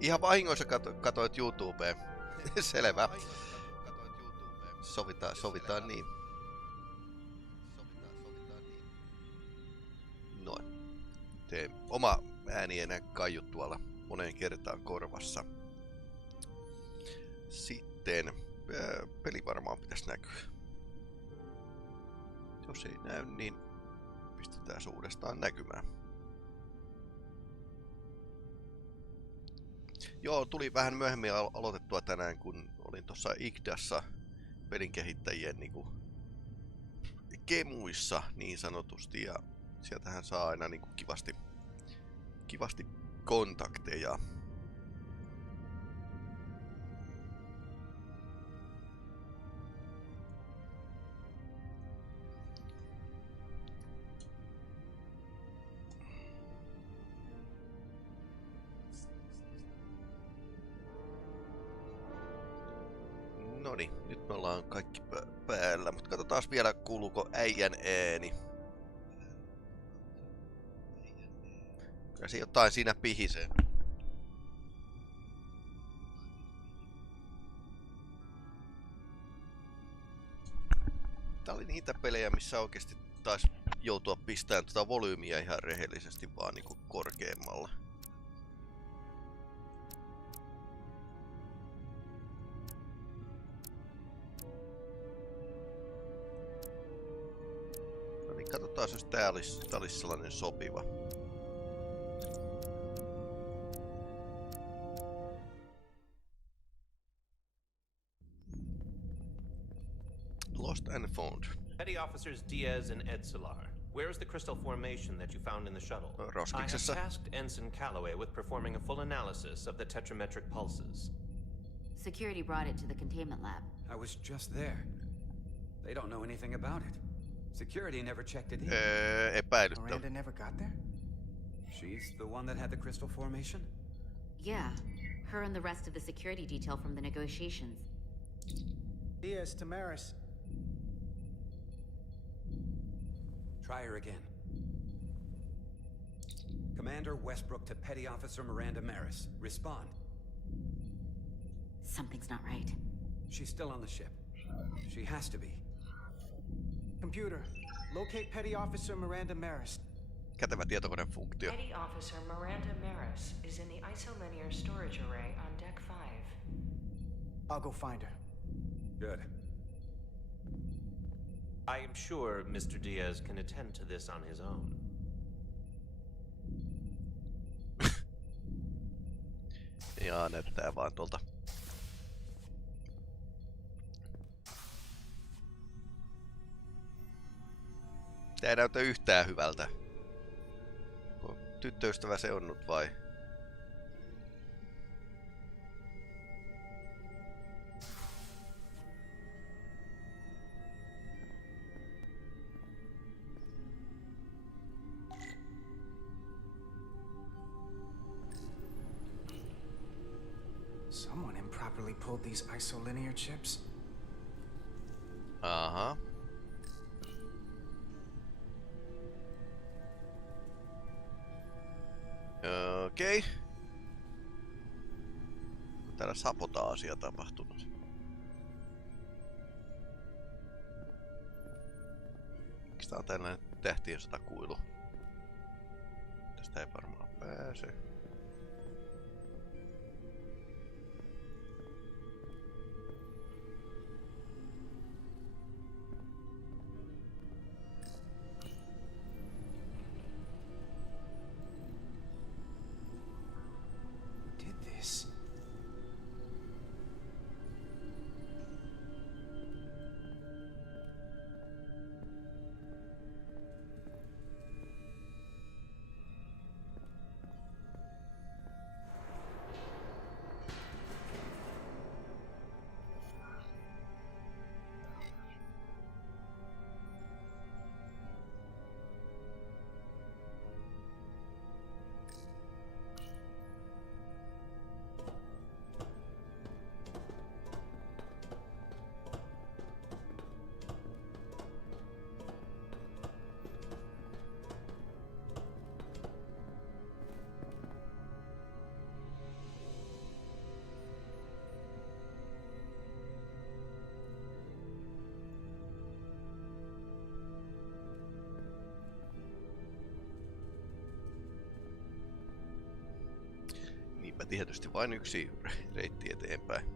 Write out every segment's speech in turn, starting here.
Ihan vahingossa katoit YouTubeen. Selvä. Sovitaan niin. Noin. Tee oma ääni enää kaiut tuolla moneen kertaan korvassa. Sitten peli varmaan pitäisi näkyä. Jos ei näy, niin pistetään se uudestaan näkymään. Joo, tuli vähän myöhemmin aloitettua tänään, kun olin tuossa IGDassa pelin kehittäjien niinku kemuissa niin sanotusti, ja sieltähän saa aina niinku kivasti kontakteja. Noniin, nyt me ollaan kaikki päällä, mutta katsotaan vielä kuuluuko äijän ääni. Kyllä se jotain siinä pihisee. Tää oli niitä pelejä, missä oikeesti taisi joutua pistämään tuota volyymiä ihan rehellisesti vaan niinku korkeammalle. No niin, katsotaan jos tää olisi sellainen sopiva. Lost and found. Petty Officers Diaz and Edsolar, where is the crystal formation that you found in the shuttle? I have tasked Ensign Calloway with performing a full analysis of the tetrametric pulses. Security brought it to the containment lab. I was just there. They don't know anything about it. Security never checked it in. Epäilyttävä. Miranda never got there? She's the one that had the crystal formation? Yeah, her and the rest of the security detail from the negotiations. Diaz, Tamaris. Try her again. Commander Westbrook to Petty Officer Miranda Maris. Respond. Something's not right. She's still on the ship. She has to be. Computer, locate Petty Officer Miranda Maris. Kätevä tietokonefunktio. Petty Officer Miranda Maris is in the isolinear storage array on deck 5. I'll go find her. Good. I am sure Mr. Diaz can attend to this on his own. Jaa, näyttää vaan tuolta. Tää ei näytä yhtään hyvältä. Onko tyttöystävä seonnut vai? Someone improperly pulled these isolinear chips. Aha. Okei. Täällä sabotaasia tapahtunut. Miksi tää on tällainen tähtien sotakuilu? Tästä ei varmaan pääse. Eipä tietysti vain yksi reitti eteenpäin.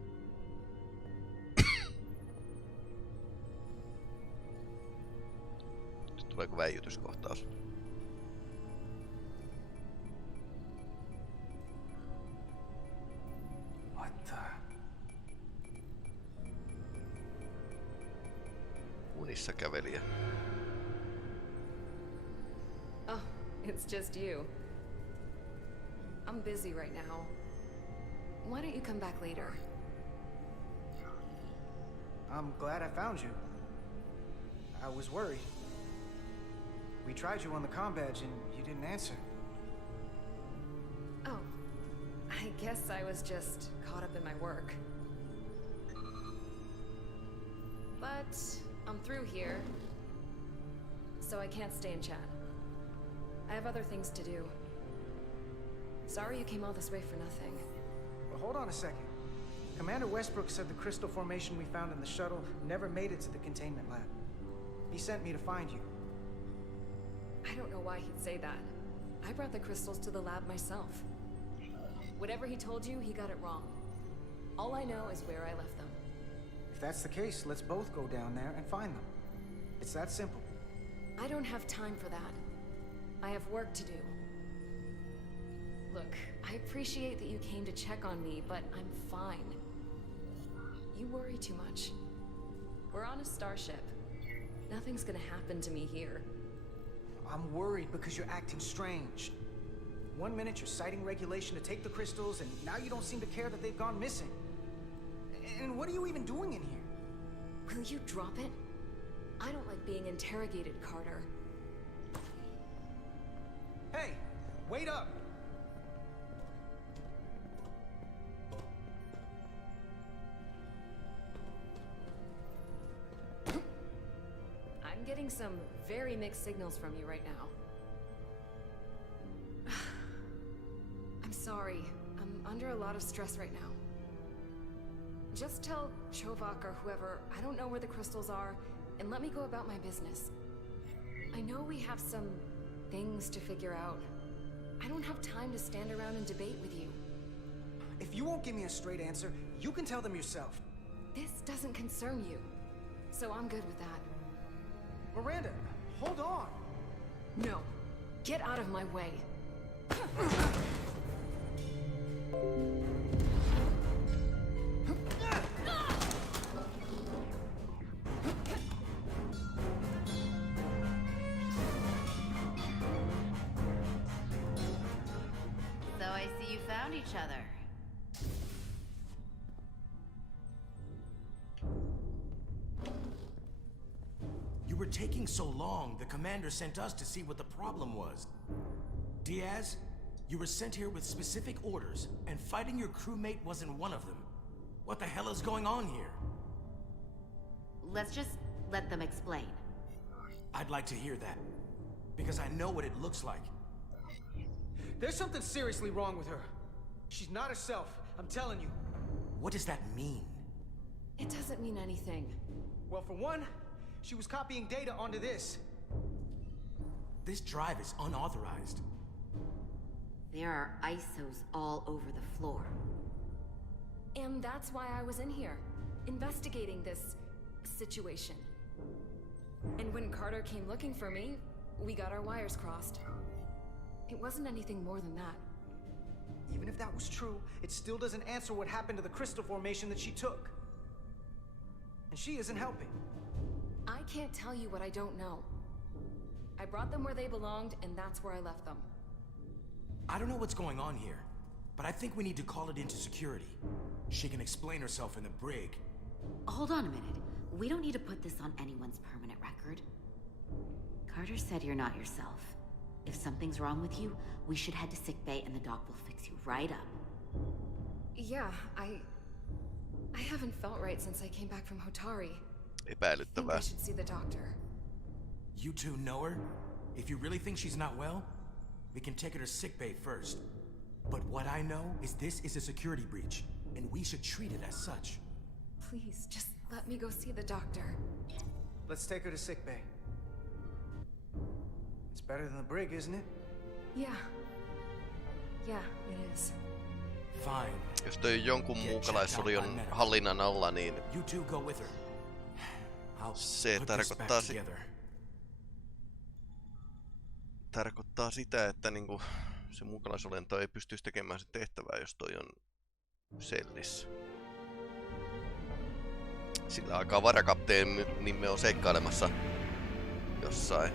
Tuleeko väijytyskohtaus? What the? Unissa kävelijä. Oh, it's just you. I'm busy right now. Why don't you come back later? I'm glad I found you. I was worried. We tried you on the comm badge and you didn't answer. Oh, I guess I was just caught up in my work. But I'm through here, so I can't stay and chat. I have other things to do. Sorry you came all this way for nothing. Well, hold on a second. Commander Westbrook said the crystal formation we found in the shuttle never made it to the containment lab. He sent me to find you. I don't know why he'd say that. I brought the crystals to the lab myself. Whatever he told you, he got it wrong. All I know is where I left them. If that's the case, let's both go down there and find them. It's that simple. I don't have time for that. I have work to do. Look, I appreciate that you came to check on me, but I'm fine. You worry too much. We're on a starship. Nothing's gonna happen to me here. I'm worried because you're acting strange. One minute you're citing regulation to take the crystals, and now you don't seem to care that they've gone missing. And what are you even doing in here? Will you drop it? I don't like being interrogated, Carter. Hey, wait up! I'm getting some very mixed signals from you right now. I'm sorry. I'm under a lot of stress right now. Just tell Chovak or whoever I don't know where the crystals are, and let me go about my business. I know we have some things to figure out. I don't have time to stand around and debate with you. If you won't give me a straight answer, you can tell them yourself. This doesn't concern you, so I'm good with that. Miranda, hold on! No. Get out of my way. So I see you found each other. You were taking so long, the commander sent us to see what the problem was. Diaz, you were sent here with specific orders, and fighting your crewmate wasn't one of them. What the hell is going on here? Let's just let them explain. I'd like to hear that, because I know what it looks like. There's something seriously wrong with her. She's not herself, I'm telling you. What does that mean? It doesn't mean anything. Well, for one, she was copying data onto this. This drive is unauthorized. There are ISOs all over the floor. And that's why I was in here, investigating this situation. And when Carter came looking for me, we got our wires crossed. It wasn't anything more than that. Even if that was true, it still doesn't answer what happened to the crystal formation that she took. And she isn't helping. I can't tell you what I don't know. I brought them where they belonged, and that's where I left them. I don't know what's going on here, but I think we need to call it into security. She can explain herself in the brig. Hold on a minute. We don't need to put this on anyone's permanent record. Carter said you're not yourself. If something's wrong with you, we should head to sickbay and the doc will fix you right up. Yeah, I haven't felt right since I came back from Hotari. I think Epäilyttävää. I should see the doctor. You two know her? If you really think she's not well, we can take her to sickbay first. But what I know is this is a security breach, and we should treat it as such. Please, just let me go see the doctor. Let's take her to sickbay. It's better than the brig, isn't it? Yeah. Yeah, it is. Jos toi jonkun muukalaisolion hallinnan alla, niin se tarkoittaa sitä, että niinku se muukalaisolento ei pystyisi tekemään sen tehtävää, jos toi on sellissä. Sillä aikaa varakapteenimme on seikkailemassa jossain.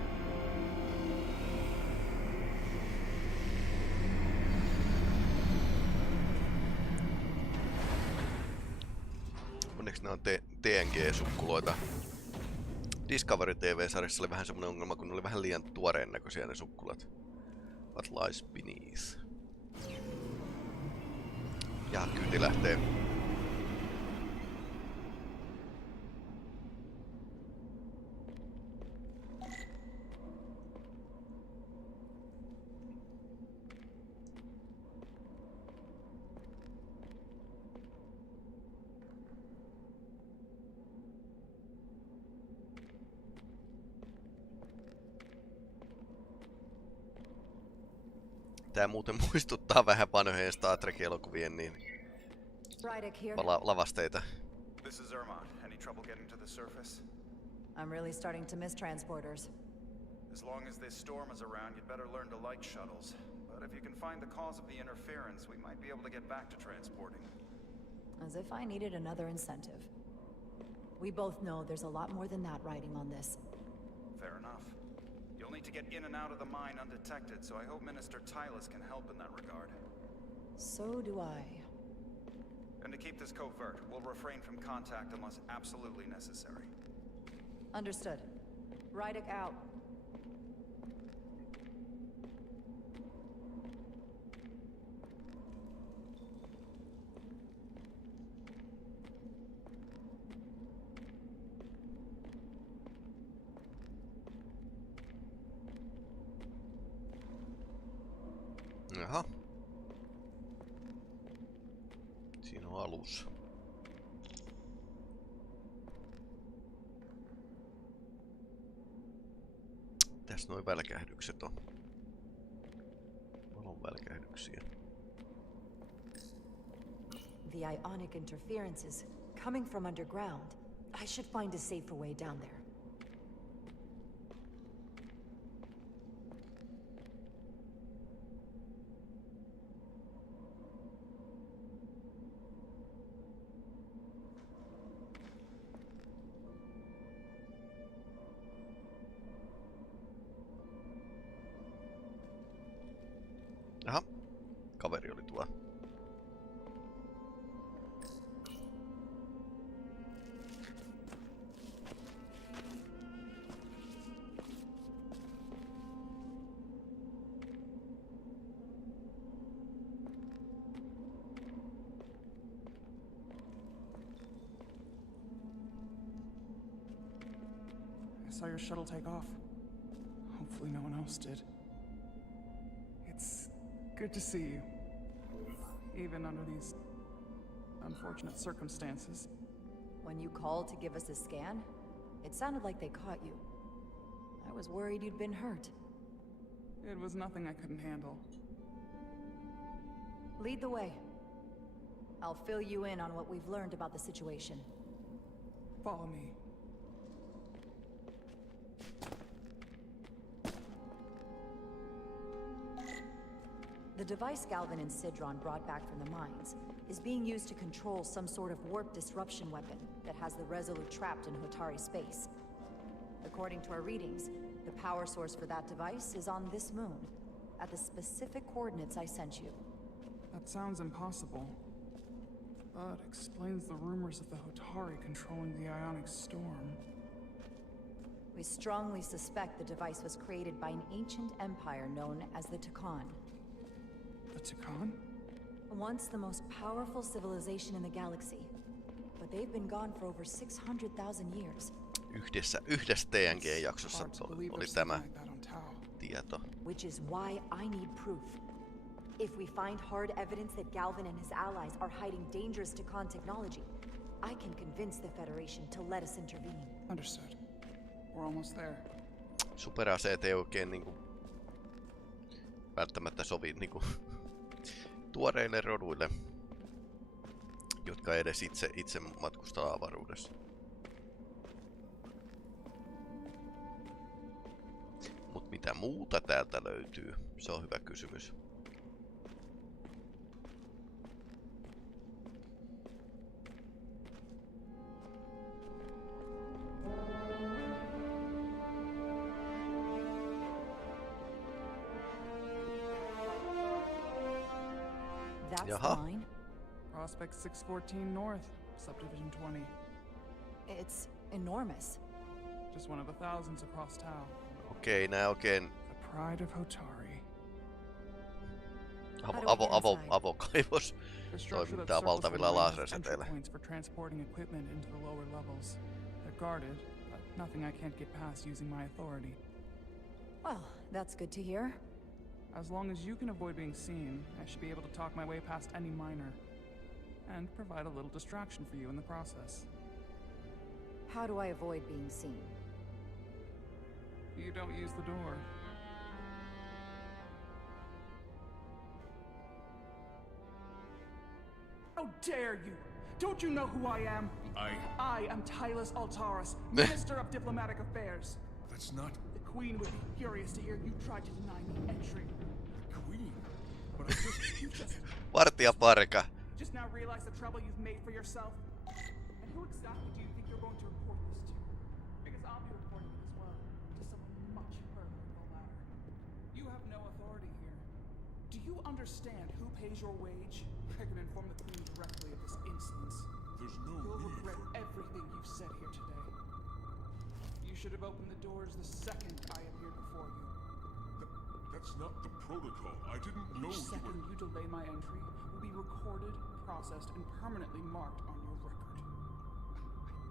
Onneksi ne on TNG-sukkuloita. Discovery TV-sarjassa oli vähän semmonen ongelma, kun ne oli vähän liian tuoreen näköisiä ne sukkulat. What lies beneath. Ja kyyti lähtee. Tää muuten muistuttaa vähän vanhojen Star Trek-elokuvien niin lavasteita. This is Irma. Any trouble getting to the surface? I'm really starting to miss transporters. As long as this storm is around, you'd better learn to like shuttles. But if you can find the cause of the interference, we might be able to get back to transporting. As if I needed another incentive. We both know there's a lot more than that riding on this. Fair enough. You'll need to get in and out of the mine undetected, so I hope Minister Tylus can help in that regard. So do I. And to keep this covert, we'll refrain from contact unless absolutely necessary. Understood. Rydick out. Jaha. Siinä on alus. Tässä noin välkähdykset on. Valon välkähdyksiä. The ionic interference is coming from underground. I should find a safer way down there. Aha, kaveri oli tuo. I saw your shuttle take off. Hopefully no one else did. It's good to see you, even under these unfortunate circumstances. When you called to give us a scan, it sounded like they caught you. I was worried you'd been hurt. It was nothing I couldn't handle. Lead the way. I'll fill you in on what we've learned about the situation. Follow me. The device Galvin and Sidron brought back from the mines is being used to control some sort of warp disruption weapon that has the Resolute trapped in Hotari space. According to our readings, the power source for that device is on this moon, at the specific coordinates I sent you. That sounds impossible, but explains the rumors of the Hotari controlling the ionic storm. We strongly suspect the device was created by an ancient empire known as the Takan. The Takan? Once the most powerful civilization in the galaxy, but they've been gone for over 600,000 years. Yhdessä TNG-jaksossa oli tämä tieto. Which is why I need proof. If we find hard evidence that Galvin and his allies are hiding dangerous Takan technology, I can convince the Federation to let us intervene. Understood. We're almost there. Superaseet ei oikein niinku välttämättä sovi niinku tuoreille roduille. jotka edes itse matkustaa avaruudessa. Mut mitä muuta täältä löytyy? Se on hyvä kysymys. That's mine. Prospect 614 North, Subdivision 20. It's enormous. Just one of the thousands across town. Okei, nää oikein... The pride of Hotari. Avokaivos toimintaa valtavilla lasersäteillä. For transporting equipment into the lower levels. They're guarded, but nothing I can't get past using my authority. Well, that's good to hear. As long as you can avoid being seen, I should be able to talk my way past any miner. And provide a little distraction for you in the process. How do I avoid being seen? You don't use the door. How dare you! Don't you know who I am? I am Tylus Altaris, Minister of Diplomatic Affairs. That's not... The Queen would be furious to hear you tried to deny me entry. The Queen? But I just... Vartija parka. Just now realize the trouble you've made for yourself? And who exactly do you think you're going to report this to? Because I'll be reporting it as well, to someone much further in the ladder. You have no authority here. Do you understand who pays your wage? I can inform the Queen directly of this insolence. There's no You'll need regret for... everything you've said here today. You should have opened the doors the second I appeared before you. That's not the protocol. I didn't know Each second you delay my entry will be recorded, processed, and permanently marked on your record.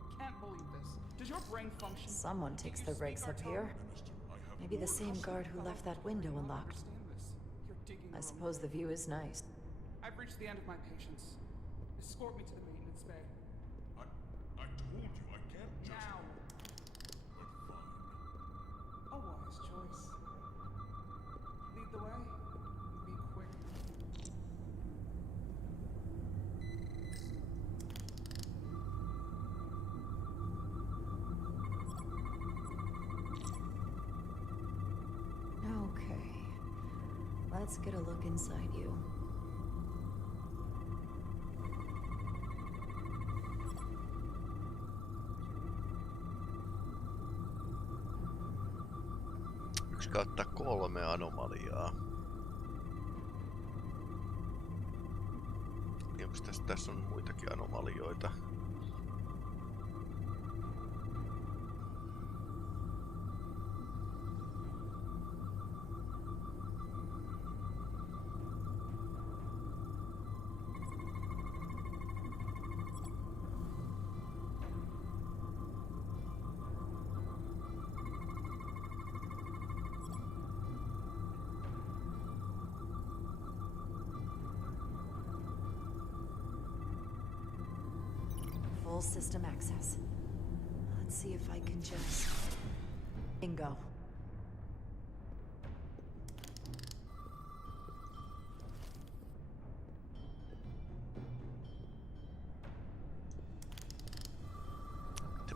I can't believe this. Does your brain function? Someone takes the brakes up here. Maybe the same guard who left that window unlocked. I suppose the view is nice. I've reached the end of my patience. Escort me to the maintenance bay. I told you I can't just... Now! But fine. A wise choice. Lead the way. Be quick. Okay. Let's get a look inside you. Kautta 3 anomaliaa. Onko tässä on muitakin anomalioita? Full system access. Let's see if I can just... Bingo.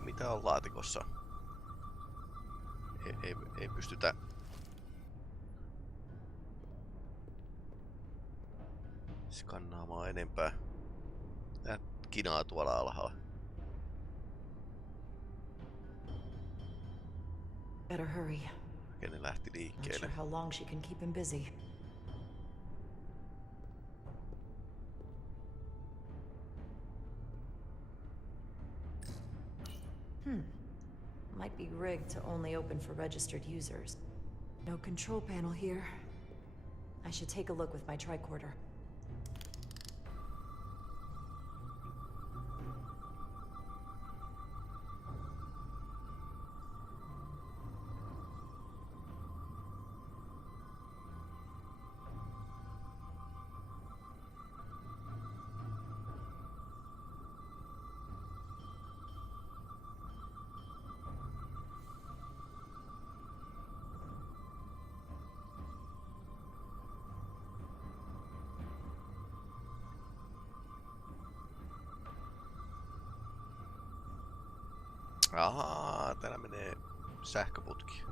Mitä on laatikossa? Ei pystytä... skannaamaan enempää. Tää kinaa tuolla alhaalla. Better hurry. Kenen lähti Not liikkeelle? sure how long she can keep him busy. Might be rigged to only open for registered users. No control panel here. I should take a look with my tricorder. Täällä menee sähköputki.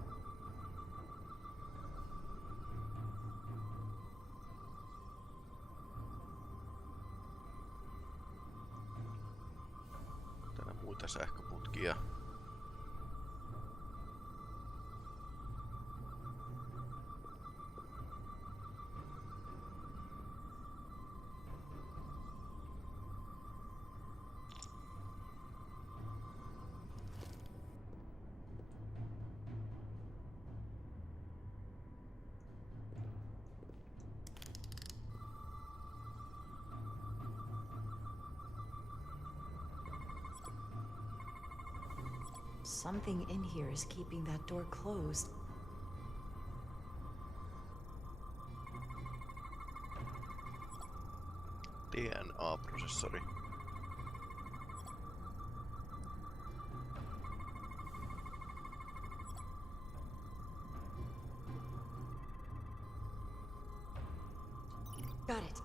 Täällä muita sähköputkia. Something in here is keeping that door closed. DNA-prosessori. Got it.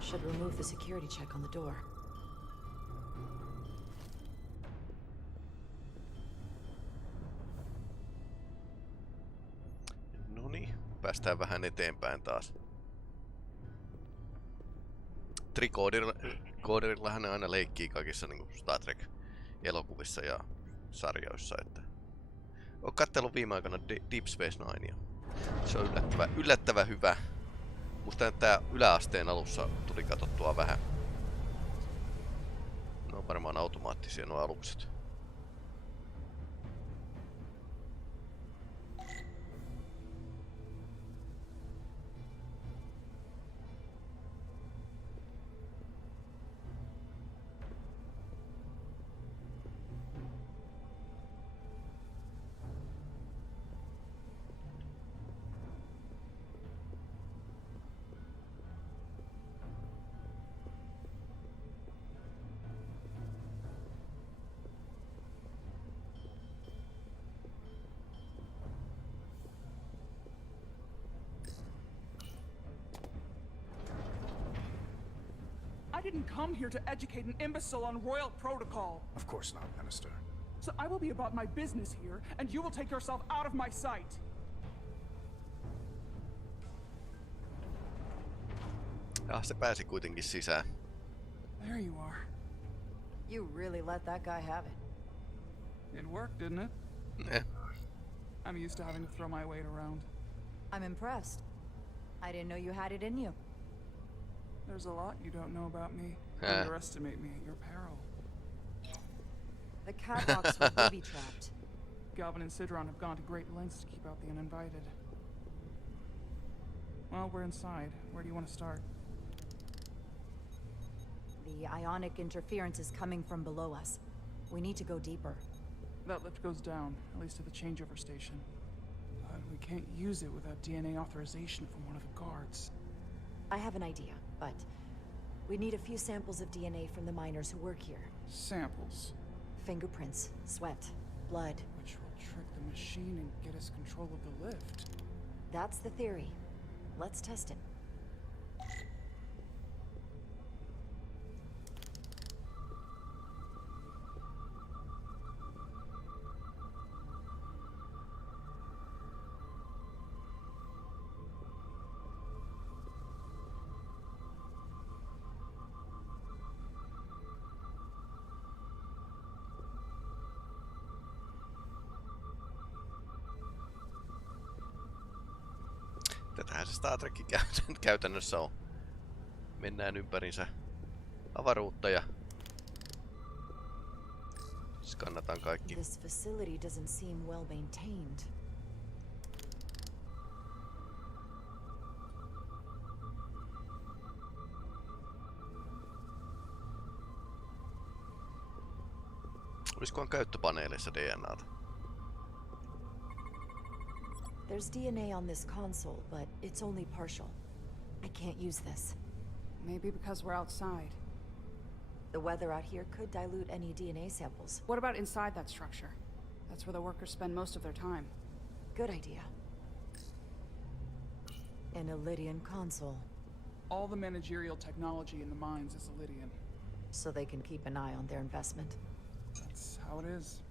Should remove the security check on the door. Päästään vähän eteenpäin taas. Tricorderillahan ne aina leikkii kaikissa niin kuin Star Trek-elokuvissa ja sarjoissa. Että... Oon katsellut viime aikoina Deep Space Ninea. Se on yllättävän hyvä. Musta tää yläasteen alussa tuli katsottua vähän. Ne on varmaan automaattisia nuo alukset. I didn't come here to educate an imbecile on royal protocol. Of course not, Minister. So I will be about my business here, and you will take yourself out of my sight. Ja se pääsi kuitenkin sisään. There you are. You really let that guy have it. It worked, didn't it? Yeah. I'm used to having to throw my weight around. I'm impressed. I didn't know you had it in you. There's a lot you don't know about me. Underestimate me at your peril. The catwalks were booby-trapped. Galvin and Sidron have gone to great lengths to keep out the uninvited. Well, we're inside. Where do you want to start? The ionic interference is coming from below us. We need to go deeper. That lift goes down, at least to the changeover station. But we can't use it without DNA authorization from one of the guards. I have an idea, but we need a few samples of DNA from the miners who work here. Samples? Fingerprints, sweat, blood. Which will trick the machine and get us control of the lift. That's the theory. Let's test it. Tätähän se Star Trek käytännössä on. Mennään ympärinsä avaruutta ja skannataan kaikki. This facility doesn't seem well maintained. Olisikohan käyttöpaneeleissa DNAta? There's DNA on this console, but it's only partial. I can't use this. Maybe because we're outside. The weather out here could dilute any DNA samples. What about inside that structure? That's where the workers spend most of their time. Good idea. An Illydian console. All the managerial technology in the mines is Illydian. So they can keep an eye on their investment. That's how it is.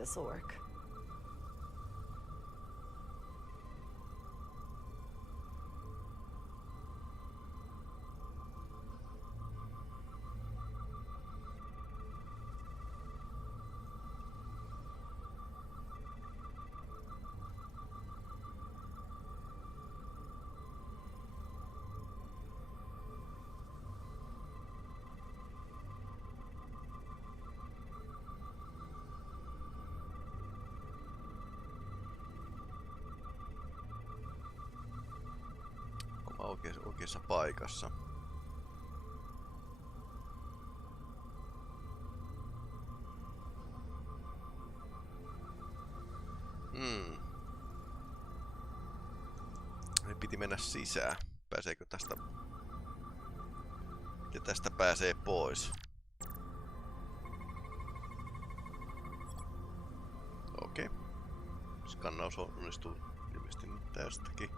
this'll work. Oikeassa paikassa. Eli piti mennä sisään. Pääseekö tästä? Ja tästä pääsee pois. Okei. Skannaus onnistuu ilmeisesti nyt tästäkin.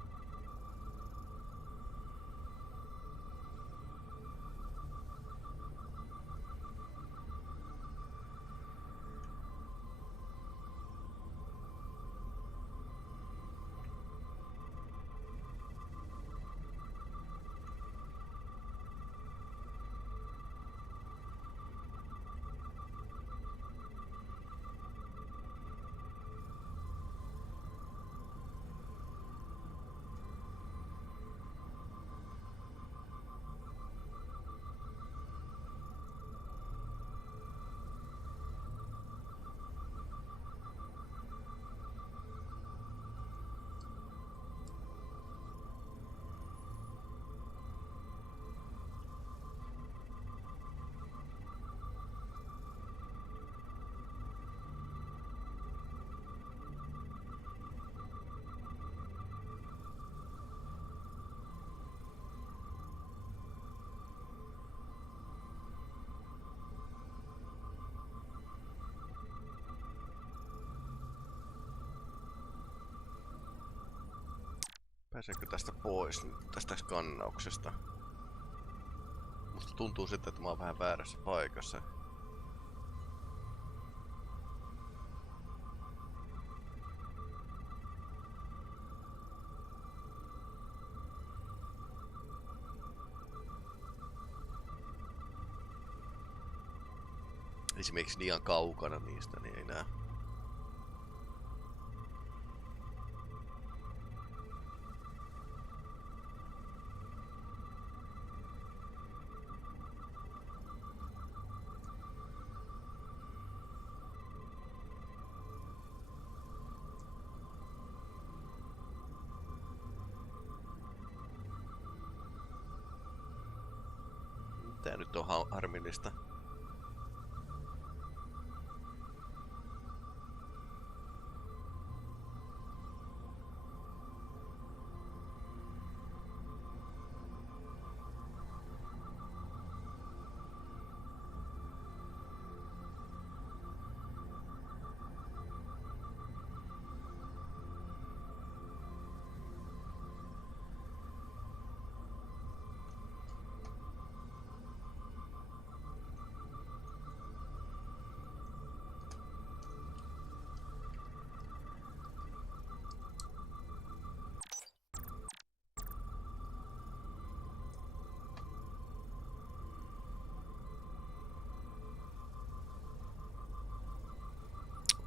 Pääseekö tästä pois tästä skannauksesta? Musta tuntuu siltä, että mä oon vähän väärässä paikassa. Esimerkiksi liian kaukana niistä, niin ei näe. Tää nyt on harmillista.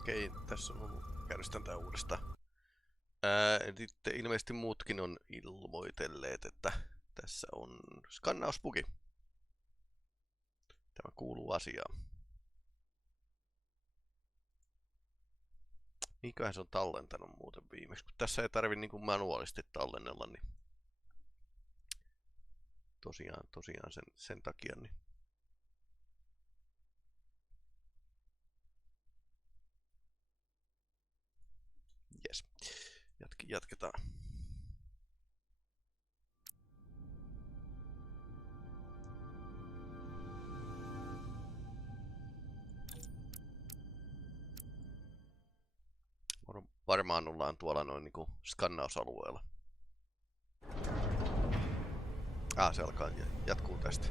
Okei, tässä on käydystän tää uudestaan. Sitten ilmeisesti muutkin on ilmoitelleet, että tässä on skannausbugi. Tämä kuuluu asiaan. Mikähän se on tallentanut muuten viimeksi, kun tässä ei tarvi niinku manuaalisesti tallennella, niin tosiaan sen takia niin. Jes. Jatketaan. Varmaan ollaan tuolla noin niinku skannausalueella. Se alkaa jatkuu tästä.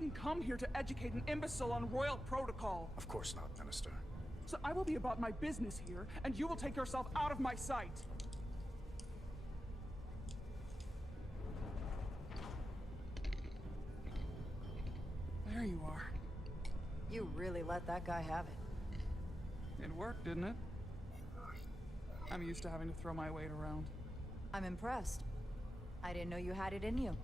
didn't come here to educate an imbecile on royal protocol. Of course not, Minister. So I will be about my business here, and you will take yourself out of my sight. There you are. You really let that guy have it. It worked, didn't it? I'm used to having to throw my weight around. I'm impressed. I didn't know you had it in you.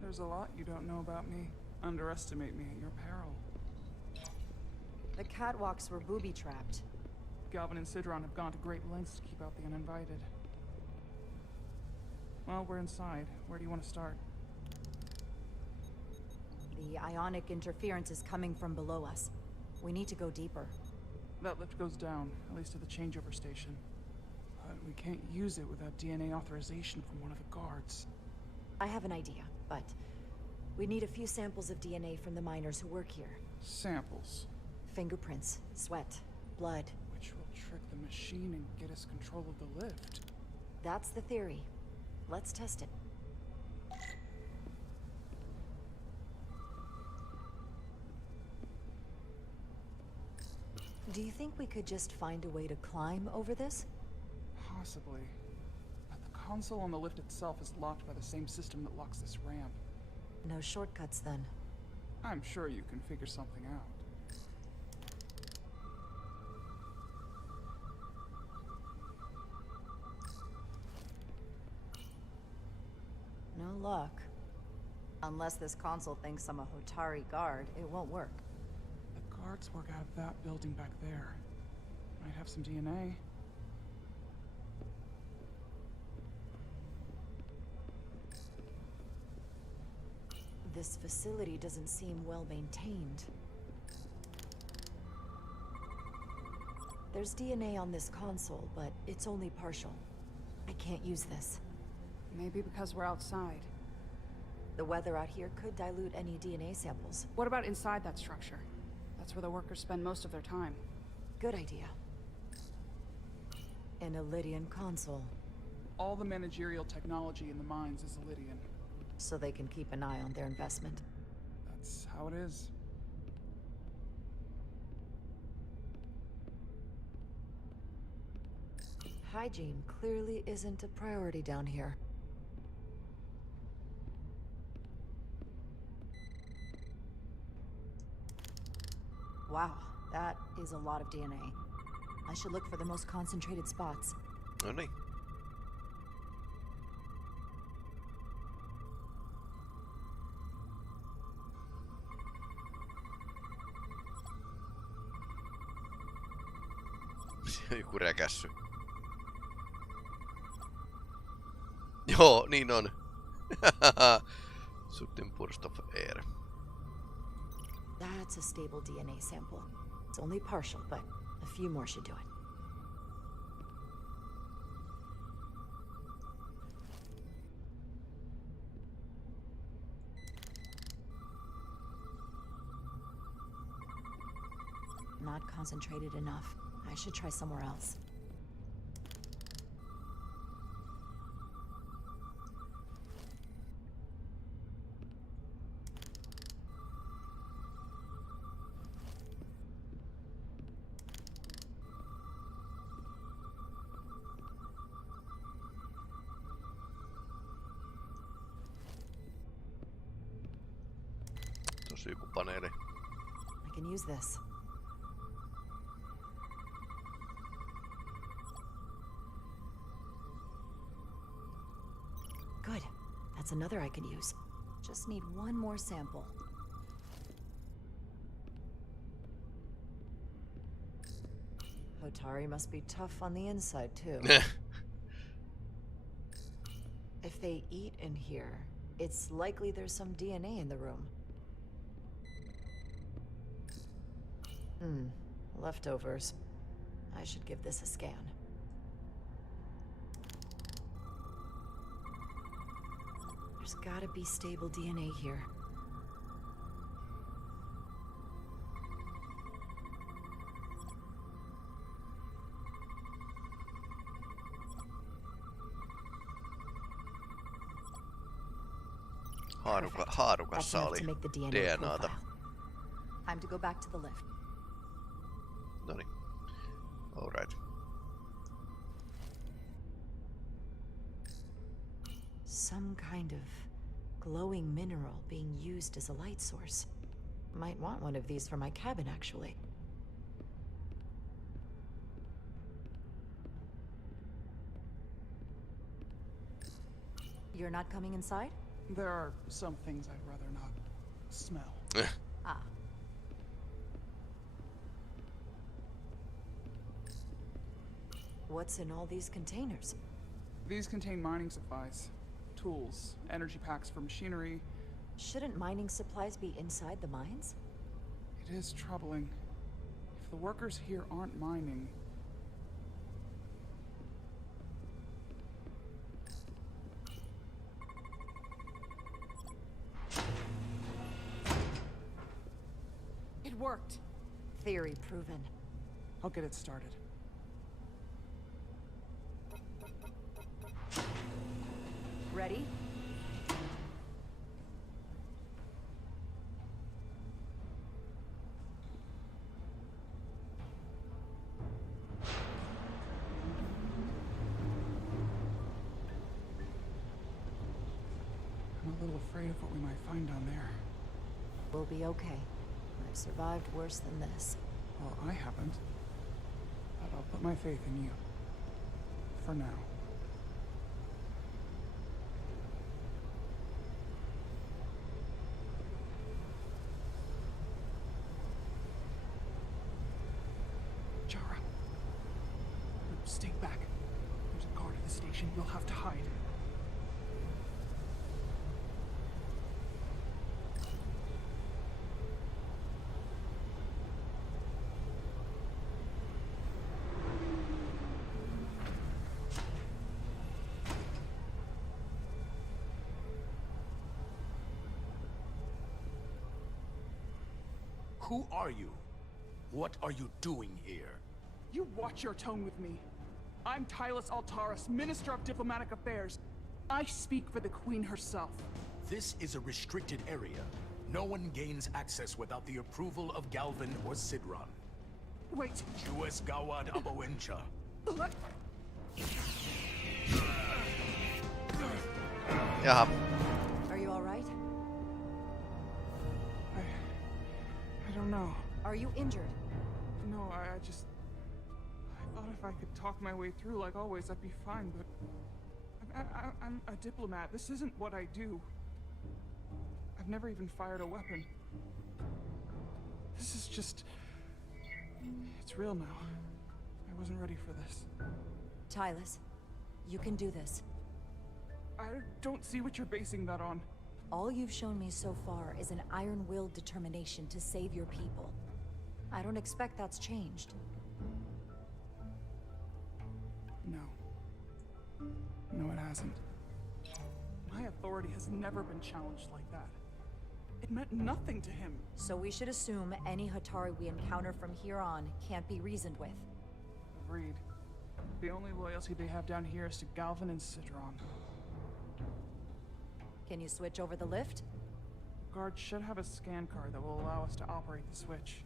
There's a lot you don't know about me. Underestimate me at your peril. The catwalks were booby-trapped. Galvin and Sidron have gone to great lengths to keep out the uninvited. Well, we're inside. Where do you want to start? The ionic interference is coming from below us. We need to go deeper. That lift goes down, at least to the changeover station. But we can't use it without DNA authorization from one of the guards. I have an idea, but we need a few samples of DNA from the miners who work here. Samples? Fingerprints, sweat, blood. Which will trick the machine and get us control of the lift. That's the theory. Let's test it. Do you think we could just find a way to climb over this? Possibly. But the console on the lift itself is locked by the same system that locks this ramp. No shortcuts, then. I'm sure you can figure something out. No luck. Unless this console thinks I'm a Hotari guard, it won't work. The guards work out of that building back there. Might have some DNA. This facility doesn't seem well maintained. There's DNA on this console, but it's only partial. I can't use this. Maybe because we're outside. The weather out here could dilute any DNA samples. What about inside that structure? That's where the workers spend most of their time. Good idea. An Illydian console. All the managerial technology in the mines is Illydian. So they can keep an eye on their investment. That's how it is. Hygiene clearly isn't a priority down here. Wow, that is a lot of DNA. I should look for the most concentrated spots. No niin. Joku räkässy. Joo, niin on. Sudden burst of air. That's a stable DNA sample. It's only partial, but a few more should do it. Not concentrated enough. I should try somewhere else. Tosi joku paneeli. I can use this. Good. That's another I can use. Just need one more sample. Hotari must be tough on the inside, too. If they eat in here, it's likely there's some DNA in the room. Leftovers. I should give this a scan. There's gotta be stable DNA here. Haarukassa oli DNAta. Time to go back to the lift. Noniin. Alright. Some kind of glowing mineral being used as a light source. Might want one of these for my cabin, actually. You're not coming inside? There are some things I'd rather not smell. Ah. What's in all these containers? These contain mining supplies, tools, energy packs for machinery. Shouldn't mining supplies be inside the mines? It is troubling. If the workers here aren't mining... It worked. Theory proven. I'll get it started. Ready? I'm a little afraid of what we might find down there. We'll be okay. I've survived worse than this. Well, I haven't. But I'll put my faith in you. For now. Jara. Stay back. There's a guard at the station. You'll have to hide. Who are you? What are you doing here? You watch your tone with me. I'm Tylus Altaris, Minister of Diplomatic Affairs. I speak for the Queen herself. This is a restricted area. No one gains access without the approval of Galvin or Sidron. Wait. Jues Gawad Abawencha. Jaha. Are you all right? I don't know. Are you injured? No, I thought if I could talk my way through like always, I'd be fine, but... I'm a diplomat. This isn't what I do. I've never even fired a weapon. This is just... It's real now. I wasn't ready for this. Tylus, you can do this. I don't see what you're basing that on. All you've shown me so far is an iron-willed determination to save your people. I don't expect that's changed. No. No, it hasn't. My authority has never been challenged like that. It meant nothing to him. So we should assume any Hatari we encounter from here on can't be reasoned with. Agreed. The only loyalty they have down here is to Galvin and Sidron. Can you switch over the lift? Guard should have a scan card that will allow us to operate the switch.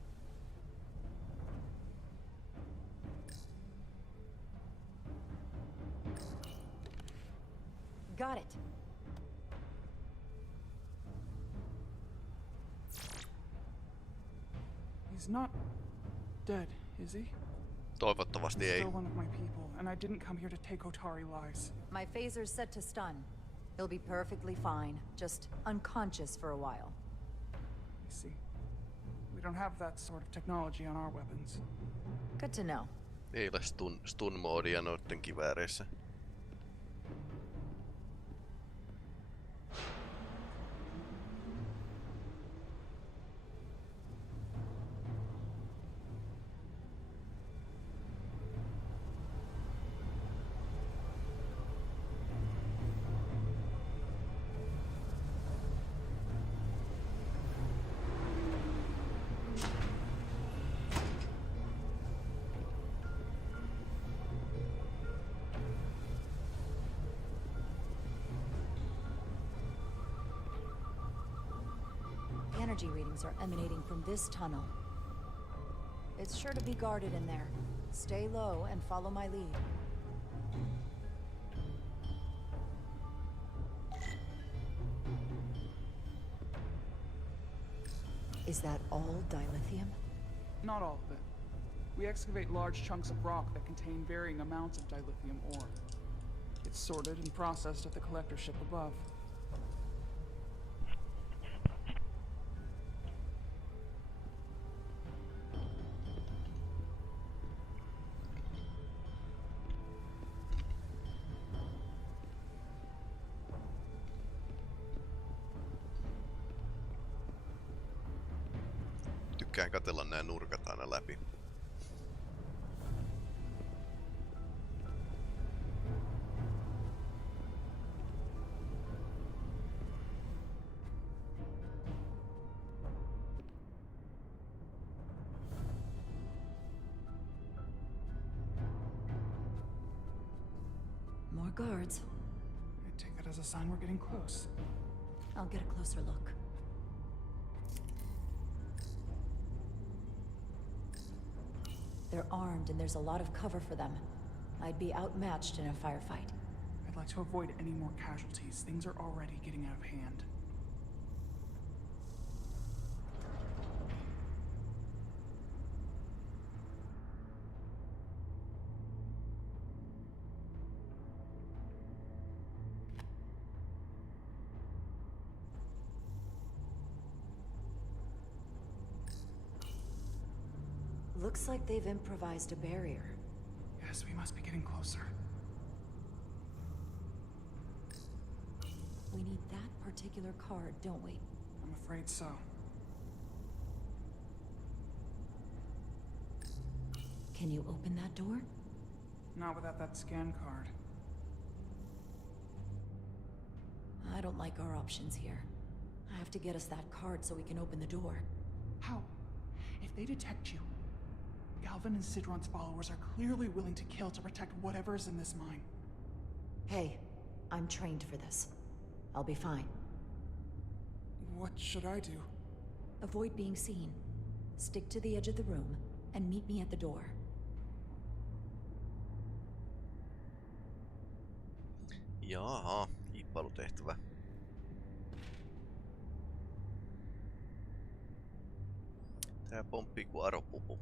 Got it. He's not dead, is he? Toivottavasti He's ei. still one of my people, and I didn't come here to take Otari lives. My phaser's set to stun. He'll be perfectly fine, just unconscious for a while. I see. We don't have that sort of technology on our weapons. Good to know. Ei ole stun-moodia noitten kivääreissä. energy readings are emanating from this tunnel. It's sure to be guarded in there. Stay low and follow my lead. Is that all dilithium? Not all of it. We excavate large chunks of rock that contain varying amounts of dilithium ore. It's sorted and processed at the collector ship above. Tykkään katsella nää nurkat aina läpi. More guards. I take that as a sign we're getting close. I'll get a closer look. They're armed and there's a lot of cover for them. I'd be outmatched in a firefight. I'd like to avoid any more casualties. Things are already getting out of hand. Looks like they've improvised a barrier. Yes, we must be getting closer. We need that particular card, don't we? I'm afraid so. Can you open that door? Not without that scan card. I don't like our options here. I have to get us that card so we can open the door. How? If they detect you, Galvin and Sidron's followers are clearly willing to kill to protect whatever's in this mine. Hey, I'm trained for this. I'll be fine. What should I do? Avoid being seen. Stick to the edge of the room and meet me at the door. Jaha, kiippailutehtävä. Tää pomppii kuin aropupu.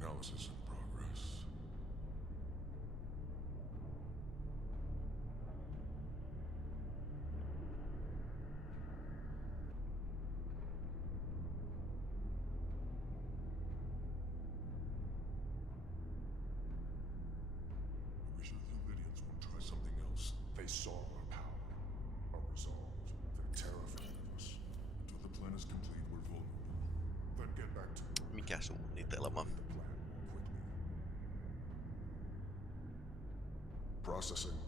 Analysis in progress. I wish the Lydians would try something else. They saw our power, our resolve. They're terrified of us. Until the plan is complete, we're vulnerable. Then get back to it. Mikä suunnitelma? Processing.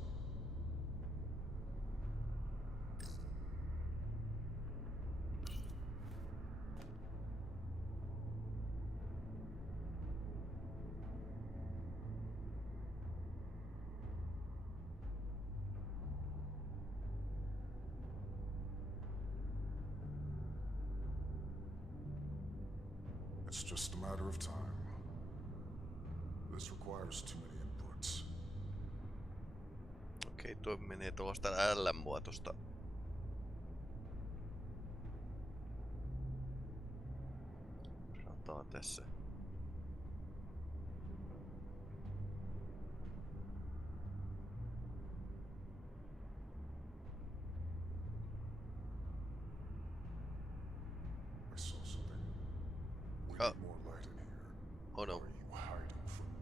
It's just a matter of time. This requires too many inputs. Okei, tuo menee tuosta L-muotosta. Rataa tässä. I saw something. We need more light in here. Oh no. Or are you hiding from me?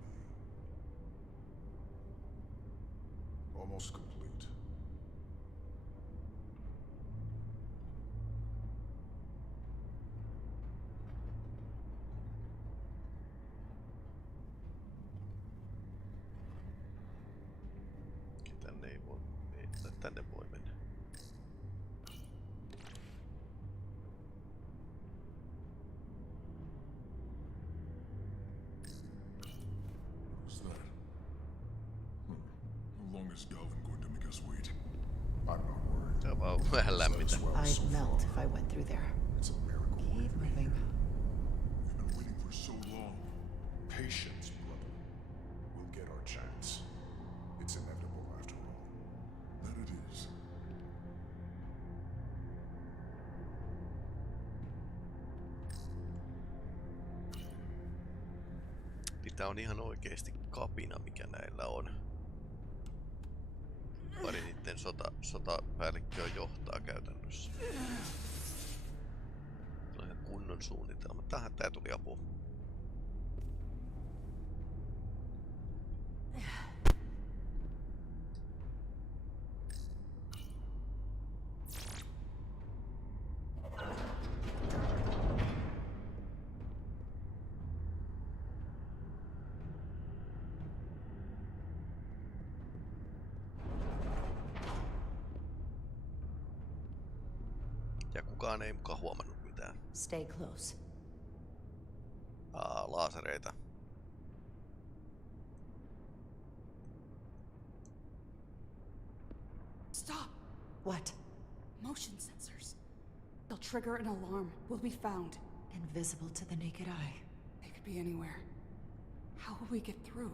Almost complete. Tänne voi mennä. What's that? How long is Galvin going to make us wait? I'm not worried. Se on vaan vähän lämmintä. I'd melt if I went through there. It's a miracle. Keep moving. We've been waiting for so long. Patience, brother. We'll get our chance. It's inevitable after all. That it is. Tää on ihan oikeesti kapina, mikä näillä on. Pari niitten sotapäällikköä johtaa käytännössä. Se on ihan kunnon suunnitelma. Tähän tää tuli apu. Ja kukaan ei mukaan huomannut mitään. Stay close. Laasereita. Stop! What? Motion sensors. They'll trigger an alarm. We'll be found. Invisible to the naked eye. They could be anywhere. How will we get through?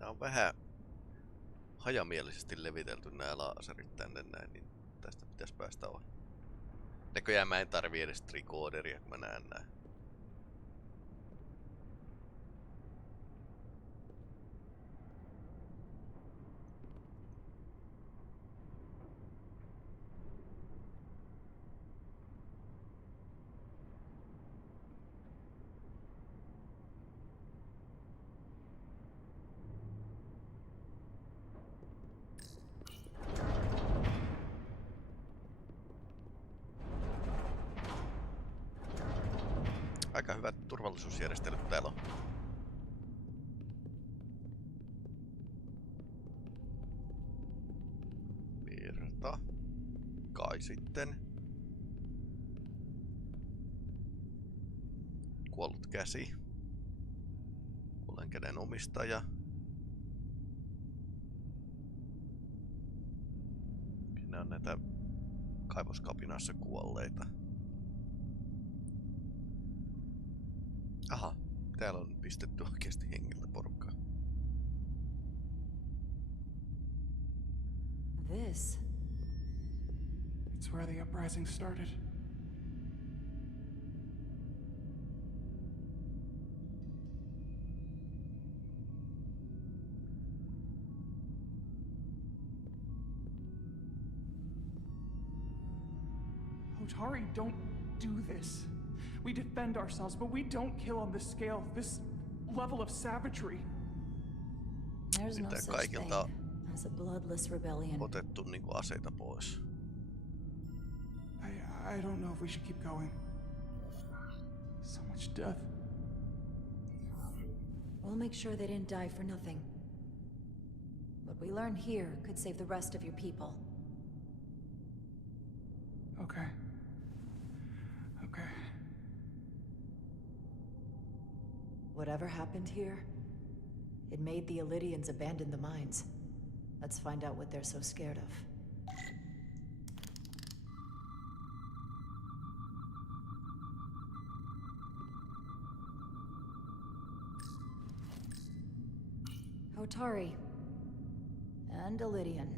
Nää on vähän hajamielisesti levitelty nää laaserit tänne näin, niin tästä pitäisi päästä ohi. Näköjään mä en tarvii edes trikooderia, kun mä näen nää. Aika hyvät turvallisuusjärjestelyt täällä on. Virta. Kai sitten. Kuollut käsi. Kuolleen käden omistaja. Nämä on näitä kaivoskapinassa kuolleita. Aha, täällä on pistetty oikeasti hengiltä porukkaa. This. It's where the uprising started. Hotari, don't do this. We defend ourselves, but we don't kill on this scale, this level of savagery. There's no such thing as a bloodless rebellion. Otettu niinku aseita pois. I don't know if we should keep going. So much death. We'll make sure they didn't die for nothing. What we learn here could save the rest of your people. Okay. Okay. Whatever happened here, it made the Illydians abandon the mines. Let's find out what they're so scared of. Hotari. And Illydian.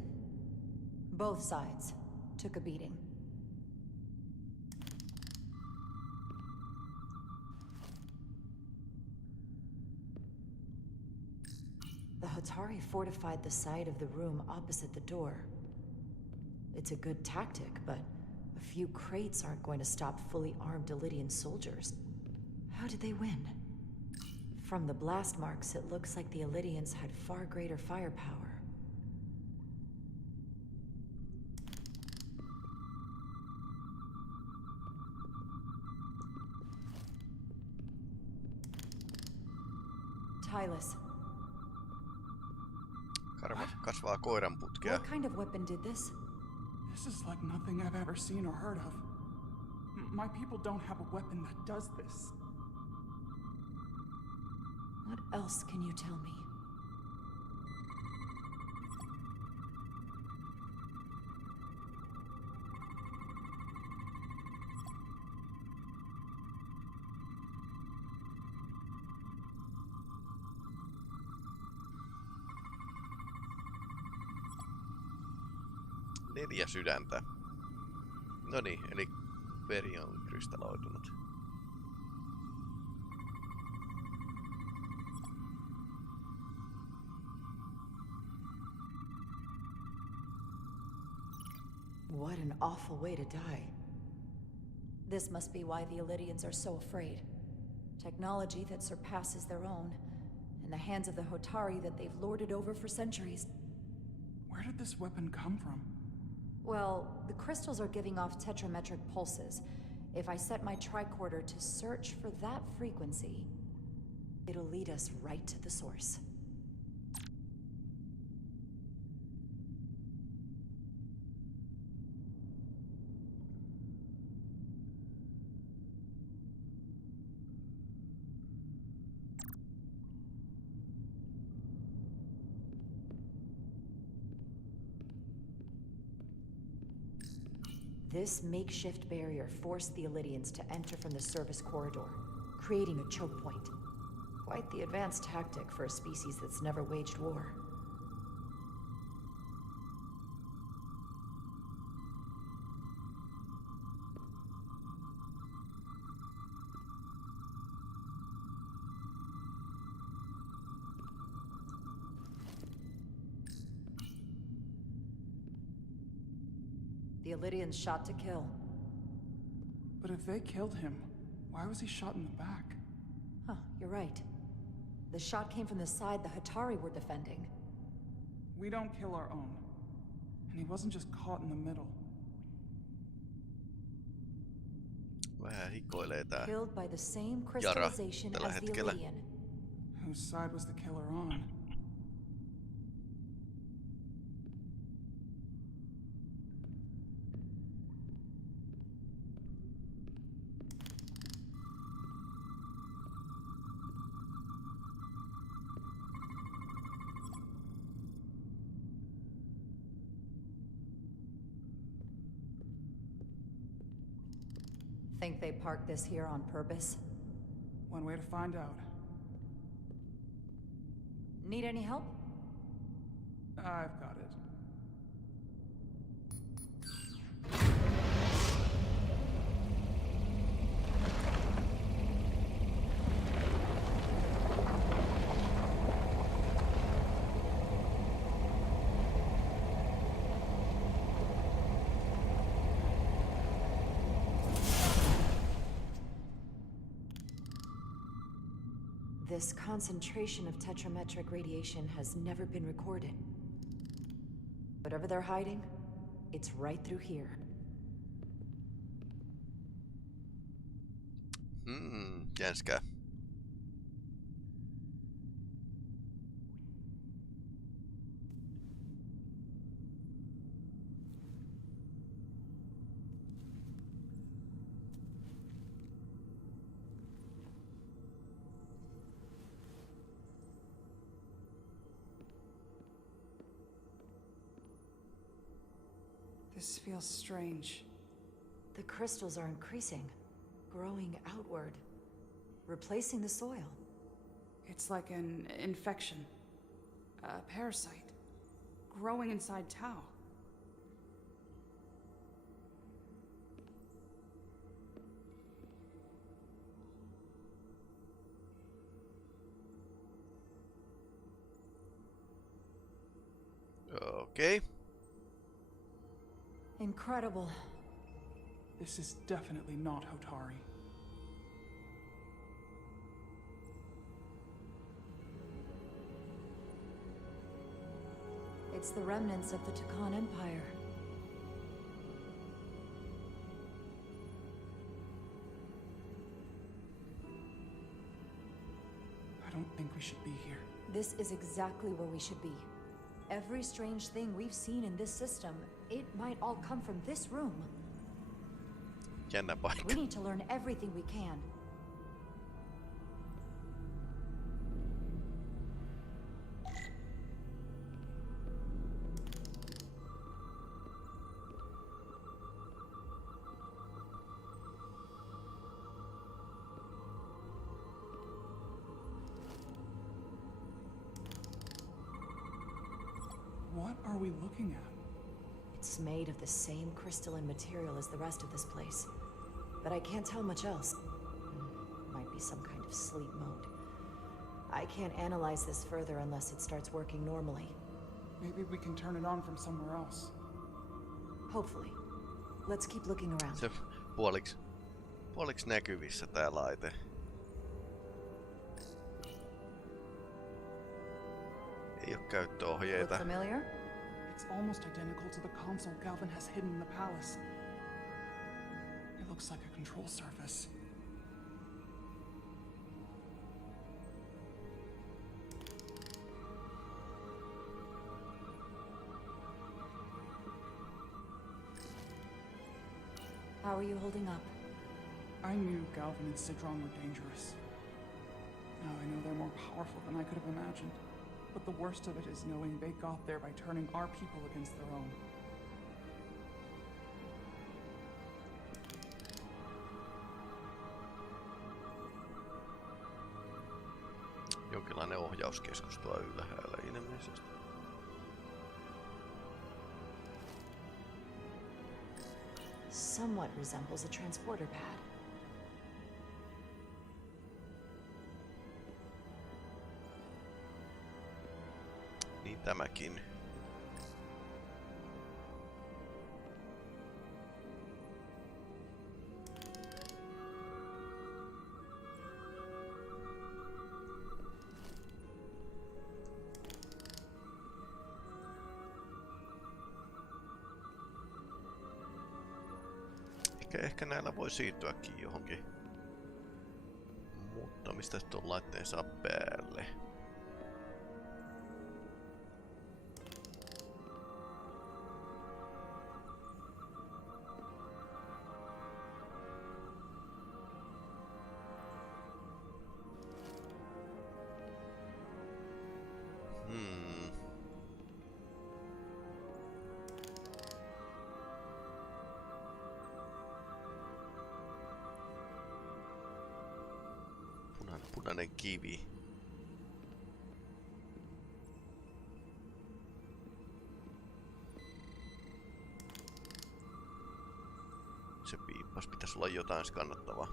Both sides took a beating. The Hotari fortified the side of the room opposite the door. It's a good tactic, but a few crates aren't going to stop fully armed Illydian soldiers. How did they win? From the blast marks, it looks like the Illydians had far greater firepower. Tylus. Karma kasvaa koiranputkea. What kind of weapon did this? This is like nothing I've ever seen or heard of. My people don't have a weapon that does this. What else can you tell me? Neljä sydäntä. Noniin, eli veri on kristalloitunut. What an awful way to die. This must be why the Illydians are so afraid. Technology that surpasses their own, in the hands of the Hotari that they've lorded over for centuries. Where did this weapon come from? Well, the crystals are giving off tetrametric pulses. If I set my tricorder to search for that frequency, it'll lead us right to the source. This makeshift barrier forced the Illydians to enter from the service corridor, creating a choke point. Quite the advanced tactic for a species that's never waged war. The Illydians shot to kill. But if they killed him, why was he shot in the back? Huh, you're right. The shot came from the side the Hotari were defending. We don't kill our own. And he wasn't just caught in the middle. Vähän hikoilee tää Killed by the same Jara crystallization tällä as the hetkellä. Illydian. Whose side was the killer on? Think they parked this here on purpose? One way to find out. Need any help? I've got it. This concentration of tetrametric radiation has never been recorded. Whatever they're hiding, it's right through here. Jänskää. This feels strange. The crystals are increasing, growing outward, replacing the soil. It's like an infection. A parasite. Growing inside Tau. Okay. Incredible. This is definitely not Hotari. It's the remnants of the Tucan Empire. I don't think we should be here. This is exactly where we should be. Every strange thing we've seen in this system, it might all come from this room. Jännä paikka. We need to learn everything we can. What are we looking at? It's made of the same crystalline material as the rest of this place. But I can't tell much else. Might be some kind of sleep mode. I can't analyze this further unless it starts working normally. Maybe we can turn it on from somewhere else. Hopefully. Let's keep looking around. Se puoliksi näkyvissä tää laite. Ei oo käyttöohjeita. Look familiar? It's almost identical to the console Galvin has hidden in the palace. It looks like a control surface. How are you holding up? I knew Galvin and Sidron were dangerous. Now I know they're more powerful than I could have imagined. But the worst of it is knowing they got there by turning our people against their own. Jonkinlainen ohjauskeskus tuo ylhäällä ilmeisesti. Somewhat resembles a transporter pad. Niin tämäkin. Ehkä näillä voi siirtyäkin johonkin. Mutta mistä tuon laitteen saa päälle? Punainen kivi. Se piippas, pitäisi olla jotain skannattavaa.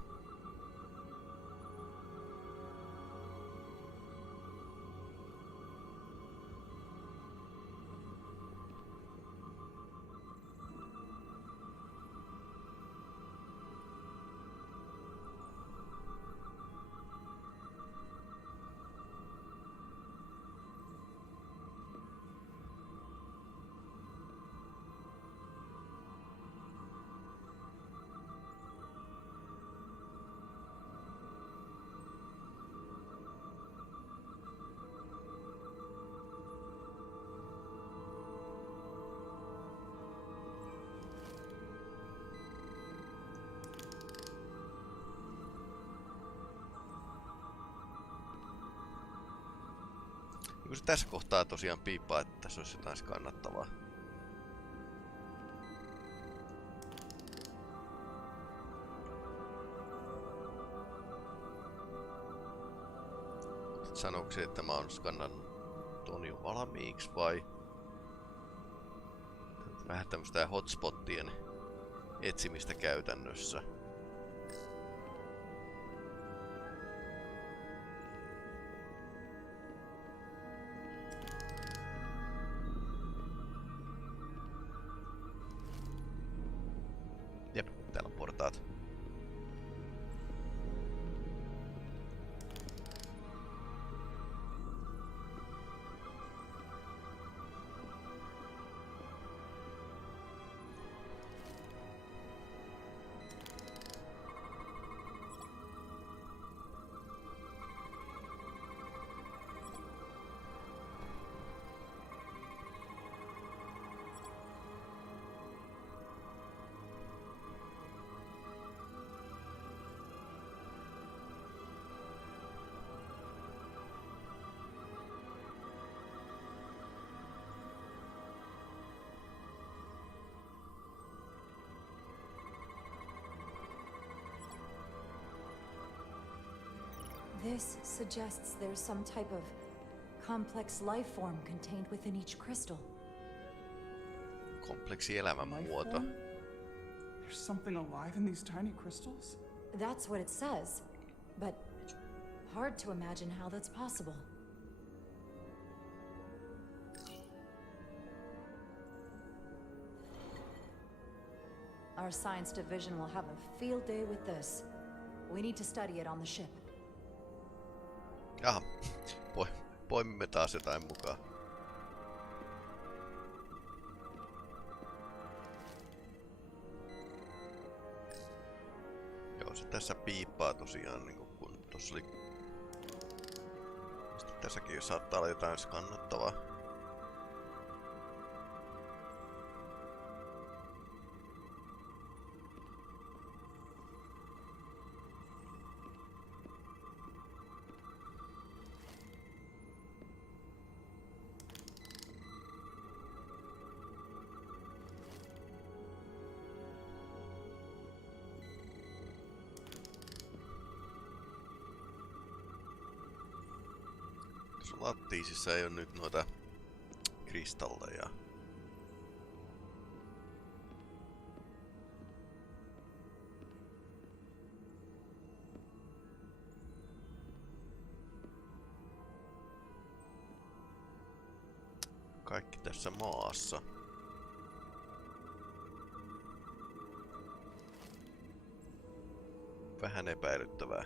Kun se tässä kohtaa tosiaan piippaa, että tässä olisi jotain kannattavaa. Sanoiko se, että mä oon skannannut ton jo valmiiksi vai vähän tämmöstä hotspottien etsimistä käytännössä? Jep, täällä on portaat. This suggests there's some type of complex life form contained within each crystal. Kompleksi elämänmuoto. There's something alive in these tiny crystals? That's what it says, but hard to imagine how that's possible. Our science division will have a field day with this. We need to study it on the ship. Jaha, poimimme taas jotain mukaan. Joo, se tässä piippaa tosiaan, niin kun tossa oli... Sitten tässäkin saattaa olla jotain skannattavaa. Lattiisissa ei ole nyt noita kristalleja. Kaikki tässä maassa. Vähän epäilyttävää.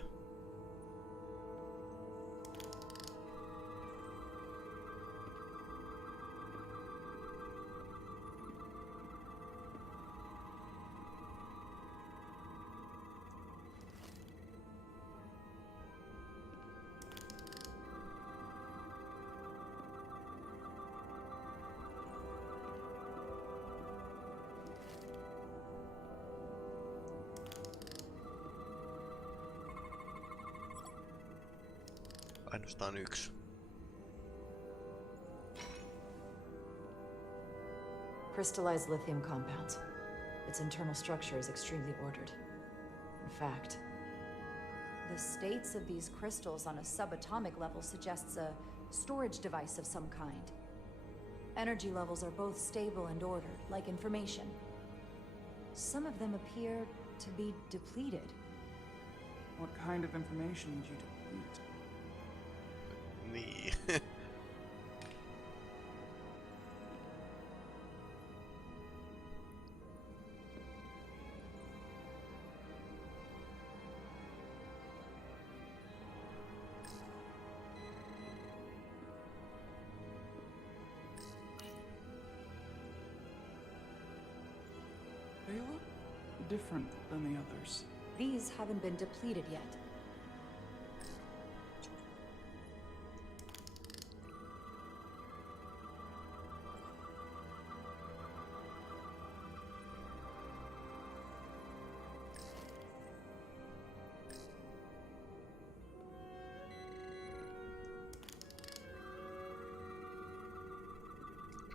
Ainoastaan yksi. Crystallized lithium compounds. Its internal structure is extremely ordered. In fact, the states of these crystals on a subatomic level suggests a storage device of some kind. Energy levels are both stable and ordered, like information. Some of them appear to be depleted. What kind of information would you deplete? Niin. They look different than the others. These haven't been depleted yet.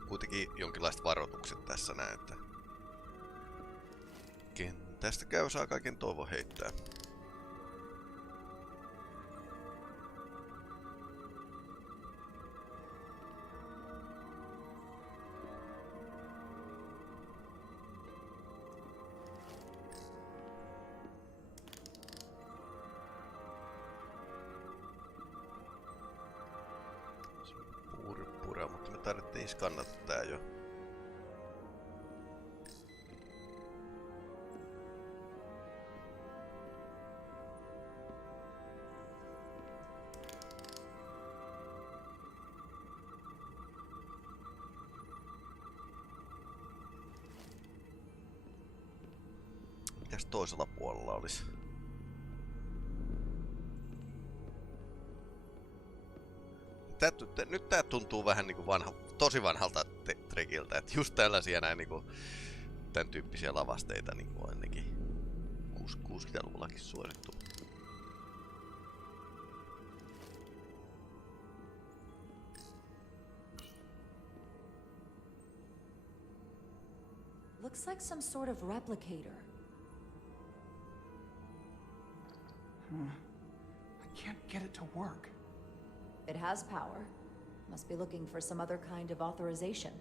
Kuitenkin jonkinlaiset varoitukset tässä näyttää. Tästä käy saa kaiken toivon heittää. seuraa, mutta me tarvittiin skannata tää jo. Mitäs toisella puolella olisi? Nyt tää tuntuu vähän niinku tosi vanhalta trekiltä, että just tällaisia näin niinku tän tyyppisiä lavasteita niinku on ennenkin 60-luvullakin suosittu. Looks like some sort of replicator. I can't get it to work. It has power. Must be looking for some other kind of authorization.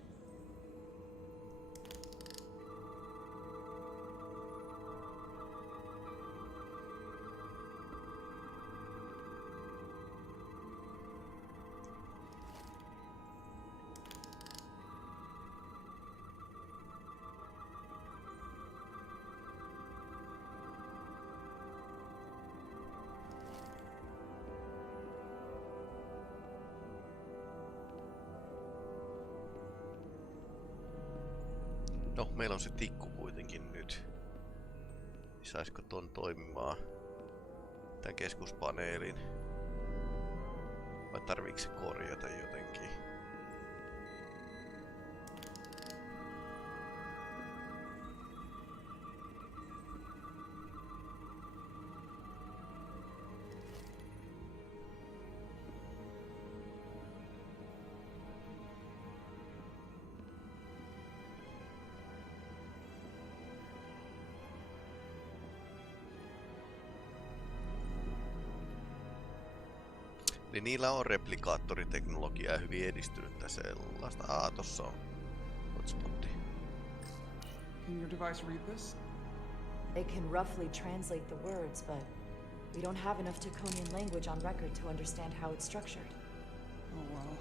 No, meillä on se tikku kuitenkin nyt. Saisiko ton toimimaan? Tän keskuspaneelin. Vai tarviiko se korjata jotenkin? Eli niillä on replikaattoriteknologiaa hyvin edistynyttä sellaista. Tossa on hotspotti. Can your device read this? It can roughly translate the words, but we don't have enough Taconian language on record to understand how it's structured. Oh well.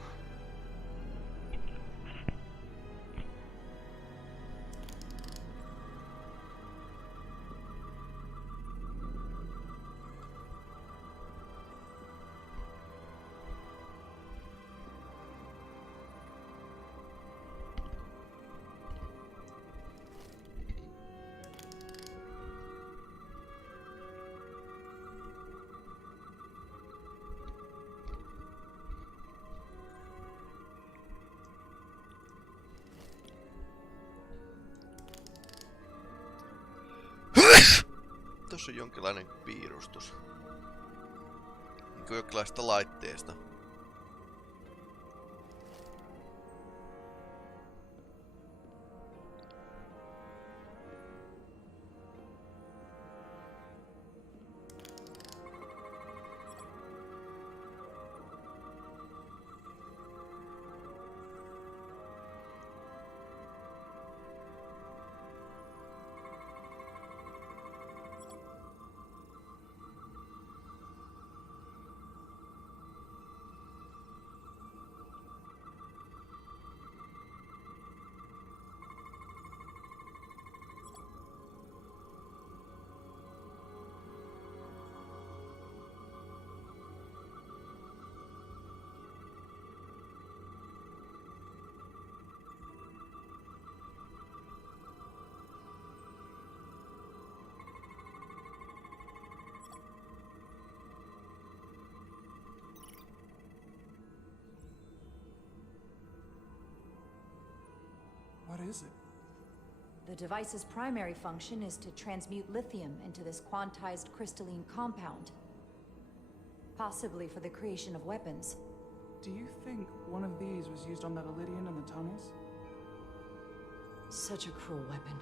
Tuossa on jonkinlainen piirustus. Niinku jonkinlaista laitteesta. What is it? The device's primary function is to transmute lithium into this quantized crystalline compound. Possibly for the creation of weapons. Do you think one of these was used on that Elydian in the tunnels? Such a cruel weapon.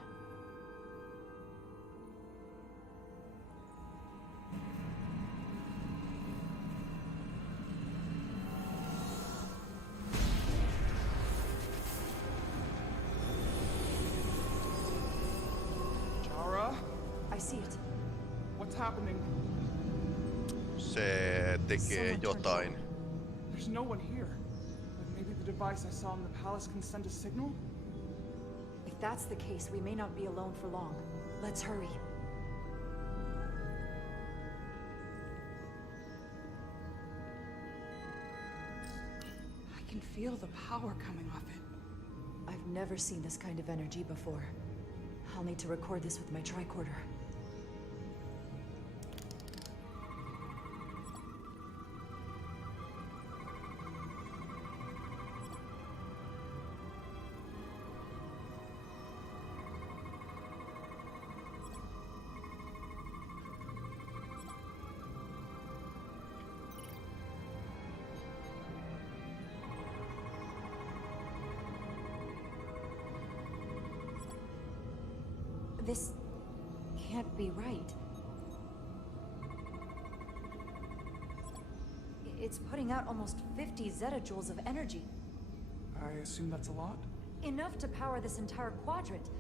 I see it. What's happening? Se tekee jotain. There's no one here. But maybe the device I saw in the palace can send a signal? If that's the case, we may not be alone for long. Let's hurry. I can feel the power coming off it. I've never seen this kind of energy before. I'll need to record this with my tricorder. This can't be right. It's putting out almost 50 zettajoules of energy. I assume that's a lot? Enough to power this entire quadrant.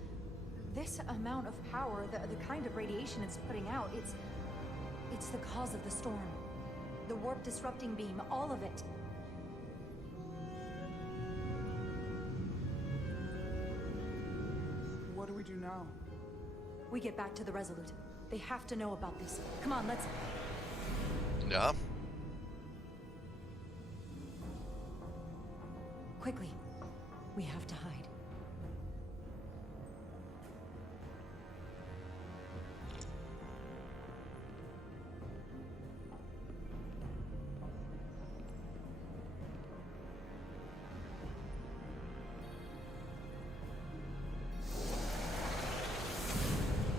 This amount of power, the kind of radiation it's putting out, it's the cause of the storm. The warp disrupting beam, all of it. What do we do now? We get back to the Resolute. They have to know about this. Come on, let's... Yeah. Quickly. We have to hide.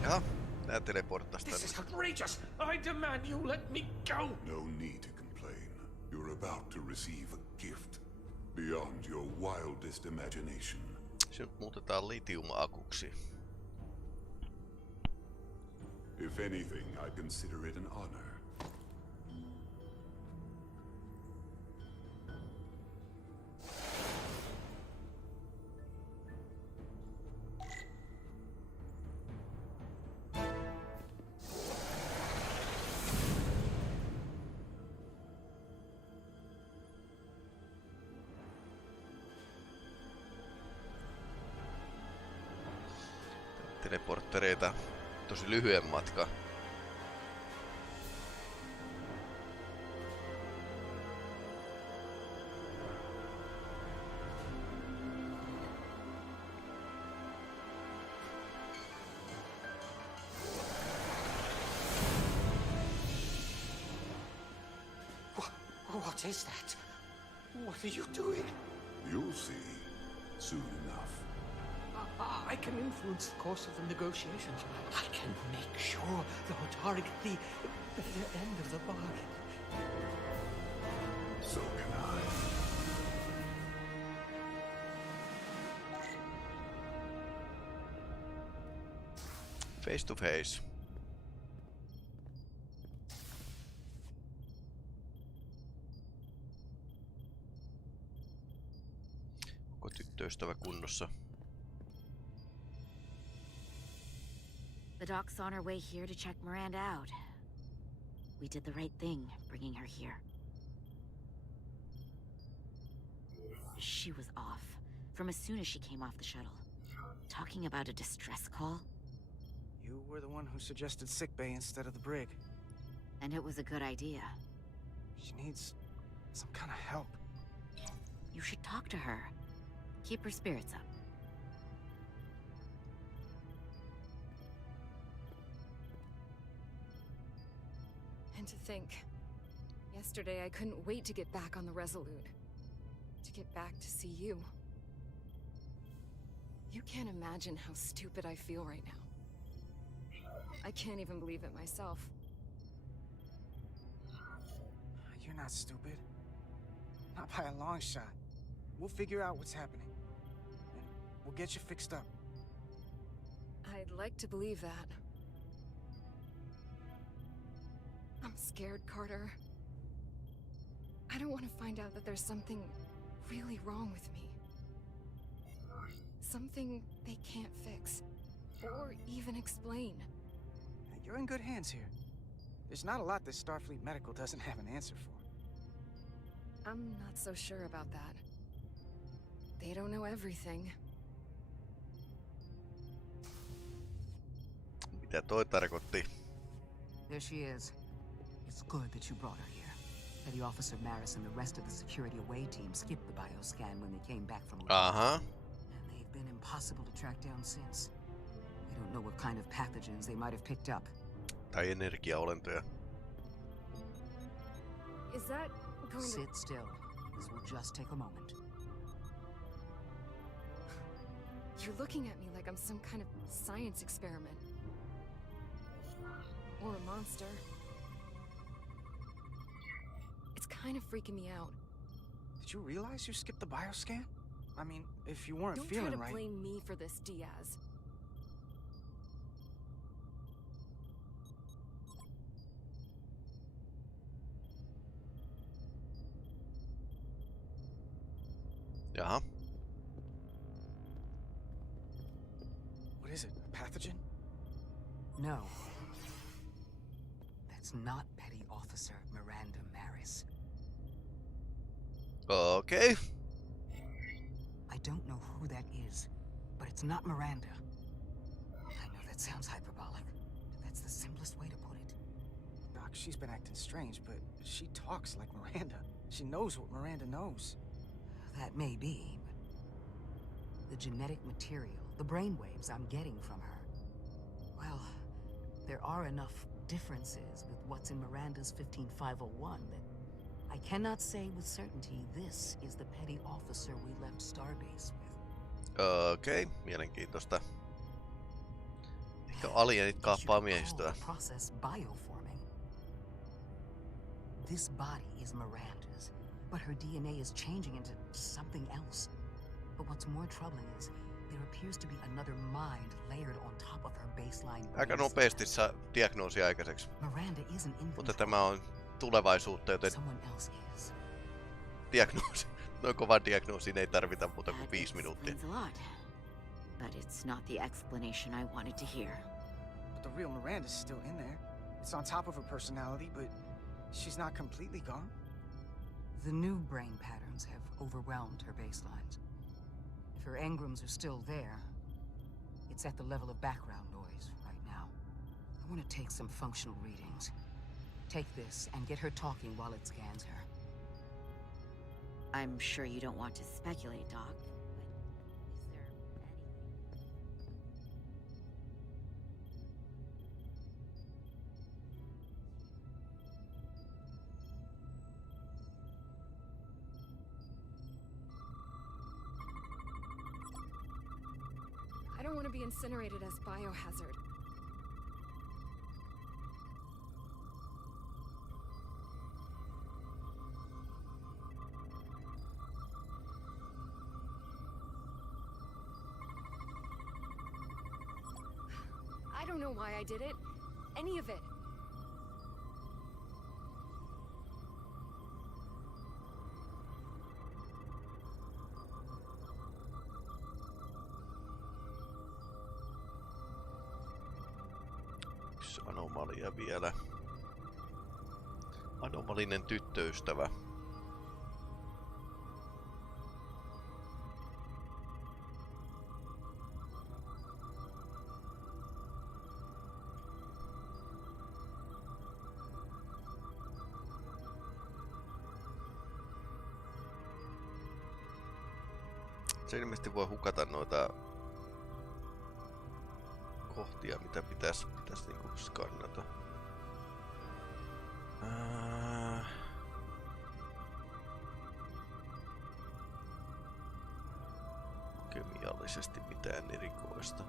Jaha, nää teleporttas This tänne. is outrageous! I demand you let me go! No need to complain. You're about to receive a gift beyond your wildest imagination. Se nyt muutetaan litium-akuksi. If anything, I consider it an honor. Teleporttereita. Tosi lyhyen matka. What is that? What are you doing? You'll see soon enough. I can influence the course of the negotiations. I can make sure the Hotari get the end of the bargain. So can I. Face to face. Onko tyttöystävä kunnossa? The doc's on her way here to check Miranda out. We did the right thing, bringing her here. She was off, from as soon as she came off the shuttle. Talking about a distress call. You were the one who suggested sickbay instead of the brig. And it was a good idea. She needs some kind of help. You should talk to her. Keep her spirits up. And to think, yesterday I couldn't wait to get back on the Resolute. To get back to see you. You can't imagine how stupid I feel right now. I can't even believe it myself. You're not stupid. Not by a long shot. We'll figure out what's happening. And we'll get you fixed up. I'd like to believe that. I'm scared, Carter. I don't want to find out that there's something really wrong with me. Something they can't fix. Or even explain. You're in good hands here. There's not a lot that Starfleet Medical doesn't have an answer for. I'm not so sure about that. They don't know everything. Mitä toi tarkoitti? There she is. It's good that you brought her here. Petty Officer Maris and the rest of the security away team skipped the bioscan when they came back from Uh-huh. And they've been impossible to track down since. We don't know what kind of pathogens they might have picked up. Tai energiaolentoja. Is that going to... Sit still. This will just take a moment. You're looking at me like I'm some kind of science experiment. Or a monster. It's kind of freaking me out. Did you realize you skipped the bioscan? I mean, if you weren't Don't feeling try to right... blame me for this, Diaz. Jaha. What is it, a pathogen? No. That's not Petty Officer Miranda Maris. Okay. I don't know who that is, but it's not Miranda. I know that sounds hyperbolic, but that's the simplest way to put it. Doc, she's been acting strange, but she talks like Miranda. She knows what Miranda knows. That may be, but the genetic material, the brainwaves I'm getting from her, well, there are enough differences with what's in Miranda's 15501 that I cannot say with certainty this is the petty officer we left Starbase with. Okei, mielenkiintoista. Ehkä alienit kaappaa miehistöä. Process bioforming. This body is Miranda's, but her DNA is changing into something else. But what's more troubling is there appears to be another mind layered on top of her baseline. Aika nopeasti saa diagnoosi aikaiseksi. Miranda isn't in Mutta tämä on tulevaisuutta, joten diagnoosi. Noin kovan diagnoosiin ei tarvita muuta kuin 5 minuuttia. But it's not the explanation I wanted to hear. But the real Miranda's still in there. It's on top of her personality, but she's not completely gone. The new brain patterns have overwhelmed her baselines. If her engrams are still there, it's at the level of background noise right now. I want to take some functional readings. Take this and get her talking while it scans her. I'm sure you don't want to speculate, Doc, but is there I don't want to be incinerated as biohazard. I don't know why I did it. Any of it. Yksi anomalia vielä. Anomalinen tyttöystävä. Se ilmeisesti voi hukata noita kohtia, mitä pitäisi niinku skannata. Kemiallisesti mitään erikoista.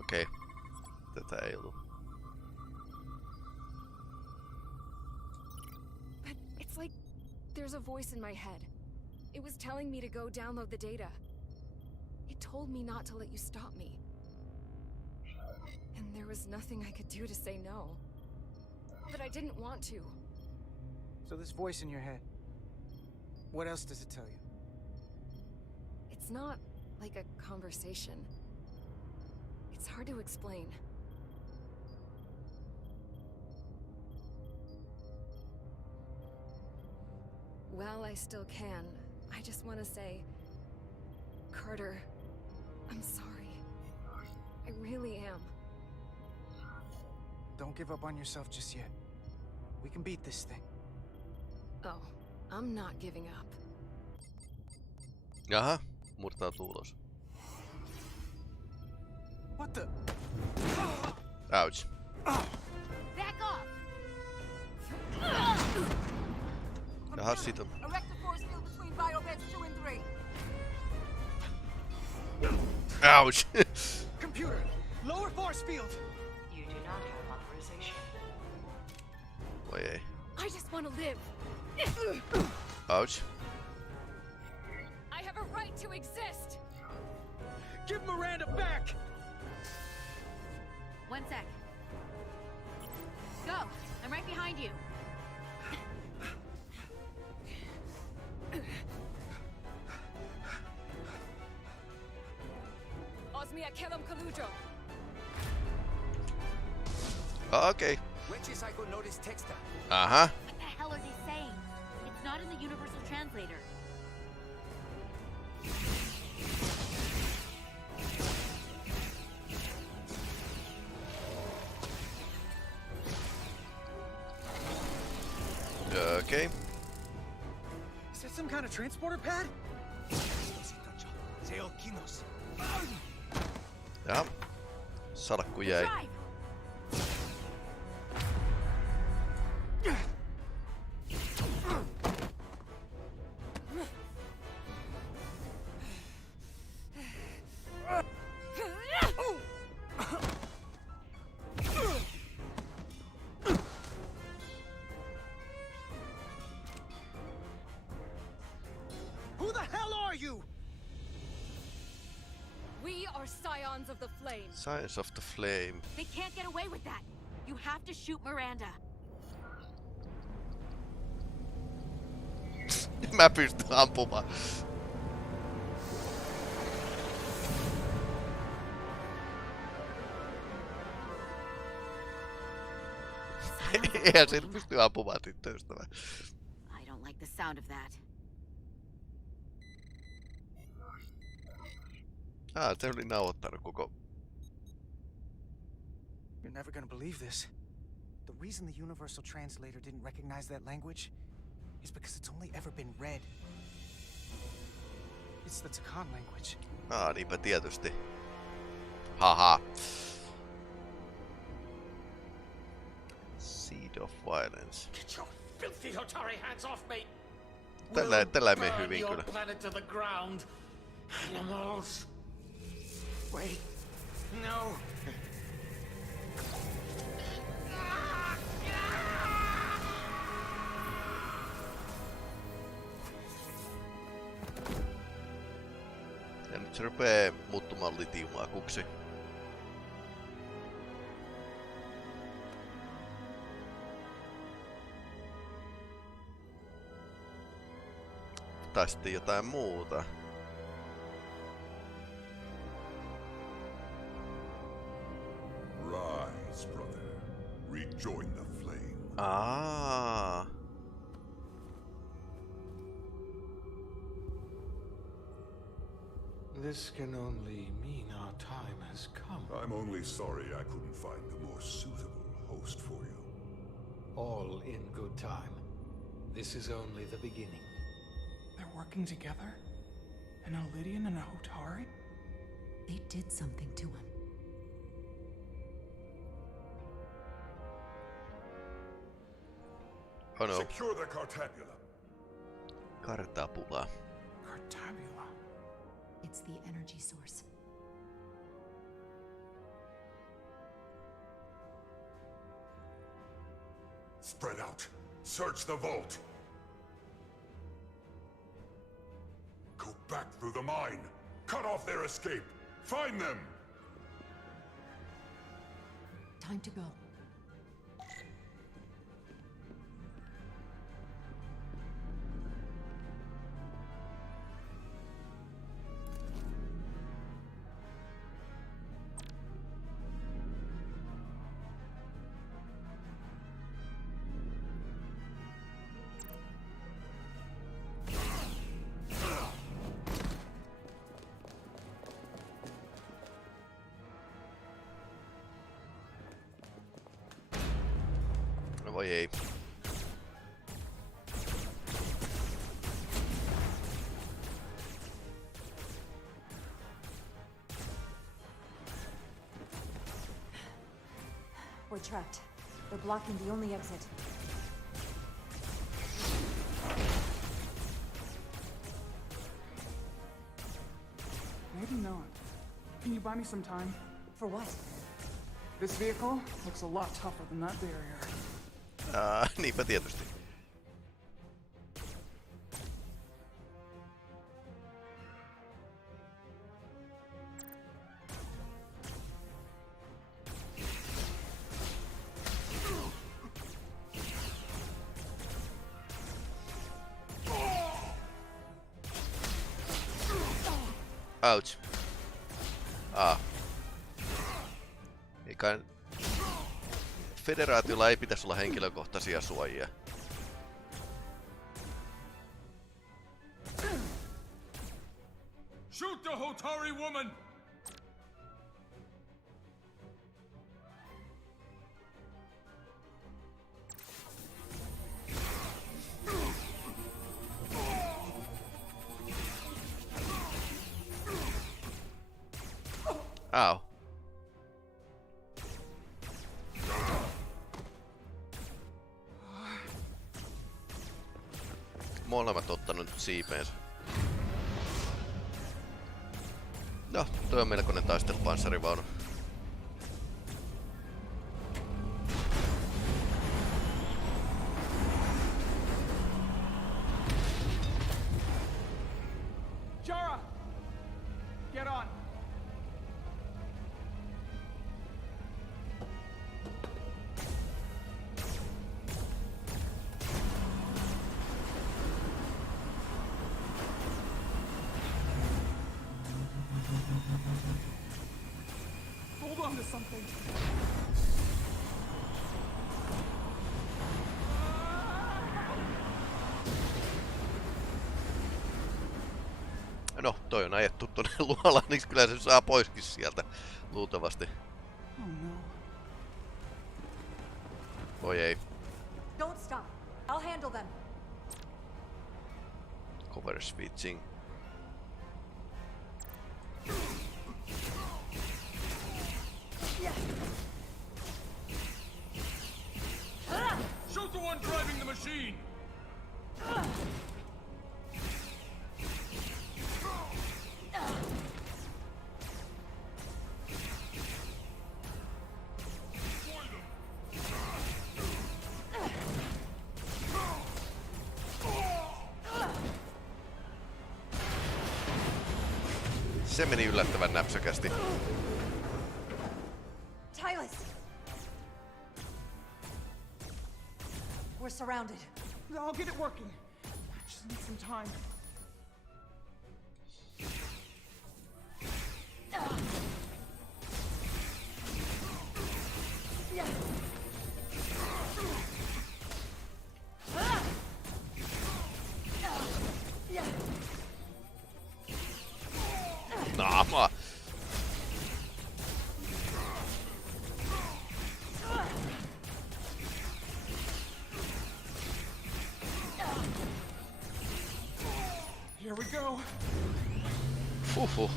Okei. Tätä ei ollut. There's a voice in my head. It was telling me to go download the data. It told me not to let you stop me. And there was nothing I could do to say no. But I didn't want to. So this voice in your head, what else does it tell you? It's not like a conversation. It's hard to explain. While I still can, I just want to say, Carter, I'm sorry. I really am. Don't give up on yourself just yet. We can beat this thing. Oh, I'm not giving up. Jaha, murtautuu ulos. What the? Ouch. Back off! Jaha, sit on. Erect a force field between biobeds 2 and 3. Ouch! Computer, lower force field! You do not have authorization. Voi ei. I just want to live. Ouch. I have a right to exist. Give Miranda back! 1 sec. Go! I'm right behind you. Osmia Kelam Kalujo. Okay. What Aha. the hell is he saying? It's not in the universal translator. Okay. Is that some kind of transporter pad? Jaha. Salkku jäi. Who the hell are you? We are scions of the flame. Science of the Flame. They can't get away with that. You have to shoot Miranda. Mä pystyn ampumaan. Eihän siinä pysty ampumaan tyttöystävää. I don't like the sound of that. Se oli nauhoittanut koko... You're never gonna believe this. The reason the universal translator didn't recognize that language is because it's only ever been read. It's the Takan language. Niinpä tietysti. Haha. Seed of Violence. Get your filthy Hotari hands off me! Tällä ei mene hyvin Burn kyllä. your planet to the ground. Animals. Wait. No. Ja nyt se rupee muuttumaan litiumakuksi. Tai sitten jotain muuta. Rise, brother. Rejoin the flame. This can only mean our time has come. I'm only sorry I couldn't find a more suitable host for you. All in good time. This is only the beginning. They're working together? An Lydian and a Hotari? They did something to him. Oh no. Secure the Cartabula. Kartapula. Cartabula. It's the energy source. Spread out. Search the vault. back through the mine. Cut off their escape. Find them! Time to go. Voi ei. We're trapped. They're blocking the only exit. Maybe not. Can you buy me some time? For what? This vehicle looks a lot tougher than that barrier. Niinpä tietysti. Ouch. Eikä Federaatiolla ei pitäisi olla henkilökohtaisia suojia. Shoot the Hotari woman! Au. Molemmat ottanut nyt siipeensä. No, toi on melkoinen taistelupanssarivaunu. Jara! Get on! Hold on to something. No, toi on ajettu tonne luolaan, niin kyllä se saa poiskin sieltä, luultavasti. Oh no. Voi ei. Don't stop. I'll handle them. Cover switching. Shoot the one driving the machine! Se meni yllättävän näpsäkästi. Tylus! We're surrounded. I'll get it working. I just need some time. Naama! Here we go. Huhhuh.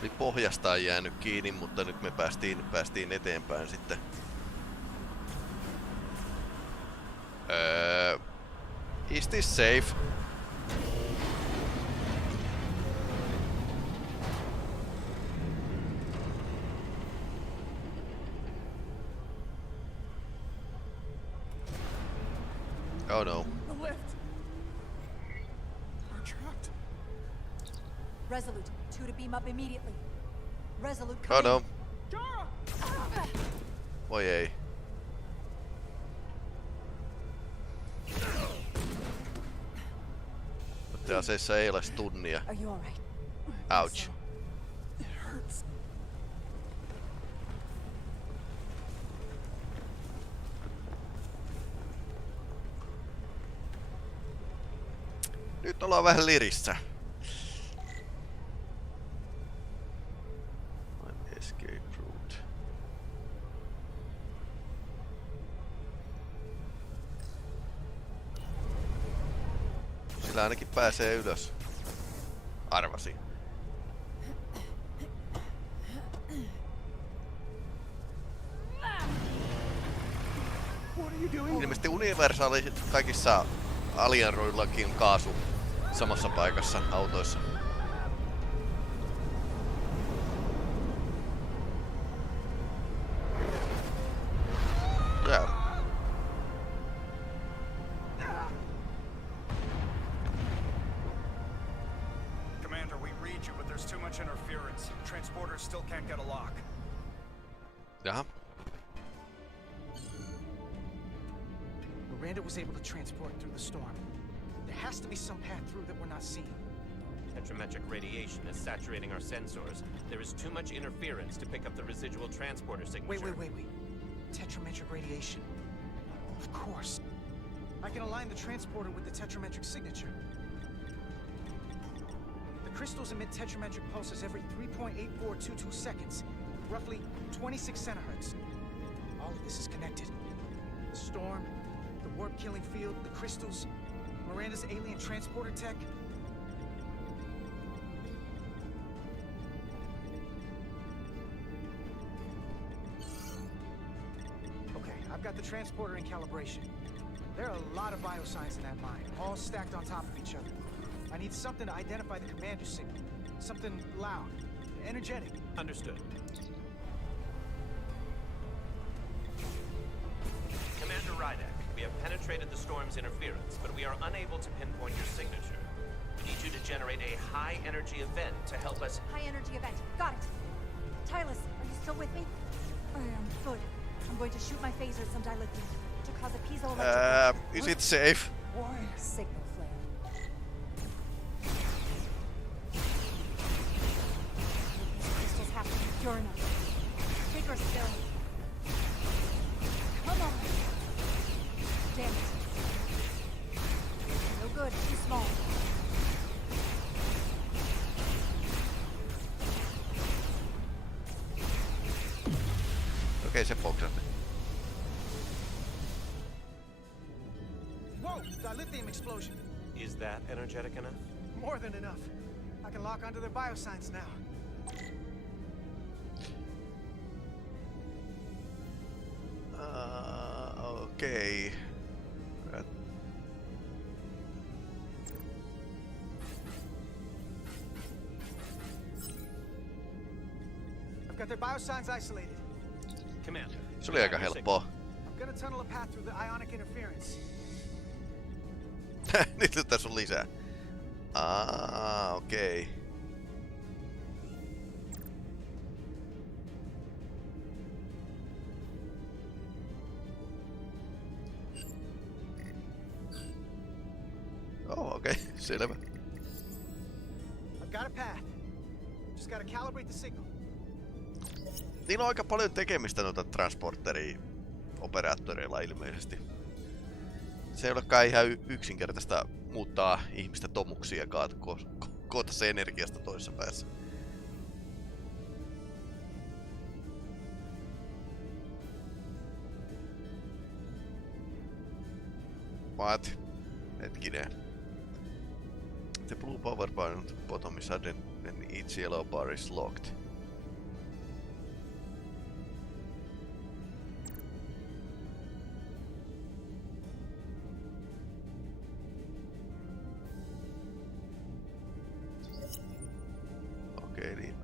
Oli pohjasta jäänyt kiinni, mutta nyt me päästiin eteenpäin sitten. Is this safe? Oh no. The lift. Resolute, 2 to beam up immediately. Resolute, Oh come no. in. Voi ei. Mutta aseissa ei ole stunnia. Are you alright? Ouch. It hurts. Nyt ollaan vähän lirissä. Escape route. Sillä ainakin pääsee ylös. Arvasin. Ilmeisesti universaali kaikissa alienroillakin on kaasu samassa paikassa autoissa. Yeah. Commander, we read you, but there's too much interference. Transporters still can't get a lock. Jaha. Miranda was able to transport through the storm. There has to be some path through that we're not seeing. Tetrametric radiation is saturating our sensors. There is too much interference to pick up the residual transporter signature. Wait. Tetrametric radiation. Of course. I can align the transporter with the tetrametric signature. The crystals emit tetrametric pulses every 3.8422 seconds, roughly 26 centihertz. All of this is connected. The storm, the warp-killing field, the crystals, Miranda's alien transporter tech. Okay, I've got the transporter in calibration. There are a lot of biosigns in that mine, all stacked on top of each other. I need something to identify the commander signal. Something loud, energetic. Understood. Commander Rydek, we have penetrated the storm's interference, but we are unable to pinpoint your signature. We need you to generate a high-energy event to help us... High-energy event. Got it. Tylus, are you still with me? I am. Good. I'm going to shoot my phaser at some dilithium to cause a piezoelectric... Is it safe? Why? Signal flare. Crystals have to be pure enough. Bigger still. Come on. Damn it. No good. Too small. Okei, se poksahti. Whoa! Dilithium explosion. Is that energetic enough? More than enough. I can lock onto their biosigns now. Okei. I've got their biosigns isolated. Commander. Se oli aika helppoa. I'm gonna tunnel a path through the ionic interference. Nyt tässä on lisää. Okei. Okei, selvä. I've got a path. Just gotta calibrate the signal. Niillä on aika paljon tekemistä noita transporteri-operaattoreilla ilmeisesti. Se ei olekaan ihan yksinkertaista muuttaa ihmistä tomuksi ja koota se energiasta toisessa päässä. What? Hetkinen. The blue power bar on the bottom is sudden when each yellow bar is locked. Okei, niin.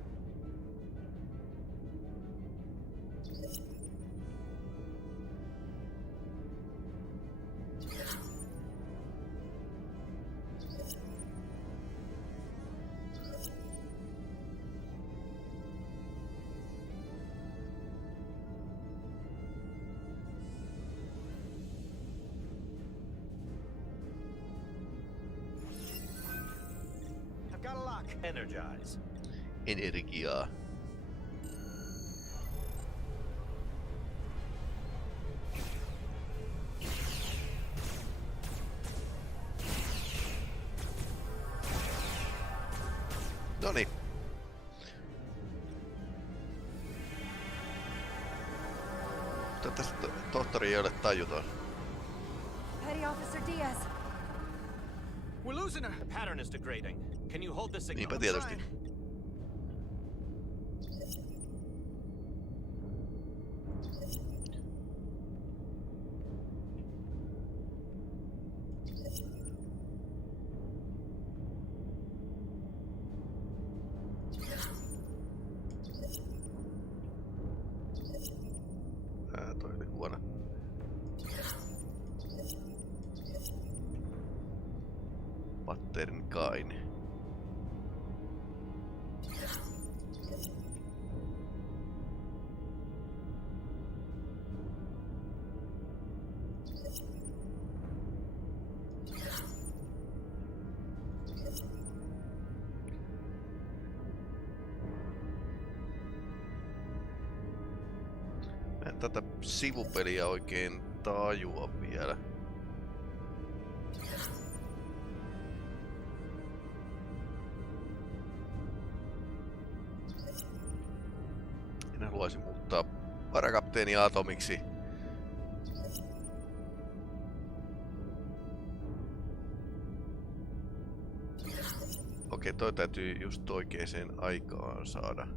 Energize. Energiaa. Noniin. Mutta tästä tohtori ei ole tajuton. Petty Officer Diaz. We're losing her. The pattern is degrading. Can you hold the signal? Niinpä tietysti. Toi oli huono. Pattern kain. Mä en tätä sivupeliä oikein tajua vielä. En haluaisi muuttaa varakapteeni Atomiksi. Okei, toi täytyy just oikeeseen aikaan saada.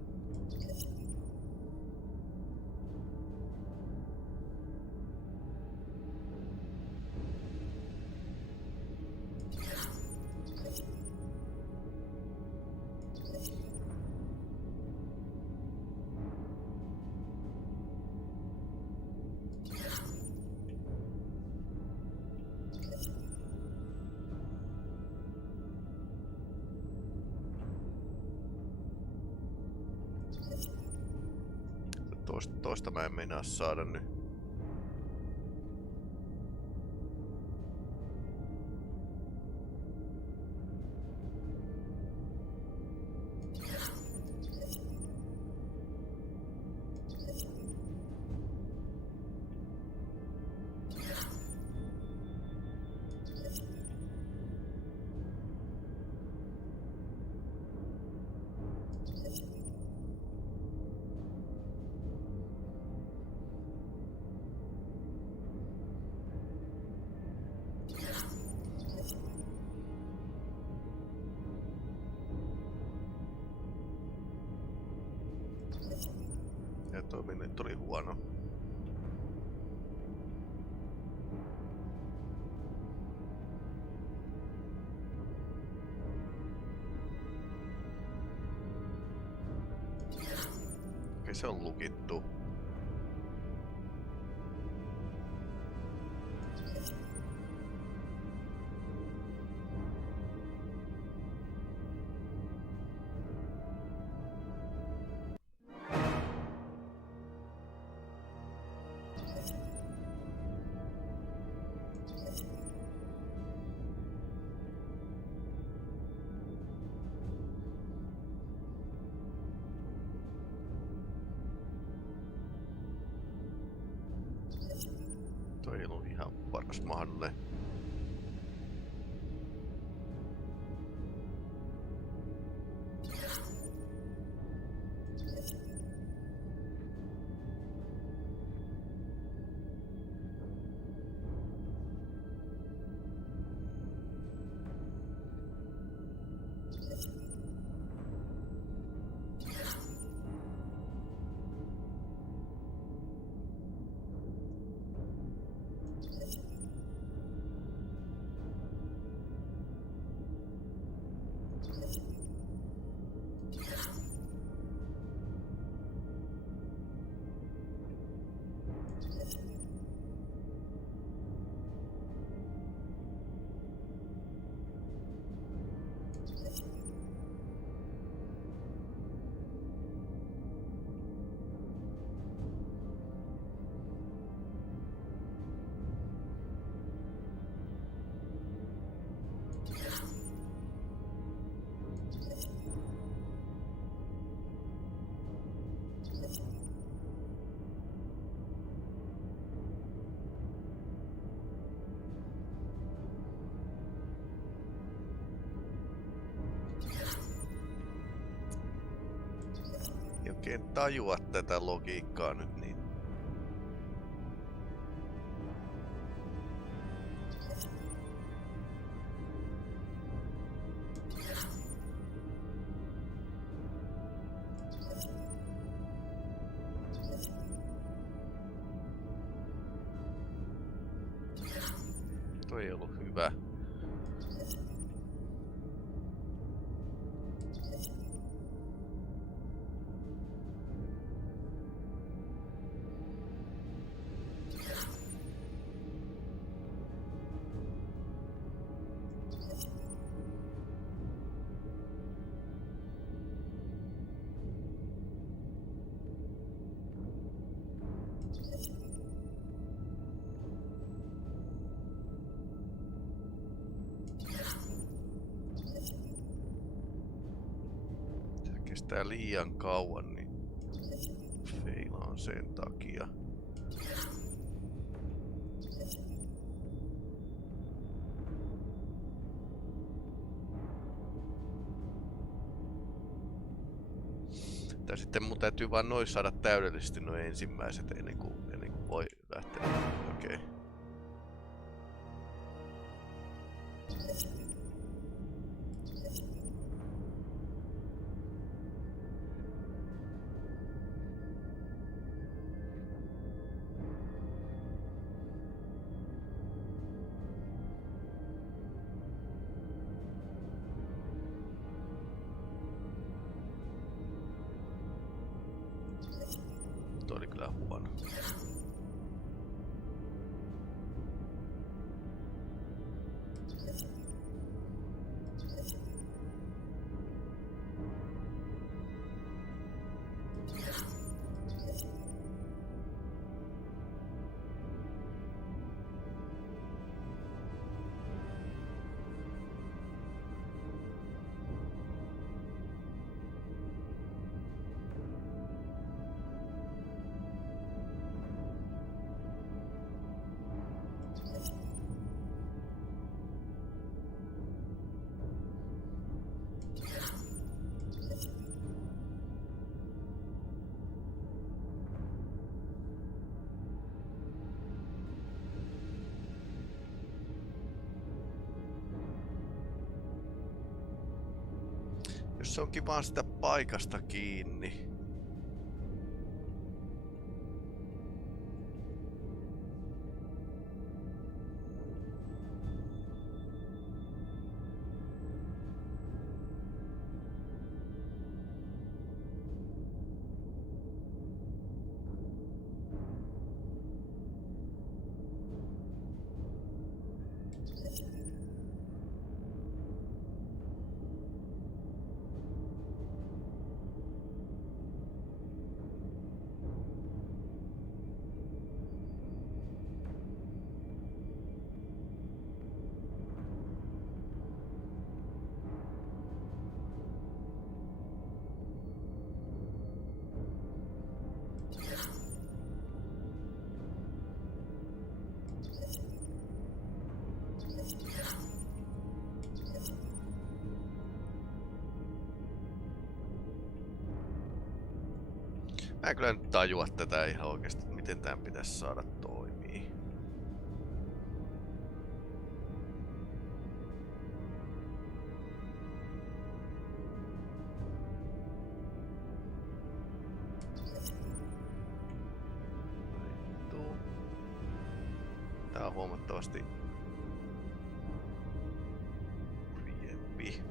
Toista mä en meinaa saada nyt. Ja toi nyt oli huono. Okei, se on lukittu. Toi ei ollut ihan paras mahdollinen. oikein tajua tätä logiikkaa nyt niin. Toi ei ollut hyvä. Kestää liian kauan, niin feilaan sen takia. Tai sitten mun täytyy vaan noin saada täydellisesti noin ensimmäiset ennen kuin voi lähteä. Okei. Tuo oli kyllä huono. Jos se onkin vaan sitä paikasta kiinni. Mä en kyllä nyt tajua tätä ihan oikeesti, miten tän pitäisi saada toimii. Tää on huomattavasti hurjempi.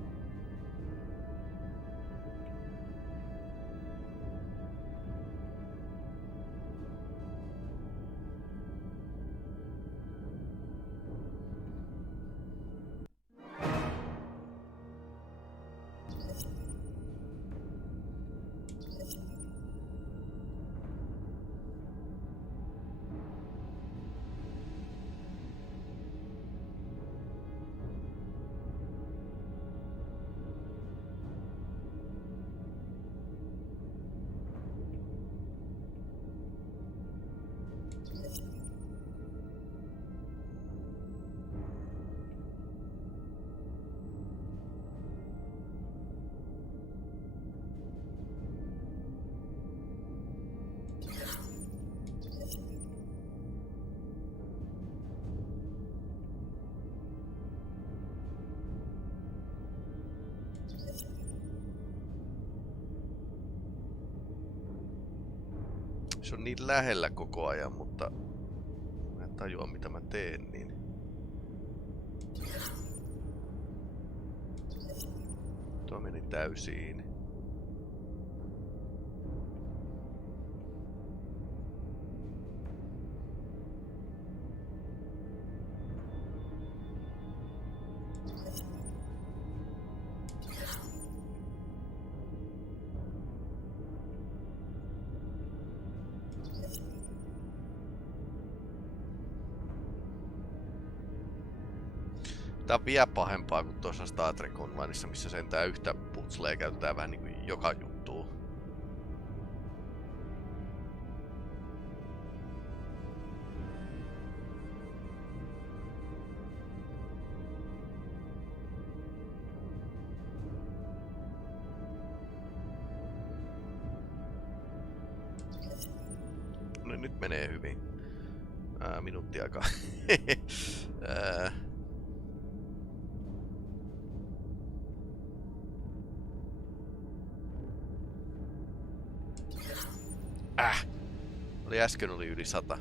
Se on niin lähellä koko ajan, mutta mä en tajua mitä mä teen, niin... Tuo meni täysiin. Tää on vielä pahempaa kuin tuossa Star Trek Onlineissa, missä sentään yhtä puzzlea käytetään vähän niinku joka juttuun. No nyt menee hyvin. Minuutti aikaa. Äsken oli yli 100.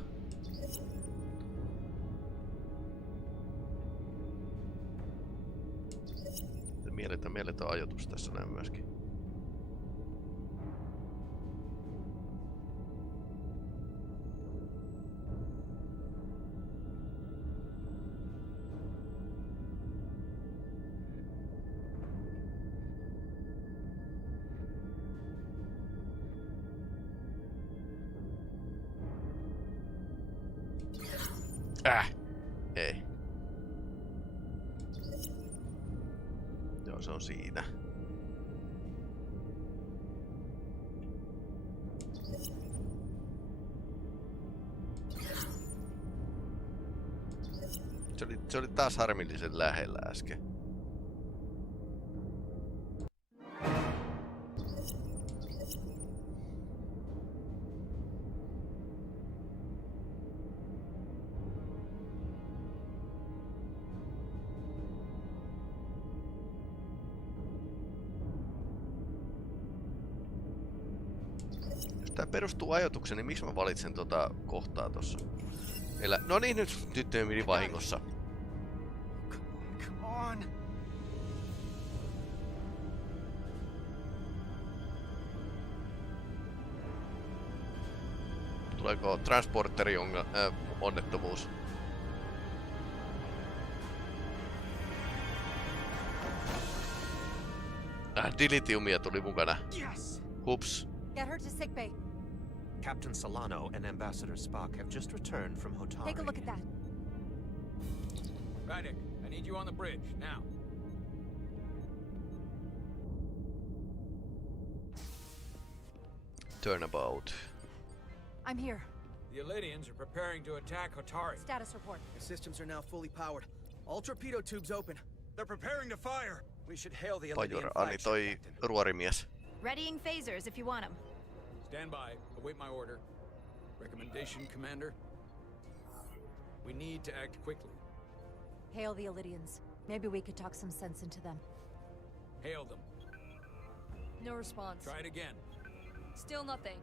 Mieletön ajoitus tässä näin myöskin. Ei. Joo, se on siinä. Se oli taas harmillisen lähellä äsken. Tää perustuu ajatukseen, niin miksi mä valitsen tota kohtaa tossa? No niin, nyt tyttöjen meni vahingossa. Come on. Tuleeko transporteri onnettomuus? Dilithiumia tuli mukana. Yes. Hups. Get her to sickbay. Captain Solano and Ambassador Spock have just returned from Hotari. Take a look at that. Radek, I need you on the bridge, now. Turnabout. I'm here. The Elydians are preparing to attack Hotari. Status report. The systems are now fully powered. All torpedo tubes open. They're preparing to fire. We should hail the Elydian flagship, toi ruorimies. Readying phasers if you want them. Stand by. Await my order. Recommendation, Commander. We need to act quickly. Hail the Elydians. Maybe we could talk some sense into them. Hail them. No response. Try it again. Still nothing.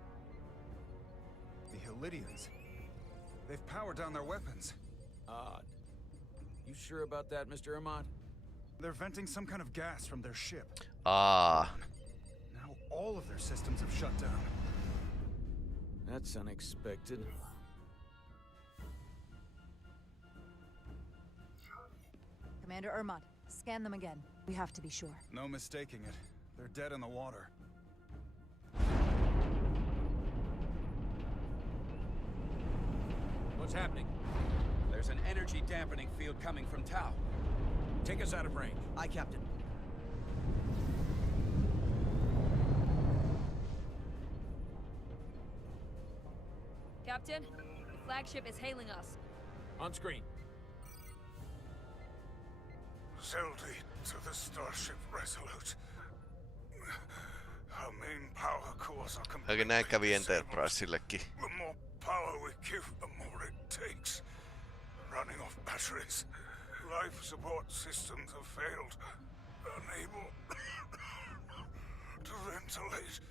The Elydians. They've powered down their weapons. Odd. You sure about that, Mr. Ahmad? They're venting some kind of gas from their ship. Ah. Now all of their systems have shut down. That's unexpected. Commander Ahmad, scan them again. We have to be sure. No mistaking it. They're dead in the water. What's happening? There's an energy dampening field coming from Tau. Take us out of range. Aye, Captain. Captain, the flagship is hailing us. On screen. Zeldy to the Starship Resolute. Our main power cores are completely Oikein näin kävi Enterprisillekin. The more power we give, the more it takes. Running off batteries. Life support systems have failed. Unable to ventilate.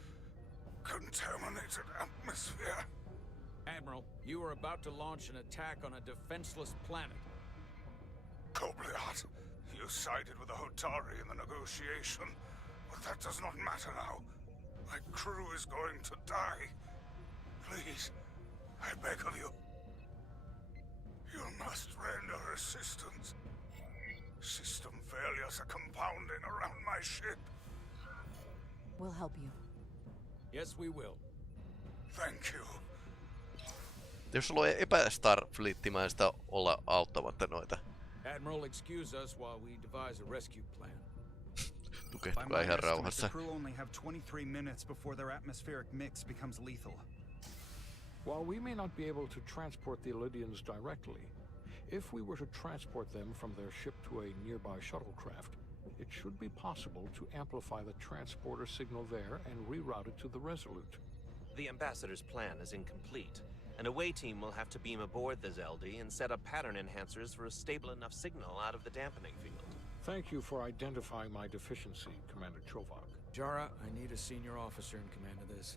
Contaminated atmosphere. Admiral, you are about to launch an attack on a defenseless planet. Kobliat, you sided with the Hotari in the negotiation, but that does not matter now. My crew is going to die. Please, I beg of you. You must render assistance. System failures are compounding around my ship. We'll help you. Yes, we will. Thank you. Jos sulla on epästarfleettimäistä olla auttamatta noita. Admiral, excuse us while we devise a rescue plan. Tukehtukaa ihan rauhassa. The crew only have 23 minutes before their atmospheric mix becomes lethal. While we may not be able to transport the Illidians directly, if we were to transport them from their ship to a nearby shuttlecraft, it should be possible to amplify the transporter signal there and reroute it to the Resolute. The Ambassador's plan is incomplete. An away team will have to beam aboard the Zeldi and set up pattern enhancers for a stable enough signal out of the dampening field. Thank you for identifying my deficiency, Commander Chovak. Jara, I need a senior officer in command of this.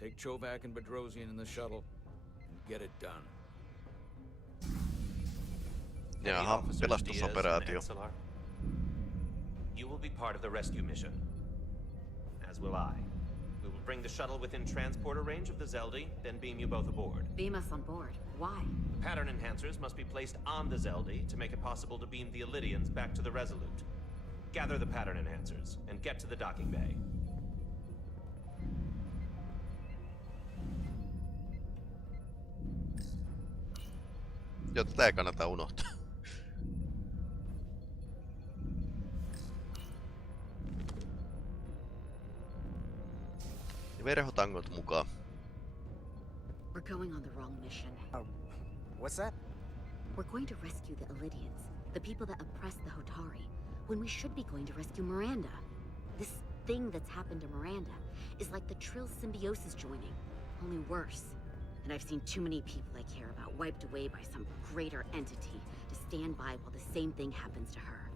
Take Chovak and Bedrosian in the shuttle and get it done. Jaha, pelastusoperaatio. You will be part of the rescue mission. As will I. We will bring the shuttle within transporter range of the Zeldi, then beam you both aboard. Beam us on board. Why? Pattern enhancers must be placed on the Zeldi to make it possible to beam the Illidians back to the Resolute. Gather the pattern enhancers and get to the docking bay. Joo, tätä ei kannata unohtaa. Verhotangot mukaan. We're going on the wrong mission. What's that? We're going to rescue the Illidians, the people that oppress the Hotari, when we should be going to rescue Miranda. This thing that's happened to Miranda is like the Trill symbiosis joining, only worse. And I've seen too many people I care about wiped away by some greater entity to stand by while the same thing happens to her.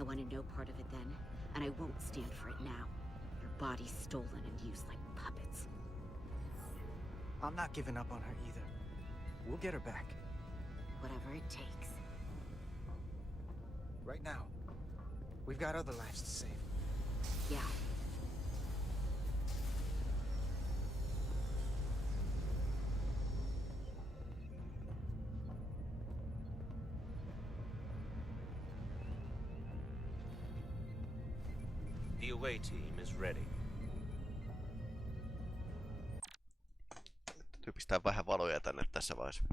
I wanted no part of it then, and I won't stand for it now. Your body's stolen and used like puppets. I'm not giving up on her either. We'll get her back. Whatever it takes. Right now, we've got other lives to save. Yeah. The away team is ready. Täytyy pistää vähän valoja tänne tässä vaiheessa.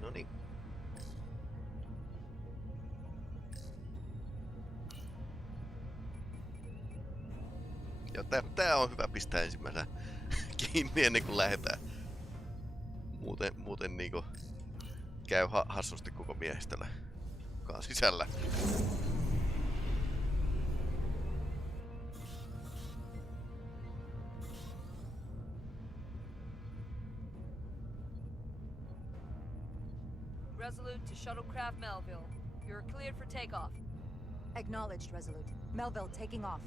Noniin. Joo, tää on hyvä pistää ensimmäisenä kiinni ennen kuin lähdetään. Muuten niinku käy hassusti koko miehistöllä kaan sisällä. Resolute to shuttlecraft Melville. You're cleared for takeoff. Acknowledged, Resolute. Melville taking off.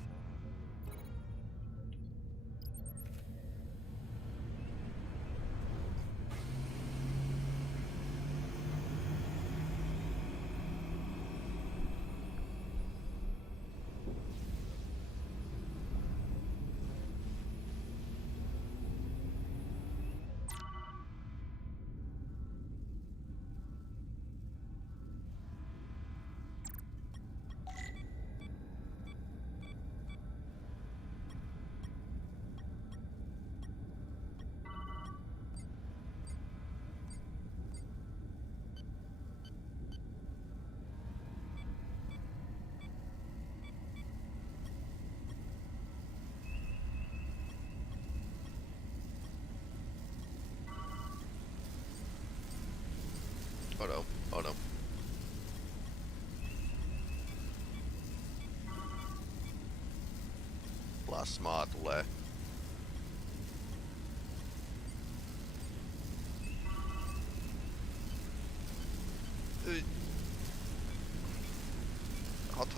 Asmaa tulee. Hot.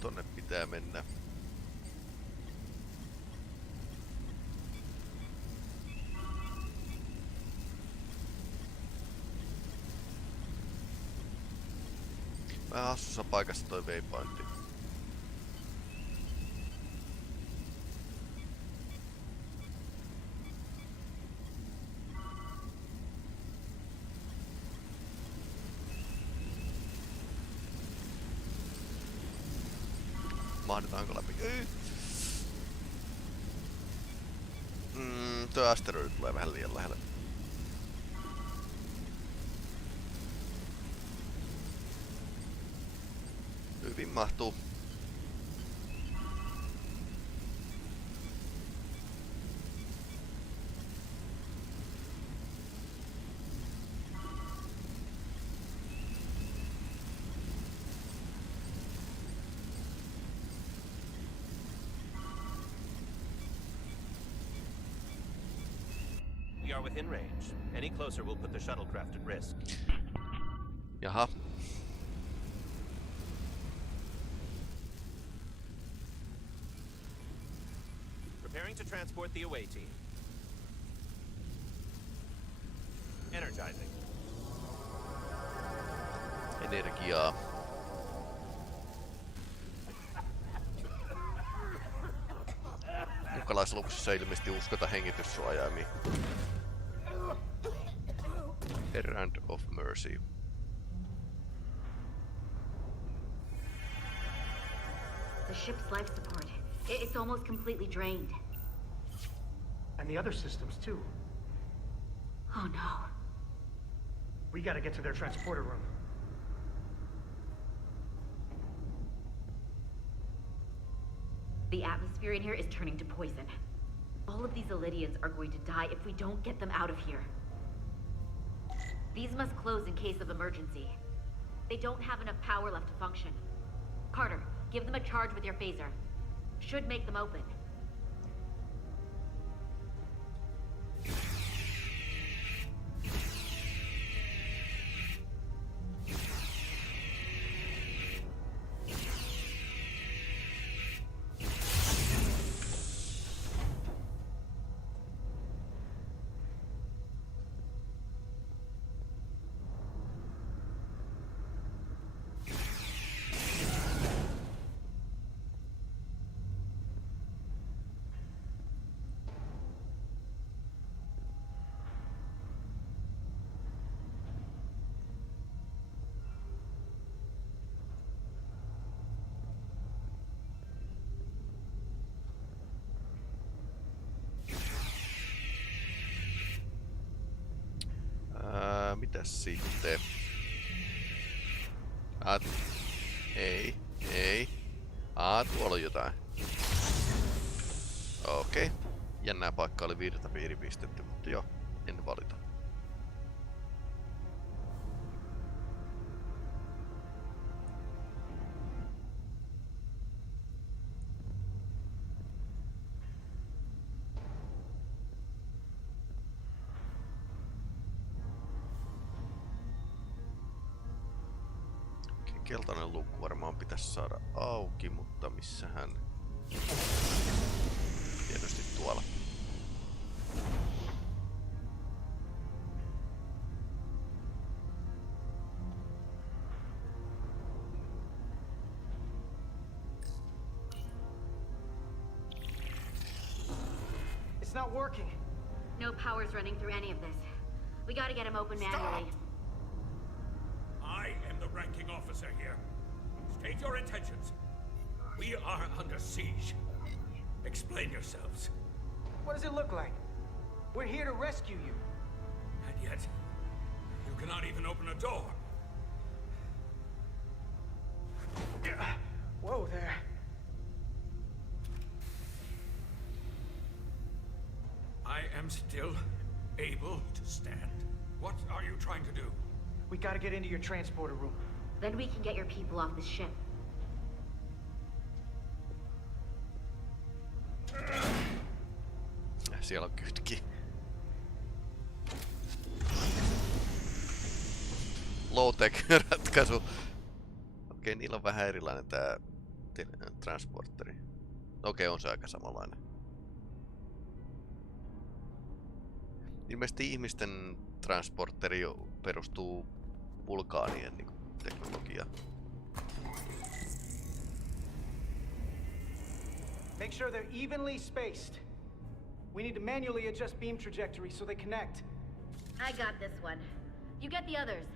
Tonne pitää mennä. Vähän hassussa paikassa toi waypointti. Mahdetaanko läpi? Tuo asteroidi tulee vähän liian lähelle. Hyvin mahtuu. We are within range. Any closer will put the shuttlecraft at risk. Jaha. Preparing to transport the away team. Energizing. Energiaa. Mukalaisluksissa ilmeisesti uskota hengityssuojaimia. Errand of Mercy. The ship's life support. It's almost completely drained. And the other systems, too. Oh no. We gotta get to their transporter room. The atmosphere in here is turning to poison. All of these Illidians are going to die if we don't get them out of here. These must close in case of emergency. They don't have enough power left to function. Carter, give them a charge with your phaser. Should make them open. Mitäs sitten? Ei. Tuolla on jotain. Okei. Jännää paikkaa oli 5 piiripistettä, mutta joo, en valita. Keltainen luukku varmaan pitäisi saada auki, mutta missähän? Tietysti tuolla. It's not working. No power's running through any of this. We gotta get him open manually. I am the ranking officer here. State your intentions. We are under siege. Explain yourselves. What does it look like? We're here to rescue you. And yet, you cannot even open a door. Whoa there. I am still able to stand. What are you trying to do? We gotta get into your transporter room. Then we can get your people off the ship. Siellä on kytki. Low-tech ratkaisu. Okei, niillä on vähän erilainen tää transporteri. Okei, on se aika samanlainen. Ilmeisesti ihmisten transporteri perustuu vulkaanien niin teknologiaan. Make sure they're evenly spaced. We need to manually adjust beam trajectory so they connect. I got this one. You get the others.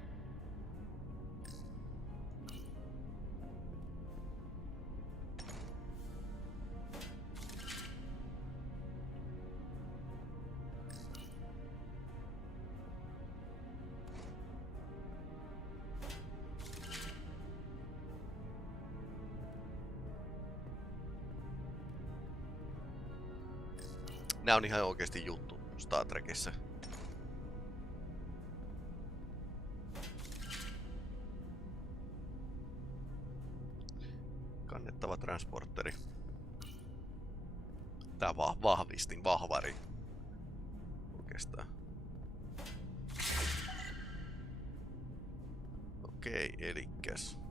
Nää on ihan oikeesti juttu Star Trekissä. Kannettava transporteri. Tää vahvistin, vahvari. Oikeastaan. Okei, elikkäs.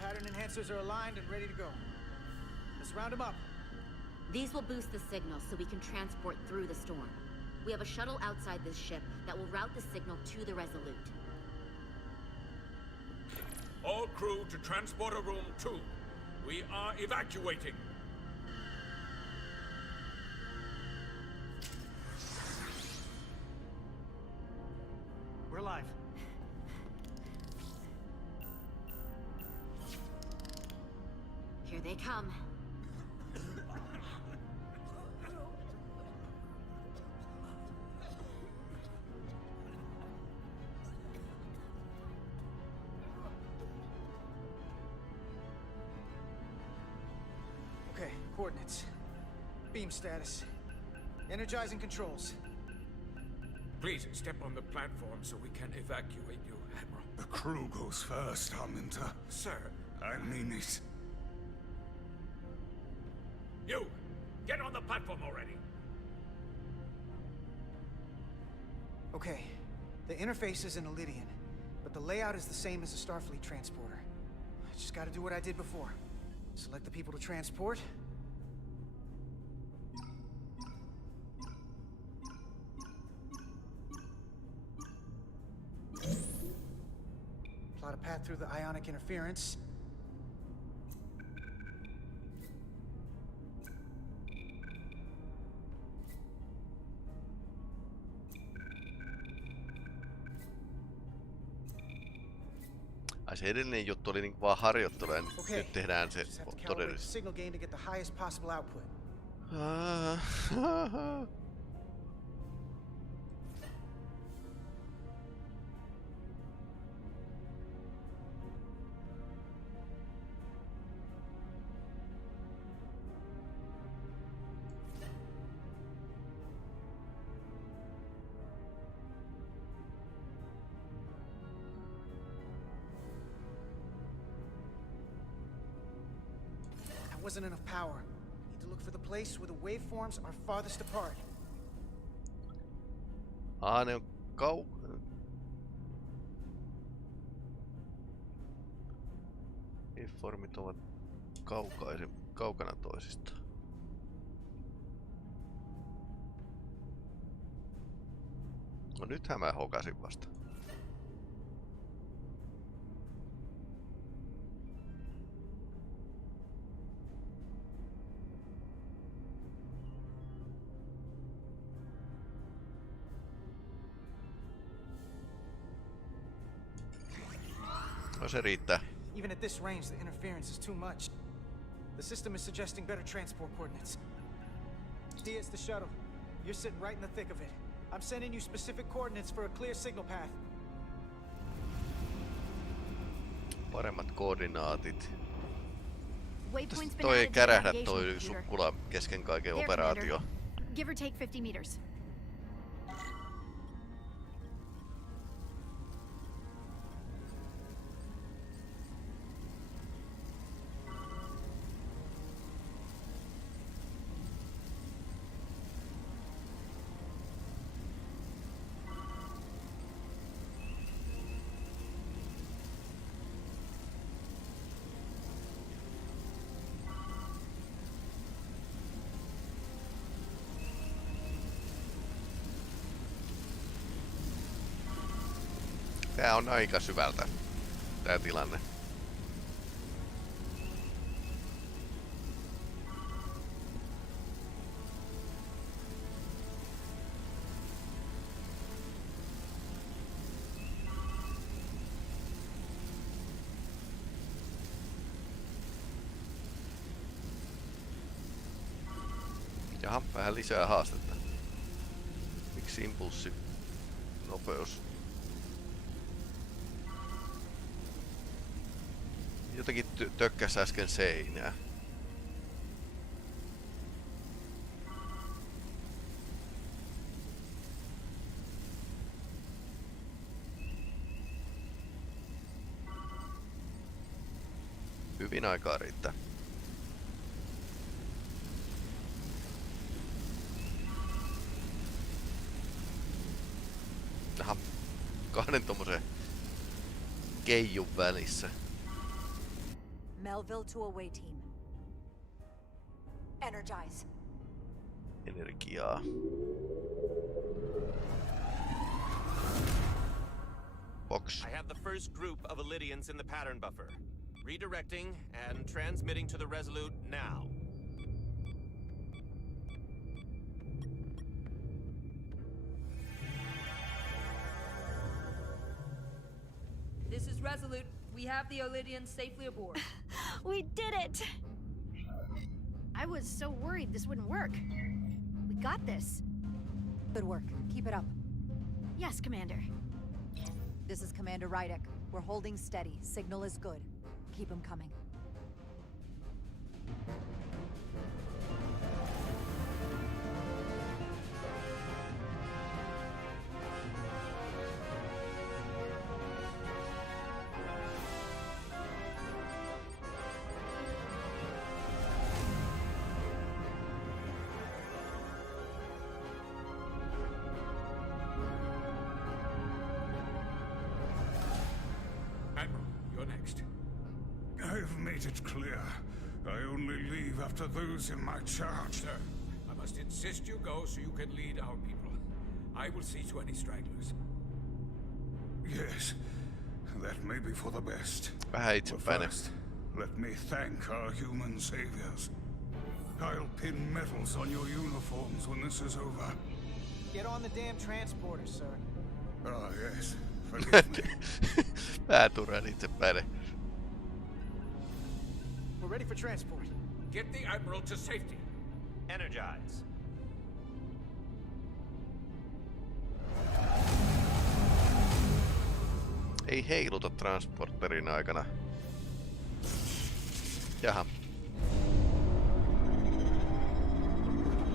Pattern enhancers are aligned and ready to go. Let's round them up. These will boost the signal so we can transport through the storm. We have a shuttle outside this ship that will route the signal to the Resolute. All crew to Transporter Room 2. We are evacuating. We're live. Here they come. Okay, coordinates. Beam status. Energizing controls. Please step on the platform so we can evacuate you, Admiral. The crew goes first, Arminta. Sir. I mean it. You! Get on the platform already! Okay. The interface is in Elydian, but the layout is the same as a Starfleet transporter. I just gotta do what I did before. Select the people to transport. Plot a path through the ionic interference. Se edellinen juttu oli niinku vaan harjoittelua ja nyt tehdään se todellisesti. Signal gain to get the highest possible output. Wasn't enough power. Need to look for the place where the waveforms are farthest apart. Ne on waveformit ovat kaukana toisistaan. No nythän mä hokasin vasta. No se riittää. Even at this range, the interference is too much. The system is suggesting better transport coordinates. Diaz, the shuttle. You're sitting right in the thick of it. I'm sending you specific coordinates for a clear signal path. Paremmat koordinaatit. Toi ei kärähdä toi sukkula kesken kaiken operaatio. Give or take 50 meters. Tää on aika syvältä, tää tilanne. Jaha, vähän lisää haastetta. Miksi impulssi? Nopeus. Jotenkin tökkäs äsken seinää. Hyvin aikaa riittää. Aha, kahden tommosen keijun välissä. Melville to away team. Energize. Energiaa. Box. I have the first group of Illydians in the pattern buffer. Redirecting and transmitting to the Resolute now. This is Resolute. We have the Illydians safely aboard. We did it! I was so worried this wouldn't work. We got this. Good work. Keep it up. Yes, Commander. This is Commander Rydek. We're holding steady. Signal is good. Keep them coming. I've made it clear. I only leave after those in my charge. Sir, I must insist you go so you can lead our people. I will see to any stragglers. Yes, that may be for the best. But first, let me thank our human saviors. I'll pin medals on your uniforms when this is over. Get on the damn transporter, sir. Ah, yes. Pääturaan itsepäinen. We're ready for transport. Get the Admiral to safety. Energize. Ei heiluta transporterin aikana. Jaha.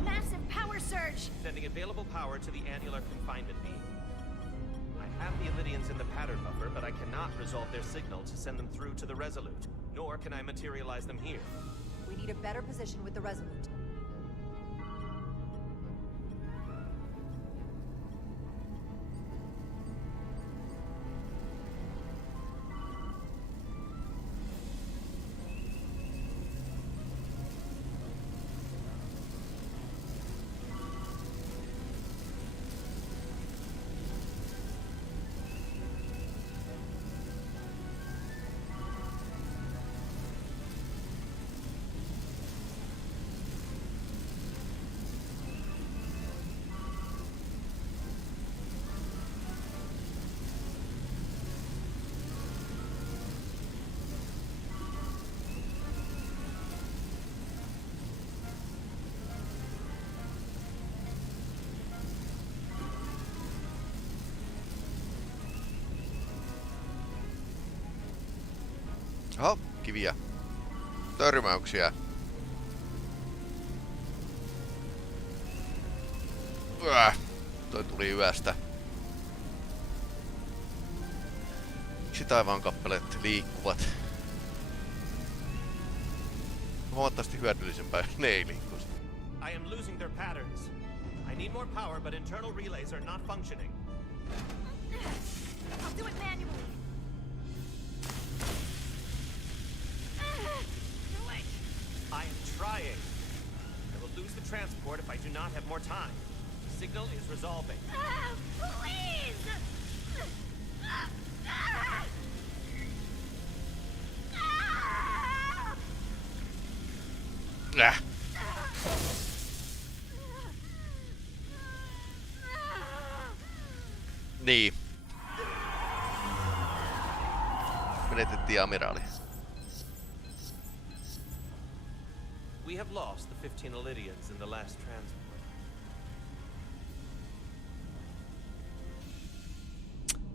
Massive power surge! Sending available power to the annular confinement beam. I have the Illidians in the pattern buffer, but I cannot resolve their signal to send them through to the Resolute. Nor can I materialize them here. We need a better position with the Resolute. Oho, kiviä. Törmäyksiä. Toi tuli yöstä. Miksi taivaankappaleet liikkuvat? Huomattavasti hyödyllisempää, jos ne ei liikkuisi. I am losing their patterns. I need more power, but internal relays are not functioning. I'll do it manually. I am trying. I will lose the transport if I do not have more time. The signal is resolving. Please! Niin. Menetettiin amiraali. We have lost the 15 Illidians in the last transport.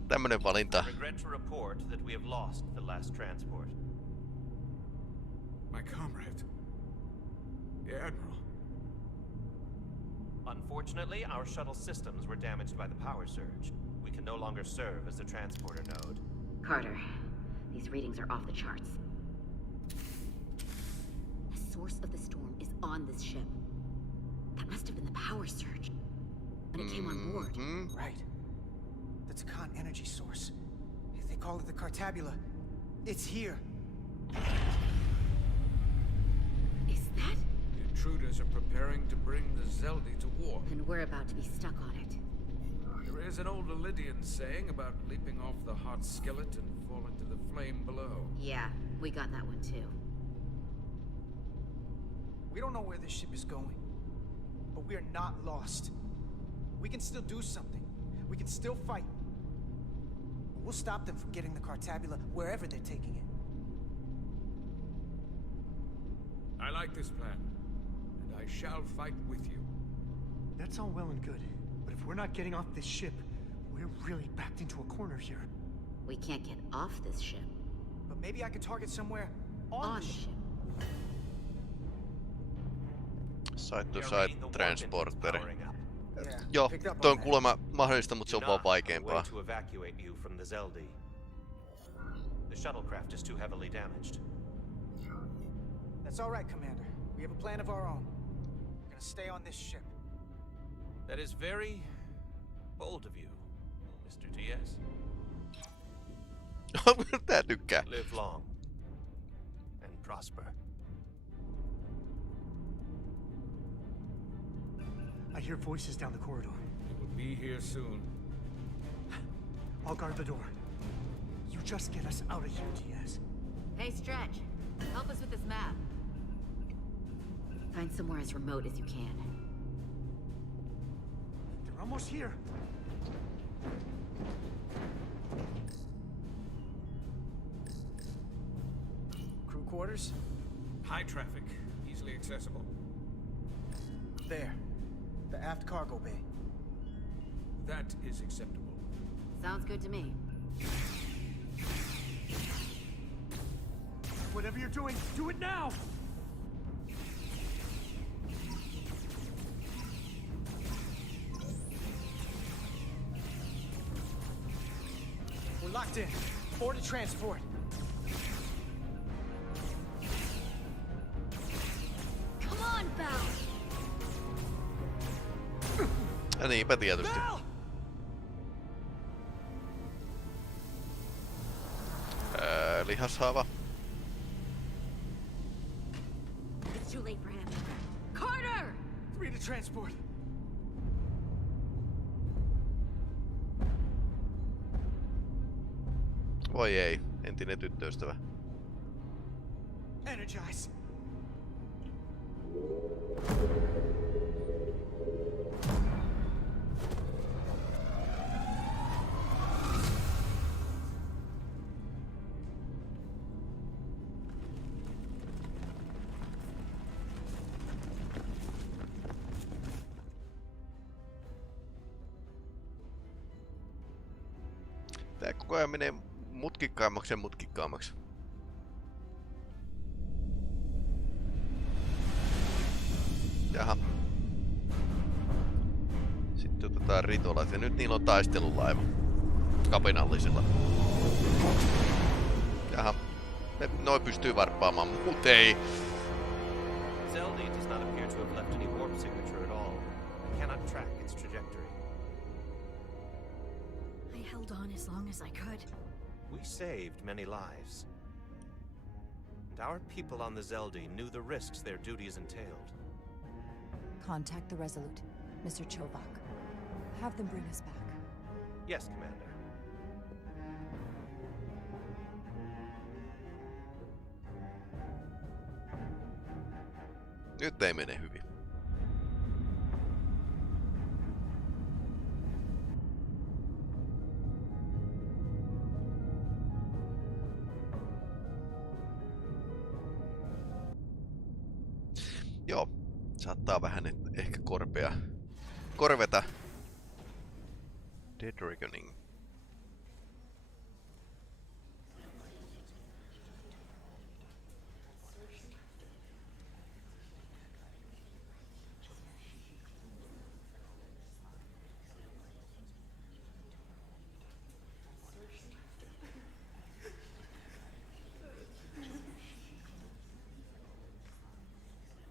Tämmönen valinta. I regret to report that we have lost the last transport. My comrade. The Admiral. Unfortunately, our shuttle systems were damaged by the power surge. We can no longer serve as the transporter node. Carter, these readings are off the charts. The source of the storm is on this ship. That must have been the power surge when it came on board. Right. The Takan energy source. They call it the Cartabula. It's here. Is that? The intruders are preparing to bring the Zeldi to war. And we're about to be stuck on it. There is an old Illidian saying about leaping off the hot skillet and falling to the flame below. Yeah, we got that one too. We don't know where this ship is going, but we are not lost. We can still do something. We can still fight. We'll stop them from getting the Cartabula wherever they're taking it. I like this plan, and I shall fight with you. That's all well and good, but if we're not getting off this ship, we're really backed into a corner here. We can't get off this ship. But maybe I could target somewhere on the ship. Side-to-side transporter. Joo, toi on kuulemma mahdollista, mutta se on vaan vaikeampaa. To evacuate you from the Zeldi. The shuttlecraft is too heavily damaged. That's all right, Commander. We have a plan of our own. We're gonna stay on this ship. That is very bold of you, Mr. Diaz. Tää tykkää. Live long and prosper. I hear voices down the corridor. It will be here soon. I'll guard the door. You just get us out of here, Diaz. Hey, Stretch. Help us with this map. Find somewhere as remote as you can. They're almost here. quarters? High traffic, easily accessible. There. The aft cargo bay. That is acceptable. Sounds good to me. Whatever you're doing, do it now! We're locked in. Board to transport. Come on, Val! Ja niinpä tietysti. Lihashaava. It's too late for him. Carter! 3 to transport. Voi ei, entinen tyttöystävä. Energize. Tää koko ajan menee mutkikkaammaksi ja mutkikkaammaksi. Jaha. Sitten otetaan ritolat ja nyt niillä on taistelulaiva. Kapinallisilla. Jaha. Noi pystyy varppaamaan, mut ei. Zelda does not appear to have left any warp signature at all. I cannot track its trajectory. I held on as long as I could. We saved many lives. And our people on the Zelda knew the risks their duties entailed. Contact the Resolute, Mr. Chovak. Have them bring us back. Yes, Commander. Nyt ei mene hyvin. Joo, saattaa vähän ehkä korveta. Dead Reckoning.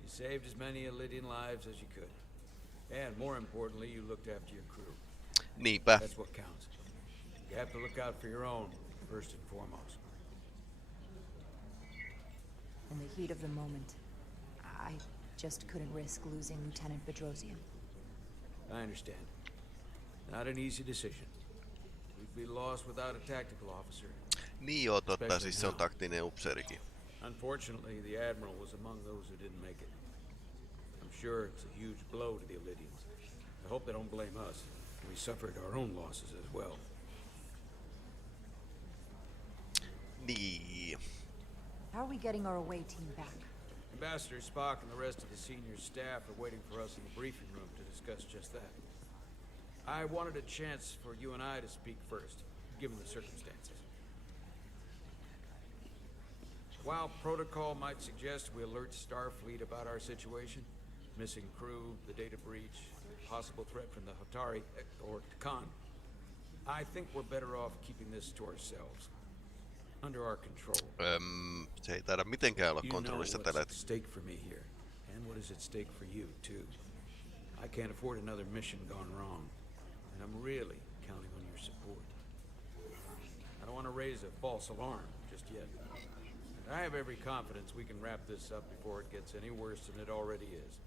Saved as many Elydian lives as you could. And more importantly, you looked after your crew. Niinpä. That's what counts. You have to look out for your own, first and foremost. In the heat of the moment, I just couldn't risk losing Lieutenant Bedrosian. I understand. Not an easy decision. We'd be lost without a tactical officer. Niin joo, totta, siis se on taktinen upseerikin. Unfortunately, the Admiral was among those who didn't make it. I'm sure it's a huge blow to the Elydians. I hope they don't blame us. We suffered our own losses as well. Niin. How are we getting our away team back? Ambassador Spock and the rest of the senior staff are waiting for us in the briefing room to discuss just that. I wanted a chance for you and I to speak first, given the circumstances. While protocol might suggest we alert Starfleet about our situation, missing crew, the data breach, possible threat from the Hotari, or Khan, I think we're better off keeping this to ourselves. Under our control. Se ei taida mitenkään olla kontrollissa tällä. You know what's at stake for me here, and what is at stake for you too. I can't afford another mission gone wrong, and I'm really counting on your support. I don't want to raise a false alarm just yet. And I have every confidence we can wrap this up before it gets any worse than it already is.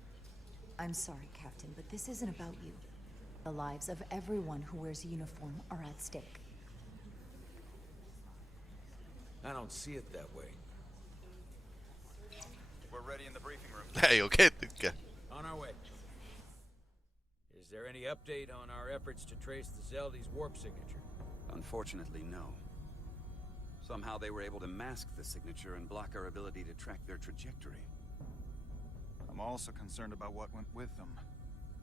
I'm sorry, Captain, but this isn't about you. The lives of everyone who wears a uniform are at stake. I don't see it that way. We're ready in the briefing room. Ei oikein tykkää. On our way. Is there any update on our efforts to trace the Zeldy's warp signature? Unfortunately, no. Somehow they were able to mask the signature and block our ability to track their trajectory. I'm also concerned about what went with them.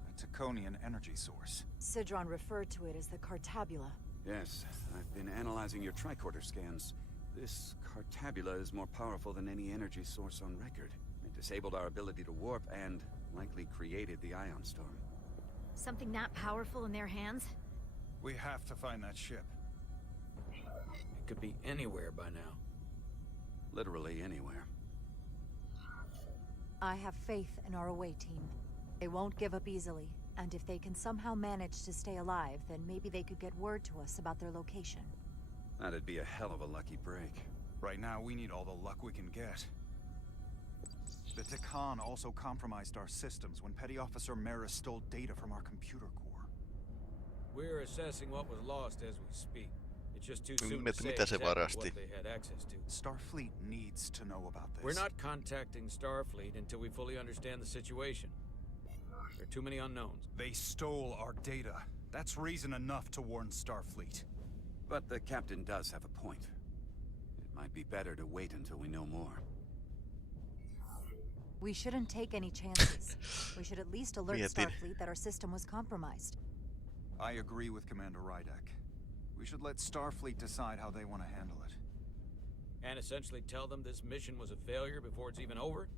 A Taconian energy source. Sidron referred to it as the Cartabula. Yes, I've been analyzing your tricorder scans. This Cartabula is more powerful than any energy source on record. It disabled our ability to warp and likely created the ion storm. Something that powerful in their hands? We have to find that ship. It could be anywhere by now. Literally anywhere. I have faith in our away team. They won't give up easily, and if they can somehow manage to stay alive, then maybe they could get word to us about their location. That'd be a hell of a lucky break. Right now, we need all the luck we can get. The Takan also compromised our systems when Petty Officer Maris stole data from our computer core. We're assessing what was lost as we speak. It's just too soon to Mitä say se exactly varasti? what they had access to. Starfleet needs to know about this. We're not contacting Starfleet until we fully understand the situation. There are too many unknowns. They stole our data. That's reason enough to warn Starfleet. But the captain does have a point. It might be better to wait until we know more. We shouldn't take any chances. We should at least alert Mietin. Starfleet that our system was compromised. I agree with Commander Rydek. We should let Starfleet decide how they want to handle it. And essentially tell them this mission was a failure before it's even over?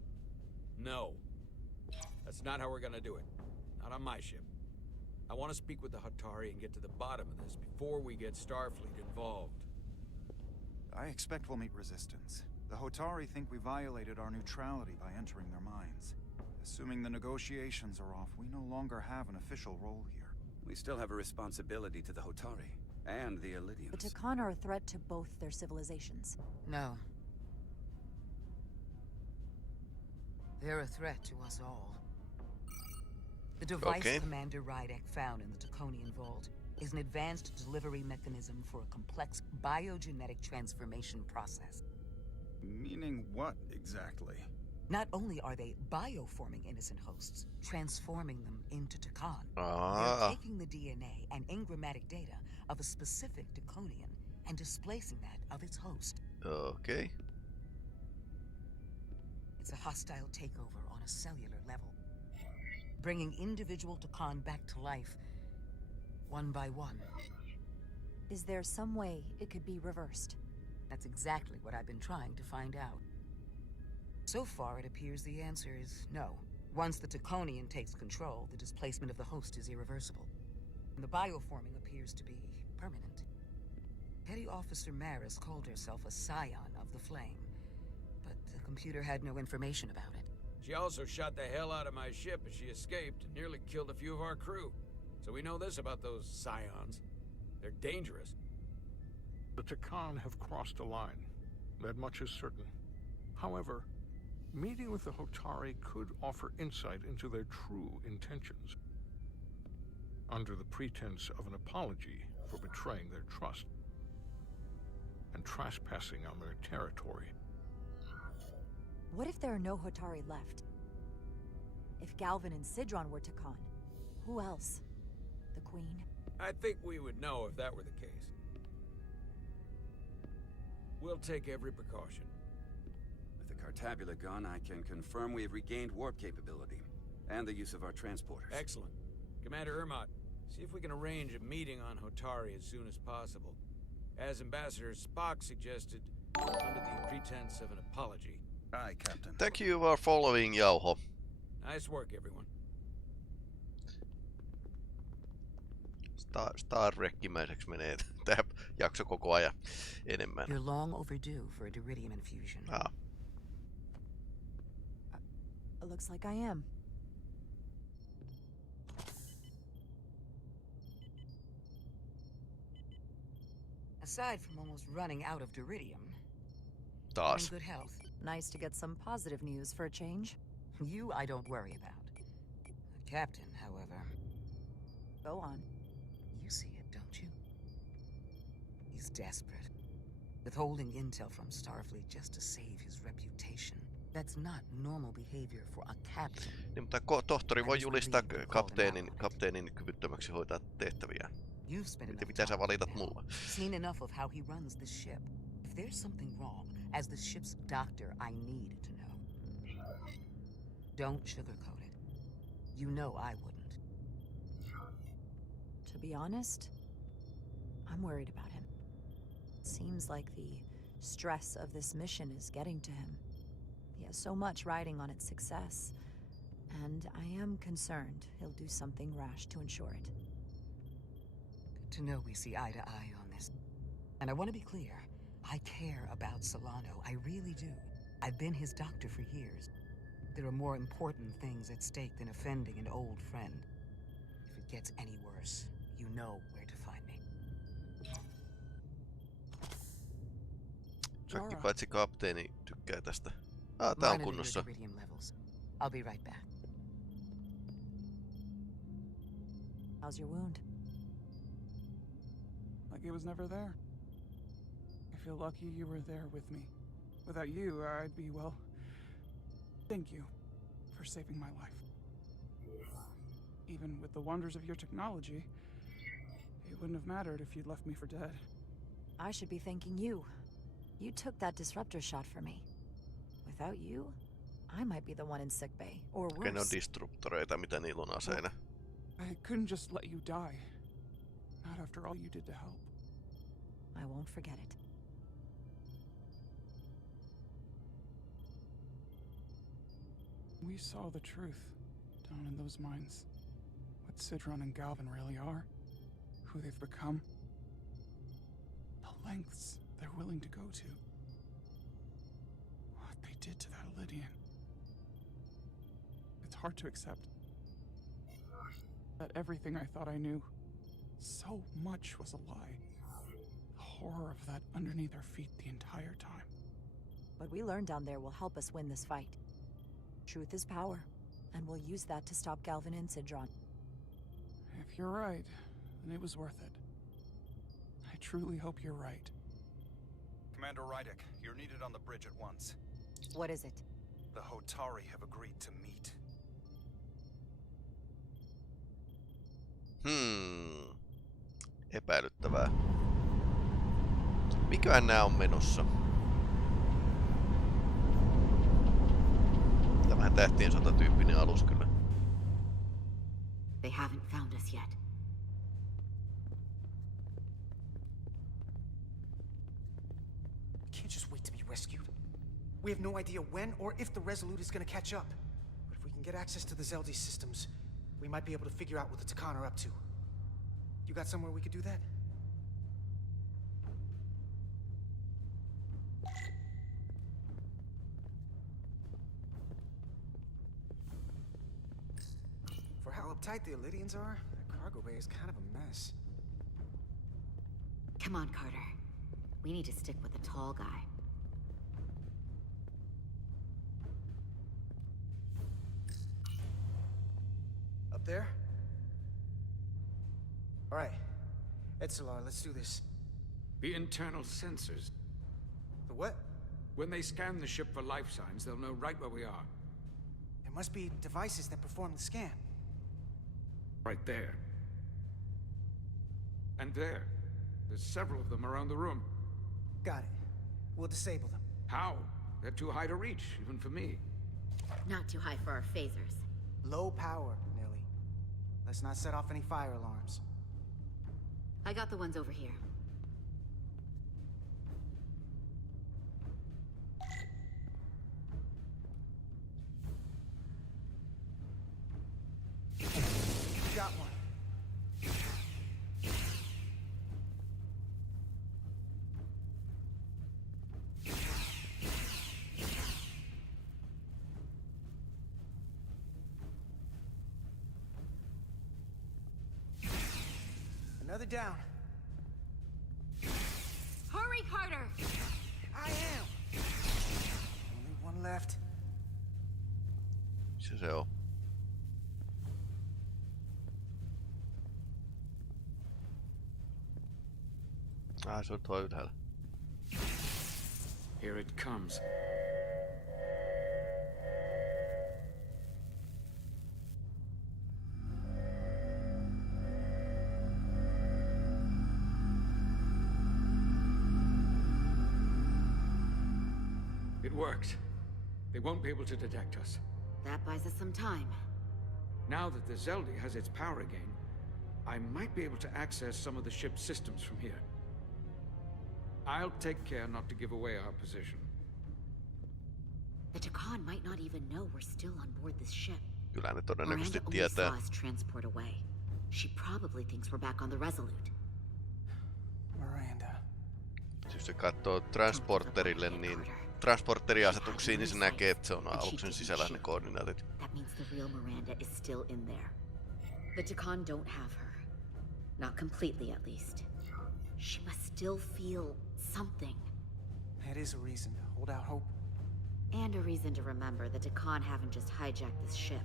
No. That's not how we're gonna do it. Not on my ship. I want to speak with the Hatari and get to the bottom of this before we get Starfleet involved. I expect we'll meet resistance. The Hotari think we violated our neutrality by entering their minds. Assuming the negotiations are off, we no longer have an official role here. We still have a responsibility to the Hotari and the Illidians. The Takan are a threat to both their civilizations. No. They're a threat to us all. The device Commander Rydek found in the Taconian Vault is an advanced delivery mechanism for a complex biogenetic transformation process. Meaning what, exactly? Not only are they bioforming innocent hosts, transforming them into Takan, Ah. they're taking the DNA and engrammatic data of a specific Taconian and displacing that of its host. Okay. It's a hostile takeover on a cellular level, bringing individual Takan back to life, one by one. Is there some way it could be reversed? That's exactly what I've been trying to find out. So far, it appears the answer is no. Once the Taconian takes control, the displacement of the host is irreversible. And the bioforming appears to be permanent. Petty Officer Maris called herself a scion of the Flame, but the computer had no information about it. She also shot the hell out of my ship as she escaped and nearly killed a few of our crew. So we know this about those scions. They're dangerous. The Takan have crossed a line. That much is certain. However, meeting with the Hotari could offer insight into their true intentions. Under the pretense of an apology for betraying their trust and trespassing on their territory. What if there are no Hotari left? If Galvin and Sidron were Takan, who else? The Queen? I think we would know if that were the case. We'll take every precaution. With the Cartabula gone, I can confirm we have regained warp capability and the use of our transporters. Excellent. Commander Ermot, see if we can arrange a meeting on Hotari as soon as possible. As Ambassador Spock suggested, under the pretense of an apology. Aye, Captain. Thank you for following, Jauho. Nice work, everyone. Star Trek-mäiseksi menee tämä jakso koko ajan enemmän. You're long overdue for a Diridium infusion. Ah. It looks like I am. Aside from almost running out of Diridium, Taas. I'm in good health. Nice to get some positive news for a change. You I don't worry about. The Captain, however. Go on. You see it, don't you? He's desperate. Withholding intel from Starfleet just to save his reputation. That's not normal behavior for a captain. Niin, mutta tohtori voi julistaa kapteenin kyvyttömäksi hoitaa tehtäviä. Mitä sä valitat mulle? Seen enough of how he runs the ship. If there's something wrong, as the ship's doctor, I need to know. Don't sugarcoat it. You know I wouldn't. To be honest, I'm worried about him. Seems like the stress of this mission is getting to him. He has so much riding on its success, and I am concerned he'll do something rash to ensure it. Good to know we see eye to eye on this. And I want to be clear, I care about Solano, I really do. I've been his doctor for years. There are more important things at stake than offending an old friend. If it gets any worse, you know where to find me. Kaikki paitsi kapteeni tykkää tästä. Tää on kunnossa. I'll be right back. How's your wound? Like it was never there. I feel lucky you were there with me. Without you, I'd be, well... Thank you for saving my life. Even with the wonders of your technology, it wouldn't have mattered if you'd left me for dead. I should be thanking you. You took that disruptor shot for me. Without you, I might be the one in sickbay, or worse. Okei, ne on disruptoreita, mitä niillä on aseina. I couldn't just let you die. Not after all you did to help. I won't forget it. We saw the truth down in those mines. What Sidron and Galvin really are. Who they've become. The lengths they're willing to go to. What they did to that Lydian. It's hard to accept. That everything I thought I knew, so much was a lie. The horror of that underneath our feet the entire time. What we learned down there will help us win this fight. Truth is power, and we'll use that to stop Galvin and Sidron. If you're right, then it was worth it. I truly hope you're right. Commander Rydick, you're needed on the bridge at once. What is it? The Hotari have agreed to meet. Epäilyttävää. Miköhän nää on menossa? Tämähän tähtien sotatyyppinen alus kyllä. They haven't found us yet. We can't just wait to be rescued. We have no idea when or if the Resolute is gonna catch up. But if we can get access to the Zeldi systems, we might be able to figure out what the Takan are up to. You got somewhere we could do that? For how uptight the Elydians are, that cargo bay is kind of a mess. Come on, Carter. We need to stick with the tall guy. Up there? All right. Etzelar, let's do this. The internal sensors. The what? When they scan the ship for life signs, they'll know right where we are. There must be devices that perform the scan. Right there. And there. There's several of them around the room. Got it. We'll disable them. How? They're too high to reach, even for me. Not too high for our phasers. Low power, Millie. Let's not set off any fire alarms. I got the ones over here. Got one. Another down. Hurry, Carter! I am. Only one left. Se on. Se on tuo ylhäällä. Here it comes. works. They won't be able to detect us. That buys us some time. Now that the Zeldi has its power again, I might be able to access some of the ship's systems from here. I'll take care not to give away our position. The Takan might not even know we're still on board this ship. Kyllä ne todennäköisesti Miranda only tietää. saw us transport away. She probably thinks we're back on the Resolute. Miranda. Jos se katsoo transporterille, niin transporteriasetuksiin, niin se näkee, että se on aluksen sisällä ne koordinaatit. That means the real Miranda is still in there. The Takan don't have her. Not completely, at least. She must still feel something. That is a reason to hold out hope. And a reason to remember that Takan haven't just hijacked this ship.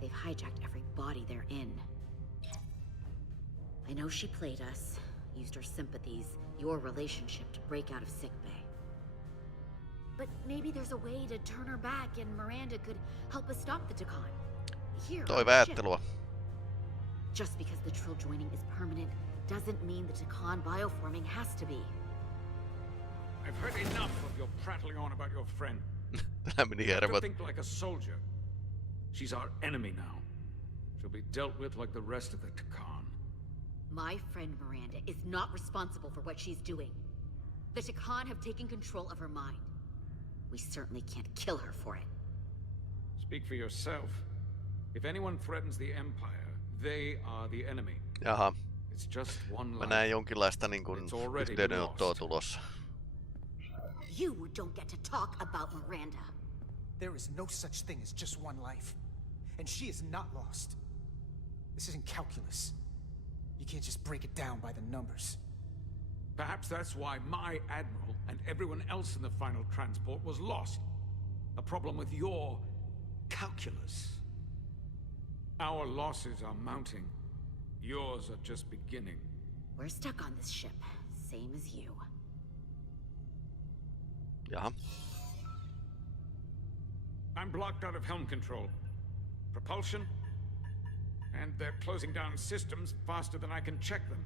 They've hijacked every body they're in. I know she played us, used our sympathies, your relationship to break out of sickbay. But maybe there's a way to turn her back and Miranda could help us stop the Takan. Here, on the ship. Just because the Trill joining is permanent doesn't mean the Takan bioforming has to be. I've heard enough of your prattling on about your friend. Tää meni You have to hermot. think like a soldier. She's our enemy now. She'll be dealt with like the rest of the Takan. My friend Miranda is not responsible for what she's doing. The Takan have taken control of her mind. We certainly can't kill her for it. Speak for yourself. If anyone threatens the Empire, they are the enemy. Jaha. It's just one Mä life. näen jonkinlaista niin kuin yhteydenottoa tulossa. You don't get to talk about Miranda. There is no such thing as just one life. And she is not lost. This isn't calculus. You can't just break it down by the numbers. Perhaps that's why my admiral and everyone else in the final transport was lost. A problem with your calculus. Our losses are mounting. Yours are just beginning. We're stuck on this ship, same as you. Jaha. I'm blocked out of helm control. Propulsion? And they're closing down systems faster than I can check them.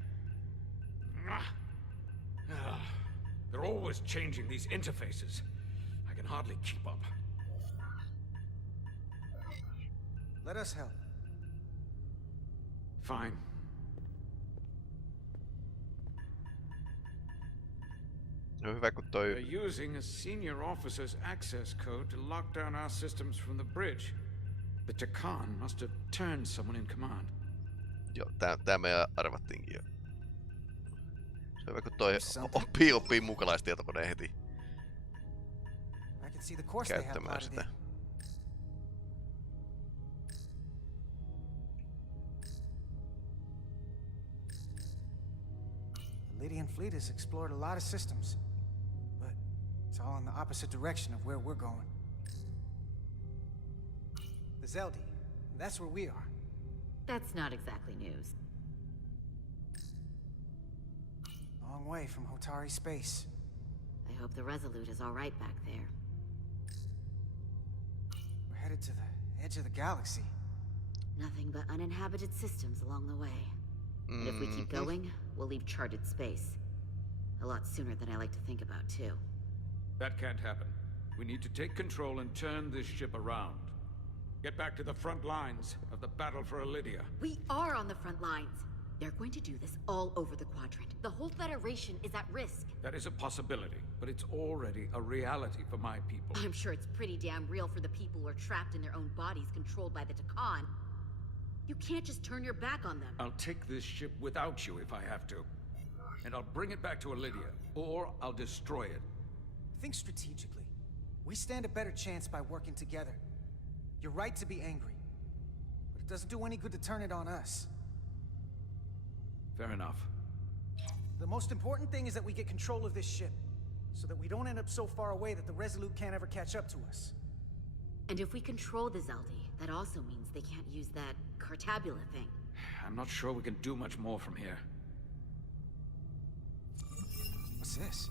They're always changing these interfaces. I can hardly keep up. Let us help. Fine. No hyvä kun toi... They're using a senior officer's access code to lock down our systems from the bridge. The Takan must have turned someone in command. Joo, tää me arvattiinkin jo. Se on hyvä kun toi oppii mukalaistietokoneen heti käyttämään sitä. The Lydian fleet has explored a lot of systems, but it's all in the opposite direction of where we're going. The Zeldi, that's where we are. That's not exactly news. Long way from Hotari space. I hope the Resolute is all right back there. We're headed to the edge of the galaxy. Nothing but uninhabited systems along the way. And if we keep going, we'll leave charted space. A lot sooner than I like to think about, too. That can't happen. We need to take control and turn this ship around. Get back to the front lines of the battle for Elydia. We are on the front lines. They're going to do this all over the quadrant. The whole Federation is at risk. That is a possibility, but it's already a reality for my people. I'm sure it's pretty damn real for the people who are trapped in their own bodies controlled by the Takan. You can't just turn your back on them. I'll take this ship without you if I have to. And I'll bring it back to Elydia, or I'll destroy it. Think strategically. We stand a better chance by working together. You're right to be angry, but it doesn't do any good to turn it on us. Fair enough. The most important thing is that we get control of this ship, so that we don't end up so far away that the Resolute can't ever catch up to us. And if we control the Zeldi, that also means they can't use that Cartabula thing. I'm not sure we can do much more from here. What's this?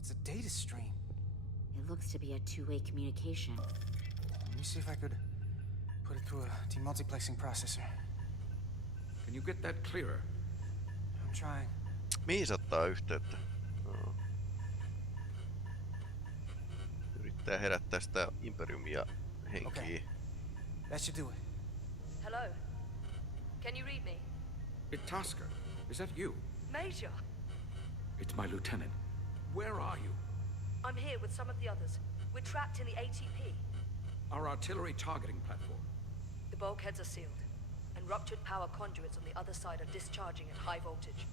It's a data stream. It looks to be a two-way communication. Let me see if I could put it through a demultiplexing processor. Can you get that clearer? I'm trying. Mihin se ottaa yhteyttä? No. Pitää herättää sitä Imperiumia henkiin. Okay. That should do it. Hello? Can you read me? Itasca, is that you? Major! It's my lieutenant. Where are you? I'm here with some of the others. We're trapped in the ATP. Our artillery targeting platform. The bulkheads are sealed, and ruptured power conduits on the other side are discharging at high voltage.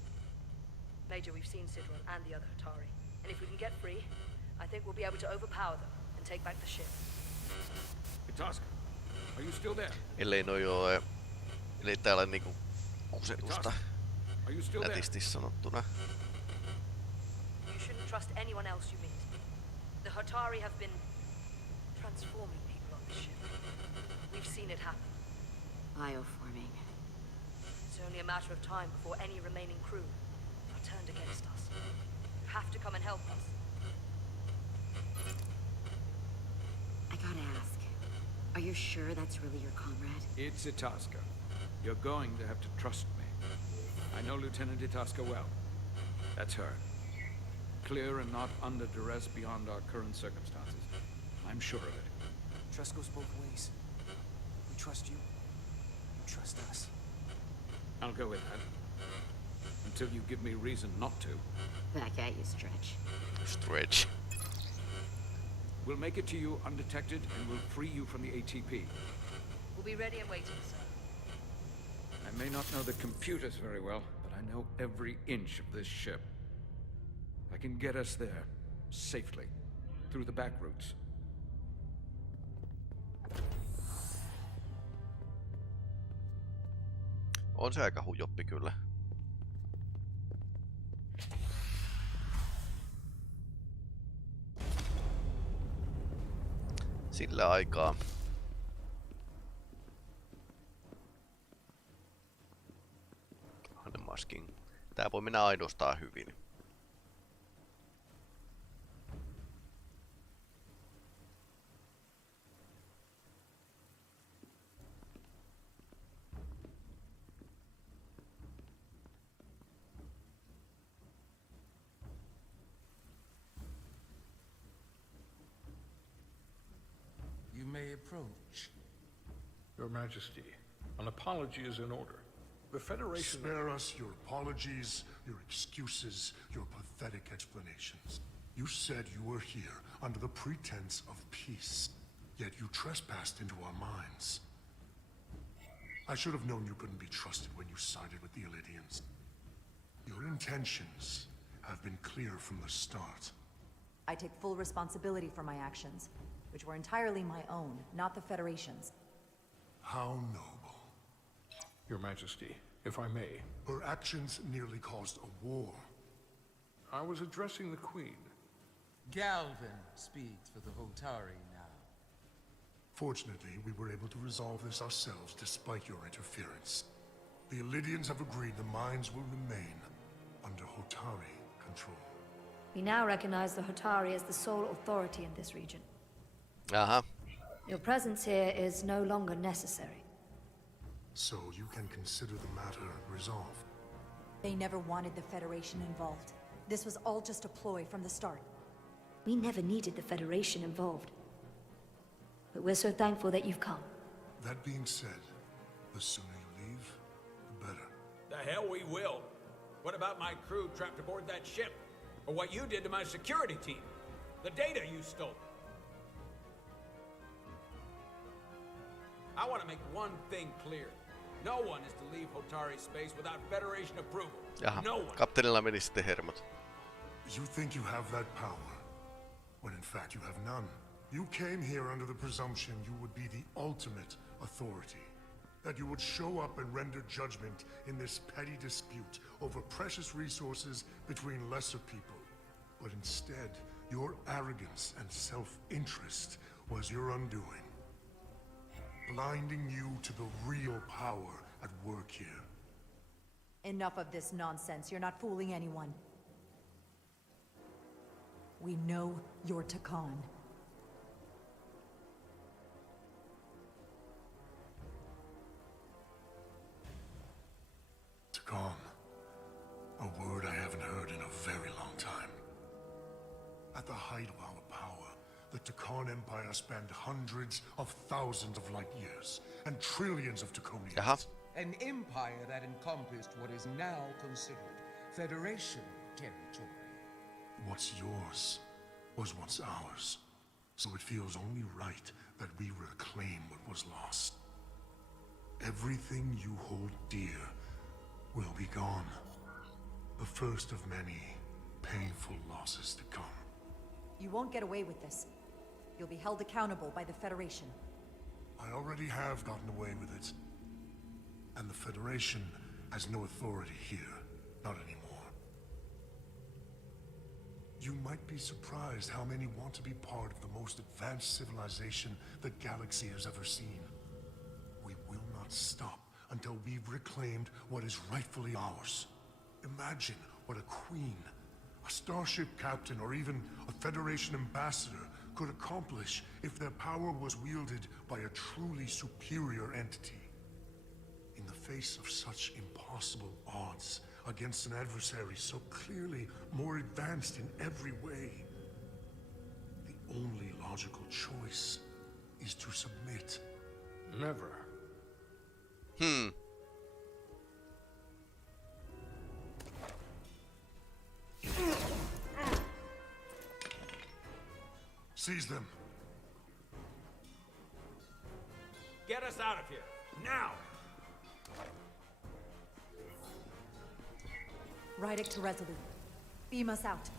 Major, we've seen Sidron and the other Hatari, and if we can get free, I think we'll be able to overpower them and take back the ship. Itasca, are you still there? Ellei täällä niinku kusetusta nätisti sanottuna. You shouldn't trust anyone else you meet. The Hatari have been transforming people on this ship. We've seen it happen. Bioforming. It's only a matter of time before any remaining crew are turned against us. You have to come and help us. I gotta ask, are you sure that's really your comrade? It's Itasca. You're going to have to trust me. I know Lieutenant Itasca well. That's her. Clear and not under duress beyond our current circumstances. I'm sure of it. Trust goes both ways. We trust you. You trust us. I'll go with that. Until you give me reason not to. Back at you, Stretch. Stretch. We'll make it to you undetected and we'll free you from the ATP. We'll be ready and waiting, sir. I may not know the computers very well, but I know every inch of this ship. I can get us there, safely, through the back routes. On se aika hujoppi kyllä. Sillä aikaa. Masking. Tää voi mennä ainoastaan hyvin. You may approach. Your Majesty, an apology is in order. The Federation... Spare us your apologies, your excuses, your pathetic explanations. You said you were here under the pretense of peace, yet you trespassed into our minds. I should have known you couldn't be trusted when you sided with the Illidians. Your intentions have been clear from the start. I take full responsibility for my actions, which were entirely my own, not the Federation's. How noble. Your Majesty, if I may. Her actions nearly caused a war. I was addressing the Queen. Galvin speaks for the Hotari now. Fortunately, we were able to resolve this ourselves despite your interference. The Illidians have agreed the mines will remain under Hotari control. We now recognize the Hotari as the sole authority in this region. Uh-huh. Your presence here is no longer necessary. So you can consider the matter resolved. They never wanted the Federation involved. This was all just a ploy from the start. We never needed the Federation involved. But we're so thankful that you've come. That being said, the sooner you leave, the better. The hell we will. What about my crew trapped aboard that ship? Or what you did to my security team? The data you stole? I want to make one thing clear. No one is to leave Hotari space without Federation approval. Jaha, no one. kapteenilla meni sitten hermot. You think you have that power, when in fact you have none. You came here under the presumption you would be the ultimate authority. That you would show up and render judgment in this petty dispute over precious resources between lesser people. But instead, your arrogance and self-interest was your undoing. Blinding you to the real power at work here. Enough of this nonsense. You're not fooling anyone. We know you're Takan. Takan. A word I haven't heard in a very long time. At the height of our power, the Takan Empire spanned hundreds of thousands of light years and trillions of Taconians. An empire that encompassed what is now considered Federation territory. What's yours was once ours, so it feels only right that we reclaim what was lost. Everything you hold dear will be gone. The first of many painful losses to come. You won't get away with this. You'll be held accountable by the Federation. I already have gotten away with it. And the Federation has no authority here. Not anymore. You might be surprised how many want to be part of the most advanced civilization the galaxy has ever seen. We will not stop until we've reclaimed what is rightfully ours. Imagine what a queen, a starship captain, or even a Federation ambassador could accomplish if their power was wielded by a truly superior entity. In the face of such impossible odds against an adversary so clearly more advanced in every way, the only logical choice is to submit. Never. Seize them. Get us out of here, now! Ride it to Resolute. Beam us out.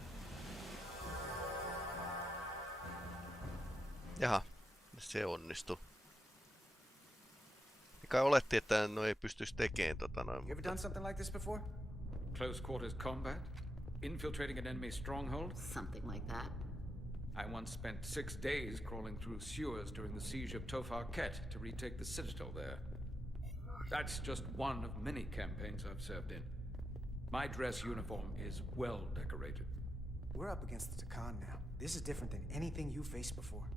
Jaha, se onnistui. Mikä oletti, että no ei pystyisi tekemään noin. You ever done something like this before? Close quarters combat? Infiltrating an enemy stronghold? Something like that. I once spent 6 days crawling through sewers during the siege of Tofar Ket to retake the citadel there. That's just one of many campaigns I've served in. My dress uniform is well decorated. We're up against the Takan now. This is different than anything you faced before.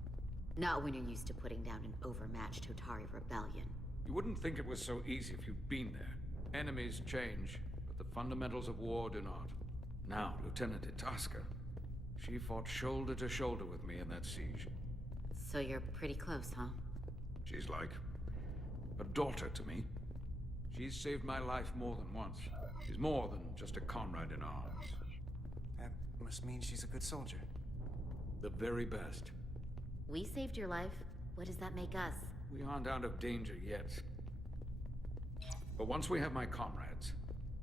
Not when you're used to putting down an overmatched Hotari rebellion. You wouldn't think it was so easy if you'd been there. Enemies change, but the fundamentals of war do not. Now, Lieutenant Itasca, she fought shoulder to shoulder with me in that siege. So you're pretty close, huh? She's like a daughter to me. She's saved my life more than once. She's more than just a comrade in arms. That must mean she's a good soldier. The very best. We saved your life. What does that make us? We aren't out of danger yet. But once we have my comrades,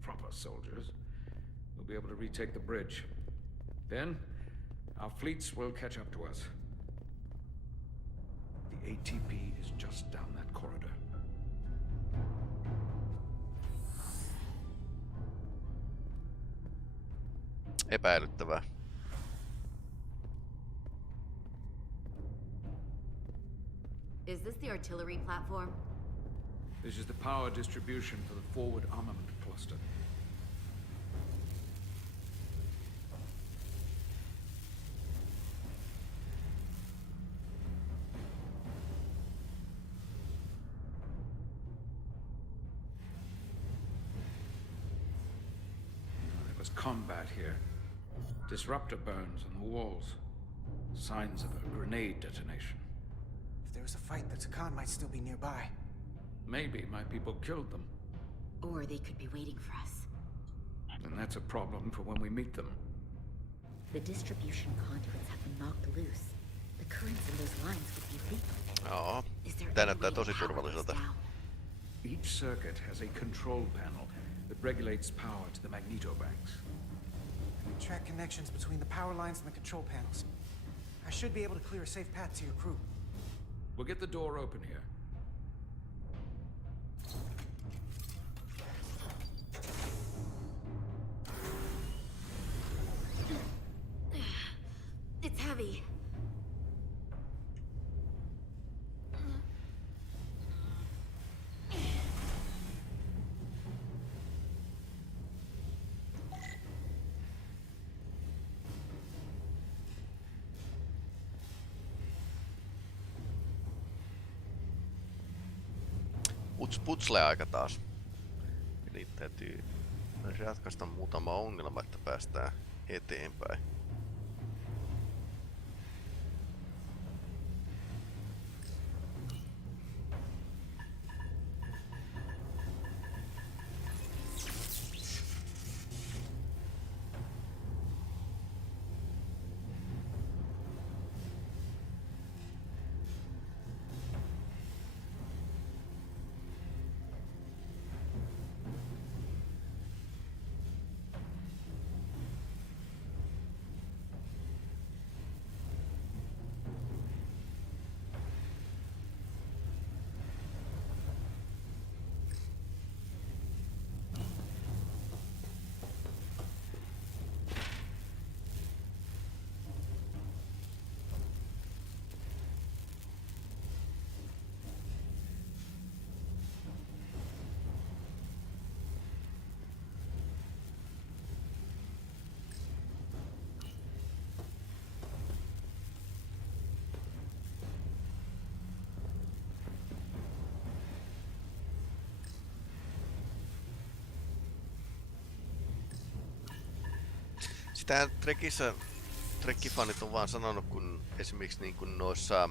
proper soldiers, we'll be able to retake the bridge. Then, our fleets will catch up to us. The ATP is just down that corridor. Epäilyttävää. Is this the artillery platform? This is the power distribution for the forward armament cluster. There was combat here. Disruptor burns on the walls. Signs of a grenade detonation. If there was a fight, the Takan might still be nearby. Maybe my people killed them. Or they could be waiting for us. And that's a problem for when we meet them. The distribution conduits have been knocked loose. The currents in those lines would be lethal. Joo, tää näyttää tosi turvalliselta. Each circuit has a control panel that regulates power to the magnetobanks. Track connections between the power lines and the control panels. I should be able to clear a safe path to your crew. We'll get the door open here. It's heavy. Putsle-aika taas. Eli täytyy ratkaista muutama ongelma, että päästään eteenpäin. Sitä Trekkifanit on vaan sanonut, kun esimerkiksi niin kun noissa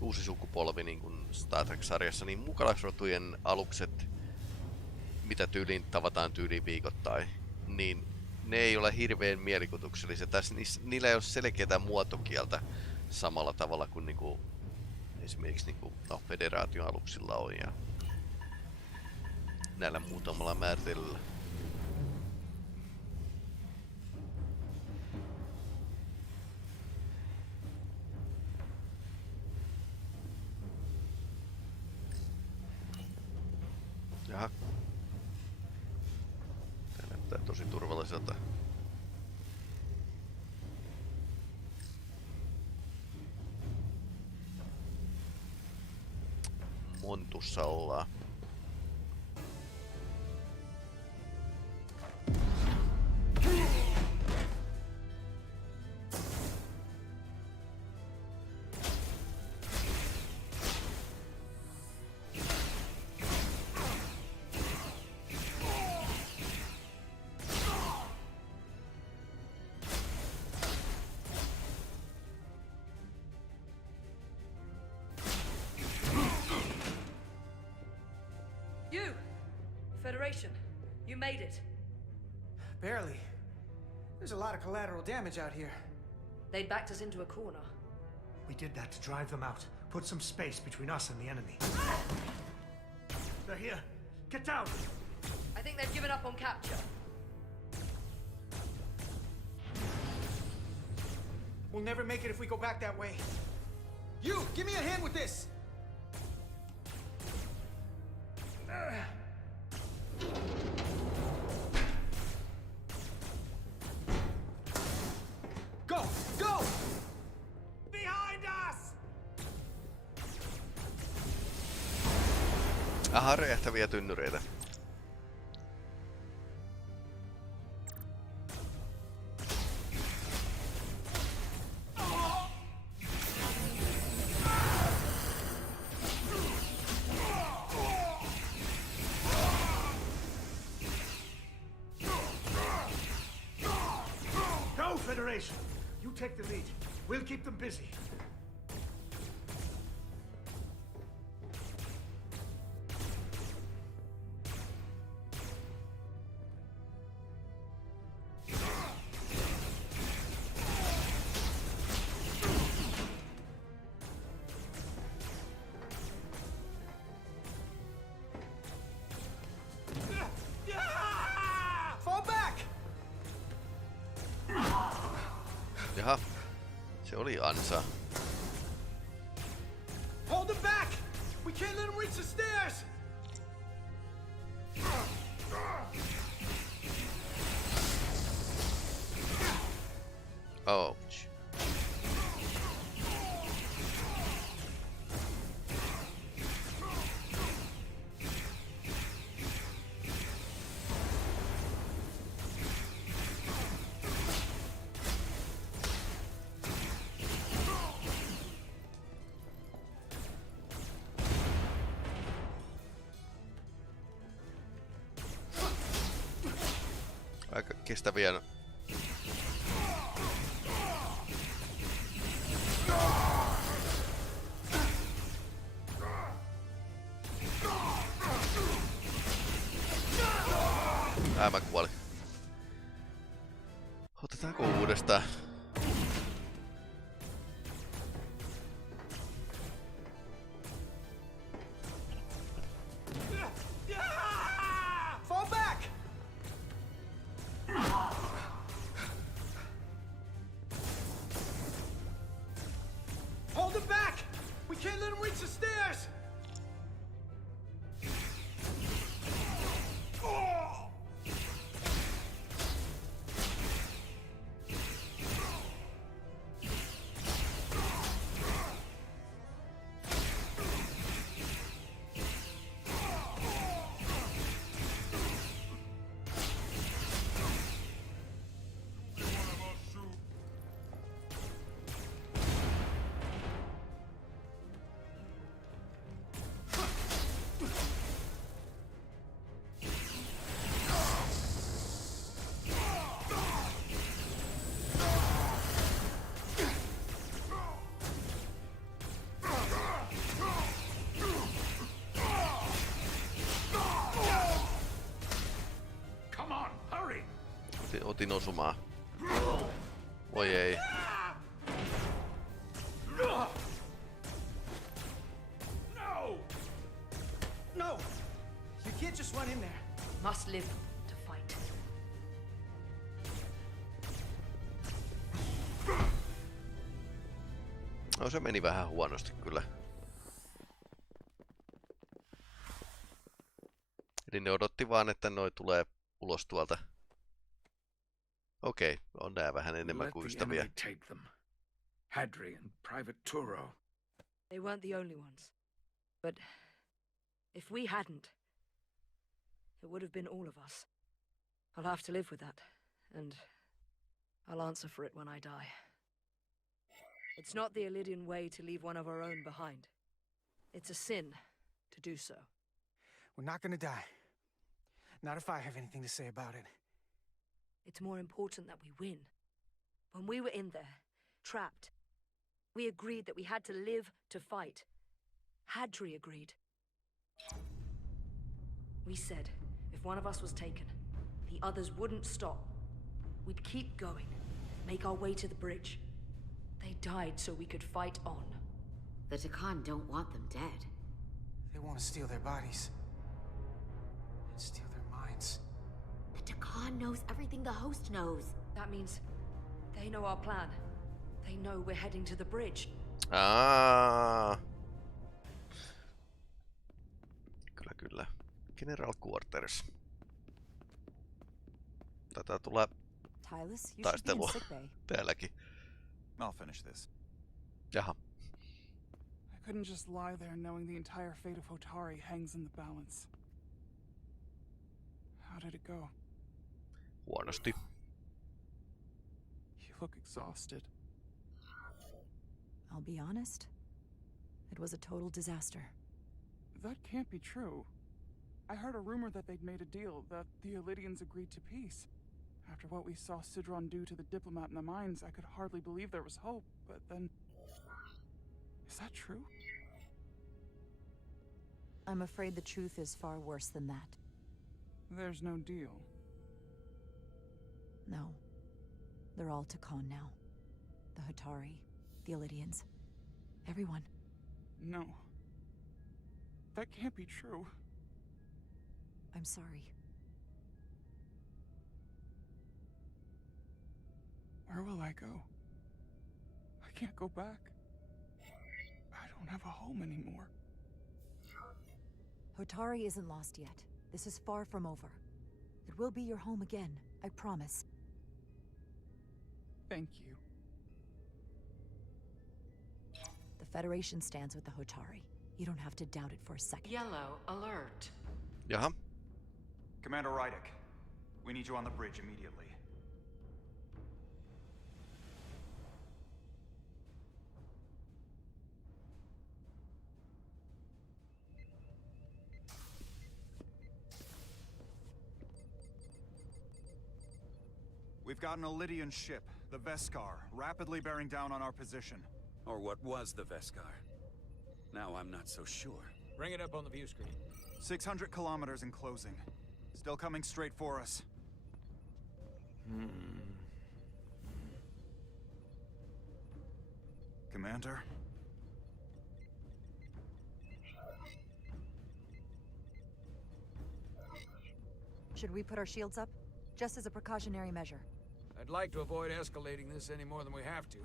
uusi sukupolvi niin kun Star Trek-sarjassa, niin muukalaisrotujen alukset, mitä tyyliin tavataan viikoittain, niin ne ei ole hirveän mielikuvituksellisia. Tässä niillä ei ole selkeää muotokieltä samalla tavalla kuin niinku, esimerkiksi niinku, Federaation aluksilla on ja näillä muutamalla määritellyllä. Jaha. Tää näyttää tosi turvalliselta. Montussa ollaan. Federation, you made it. Barely. There's a lot of collateral damage out here. They backed us into a corner. We did that to drive them out. Put some space between us and the enemy. They're here. Get down! I think they've given up on capture. We'll never make it if we go back that way. You, give me a hand with this! Go! Go! Behind us! Aha, räjähtäviä tynnyreitä. Federation, you take the lead. We'll keep them busy. Fall back! Jaha, se oli ansa. Hold them back! We can't let them reach the stairs! Ouch. Aika kestäviä. Mä kuolin. Otetaanko uudestaan? Fall back! Hold them back! We can't let them reach the stairs! Otin osumaa. Voi ei. No! You can't just run in there. Must live to fight. No se meni vähän huonosti kyllä. Eli ne odotti vaan, että noi tulee ulos tuolta. Okei, on nää vähän enemmän kuin ystäviä. Hadri and Private Turo. They weren't the only ones. But if we hadn't, it would have been all of us. I'll have to live with that, and I'll answer for it when I die. It's not the Illidian way to leave one of our own behind. It's a sin to do so. We're not gonna die. Not if I have anything to say about it. It's more important that we win. When we were in there, trapped, we agreed that we had to live to fight. Hadri agreed. We said if one of us was taken, the others wouldn't stop. We'd keep going, make our way to the bridge. They died so we could fight on. The Takan don't want them dead. They want to steal their bodies. And steal their minds. The Takan knows everything the host knows. That means they know our plan. They know we're heading to the bridge. Kyllä. General Quarters. Taitaa tulla taistelua täälläkin. I'll finish this. Jaha. I couldn't just lie there knowing the entire fate of Hotari hangs in the balance. How did it go? Huonosti. You look exhausted. I'll be honest. It was a total disaster. That can't be true. I heard a rumor that they'd made a deal, that the Illidians agreed to peace. After what we saw Sidron do to the diplomat in the mines, I could hardly believe there was hope, but then... Is that true? I'm afraid the truth is far worse than that. There's no deal. No. They're all Takan now. The Hotari, the Illidians, everyone. No. That can't be true. I'm sorry. Where will I go? I can't go back. I don't have a home anymore. Hotari isn't lost yet. This is far from over. It will be your home again, I promise. Thank you. The Federation stands with the Hotari. You don't have to doubt it for a second. Yellow alert. Jaha. Commander Rydick, we need you on the bridge immediately. We've got an Illidian ship, the Veskar, rapidly bearing down on our position. Or what was the Veskar? Now I'm not so sure. Bring it up on the view screen. 600 kilometers in closing. Still coming straight for us. Commander? Should we put our shields up? Just as a precautionary measure. I'd like to avoid escalating this any more than we have to.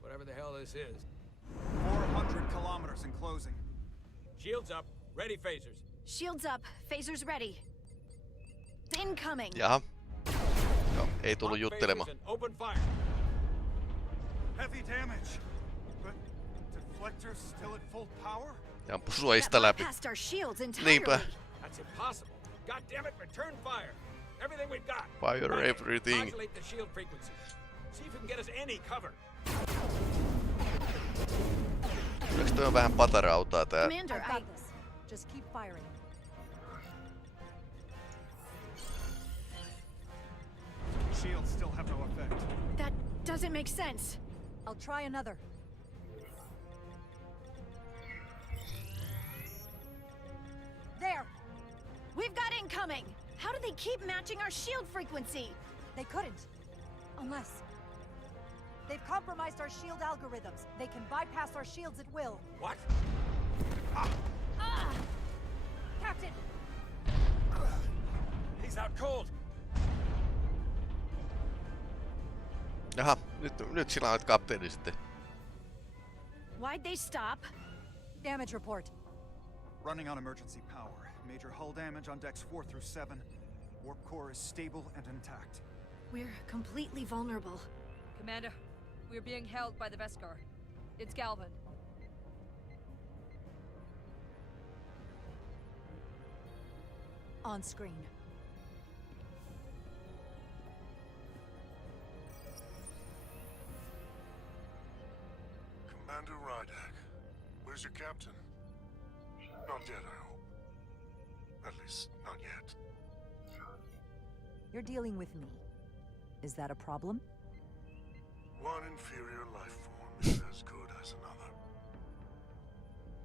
Whatever the hell this is. 400 kilometers in closing. Shields up. Ready phasers. Shields up. Phasers ready. Incoming. Jaha. Joo, ei tullut juttelemaan. Open fire. Heavy damage. But deflectors still at full power? Ja ampu suojista läpi. Past our shields entirely. Niinpä. That's impossible. God damn it, return fire. Everything we've got. Fire everything. Modulate the shield frequency. See if we can get us any cover. Onneksi toi on vähän patarautaa tää. Commander, I got this. Just keep firing. Shields still have no effect. That doesn't make sense. I'll try another. There. We've got incoming. How do they keep matching our shield frequency? They couldn't. Unless... They've compromised our shield algorithms. They can bypass our shields at will. What? Captain! He's out cold. Jaha, nyt sillä on kapteeni sitten. Why'd they stop? Damage report. Running on emergency power. Major hull damage on decks 4 through 7. Warp core is stable and intact. We're completely vulnerable. Commander, we're being held by the Veskar. It's Galvin. On screen. Commander Rydak, where's your captain? Not dead, I hope. At least, not yet. You're dealing with me. Is that a problem? One inferior life form is as good as another.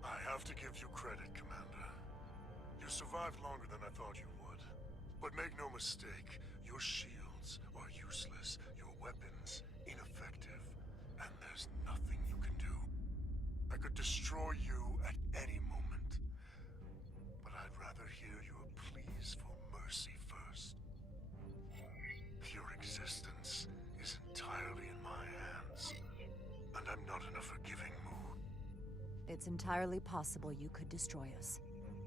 I have to give you credit, Commander. You survived longer than I thought you would. But make no mistake, your shields are useless, your weapons ineffective, and there's nothing you can do. I could destroy you at any moment. But I'd rather hear your pleas for mercy first. Your existence is entirely in my hands, and I'm not in a forgiving mood. It's entirely possible you could destroy us.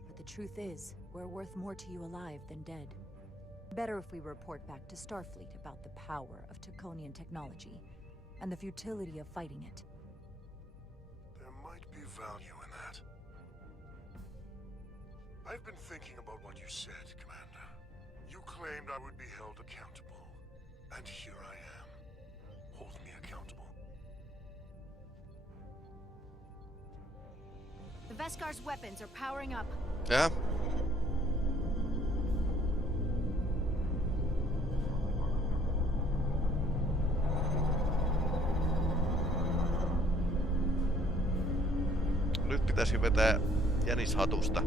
But the truth is, we're worth more to you alive than dead. Better if we report back to Starfleet about the power of Taconian technology, and the futility of fighting it. There might be value in that. I've been thinking about what you said, Commander. You claimed I would be held accountable, and here I am. Hold me accountable. The Veskar's weapons are powering up. Yeah. Nyt pitäisi vetää jänis hatusta.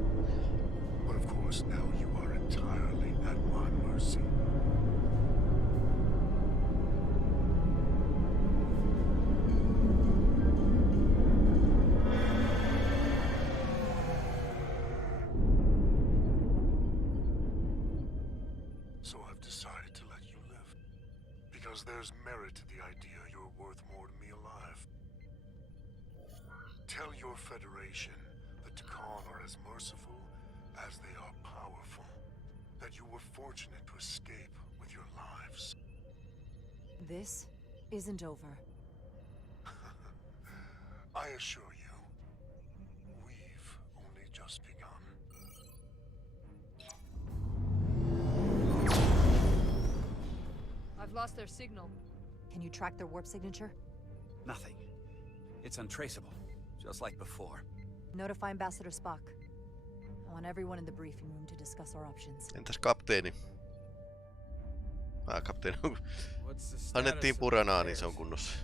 But of course now you are entirely at my mercy. So I've decided to let you live. Because there's merit to the idea you're worth more to me alive. Tell your Federation that Takan are as merciful as they are powerful. That you were fortunate to escape with your lives. This isn't over. I assure you, we've only just begun. I've lost their signal. Can you track their warp signature? Nothing. It's untraceable, just like before. Notify Ambassador Spock. I want everyone in the briefing room to discuss our options. Entäs kapteeni? Kapteeni. What's the status Annettiin of puranaa, niin repairs? se on kunnossa.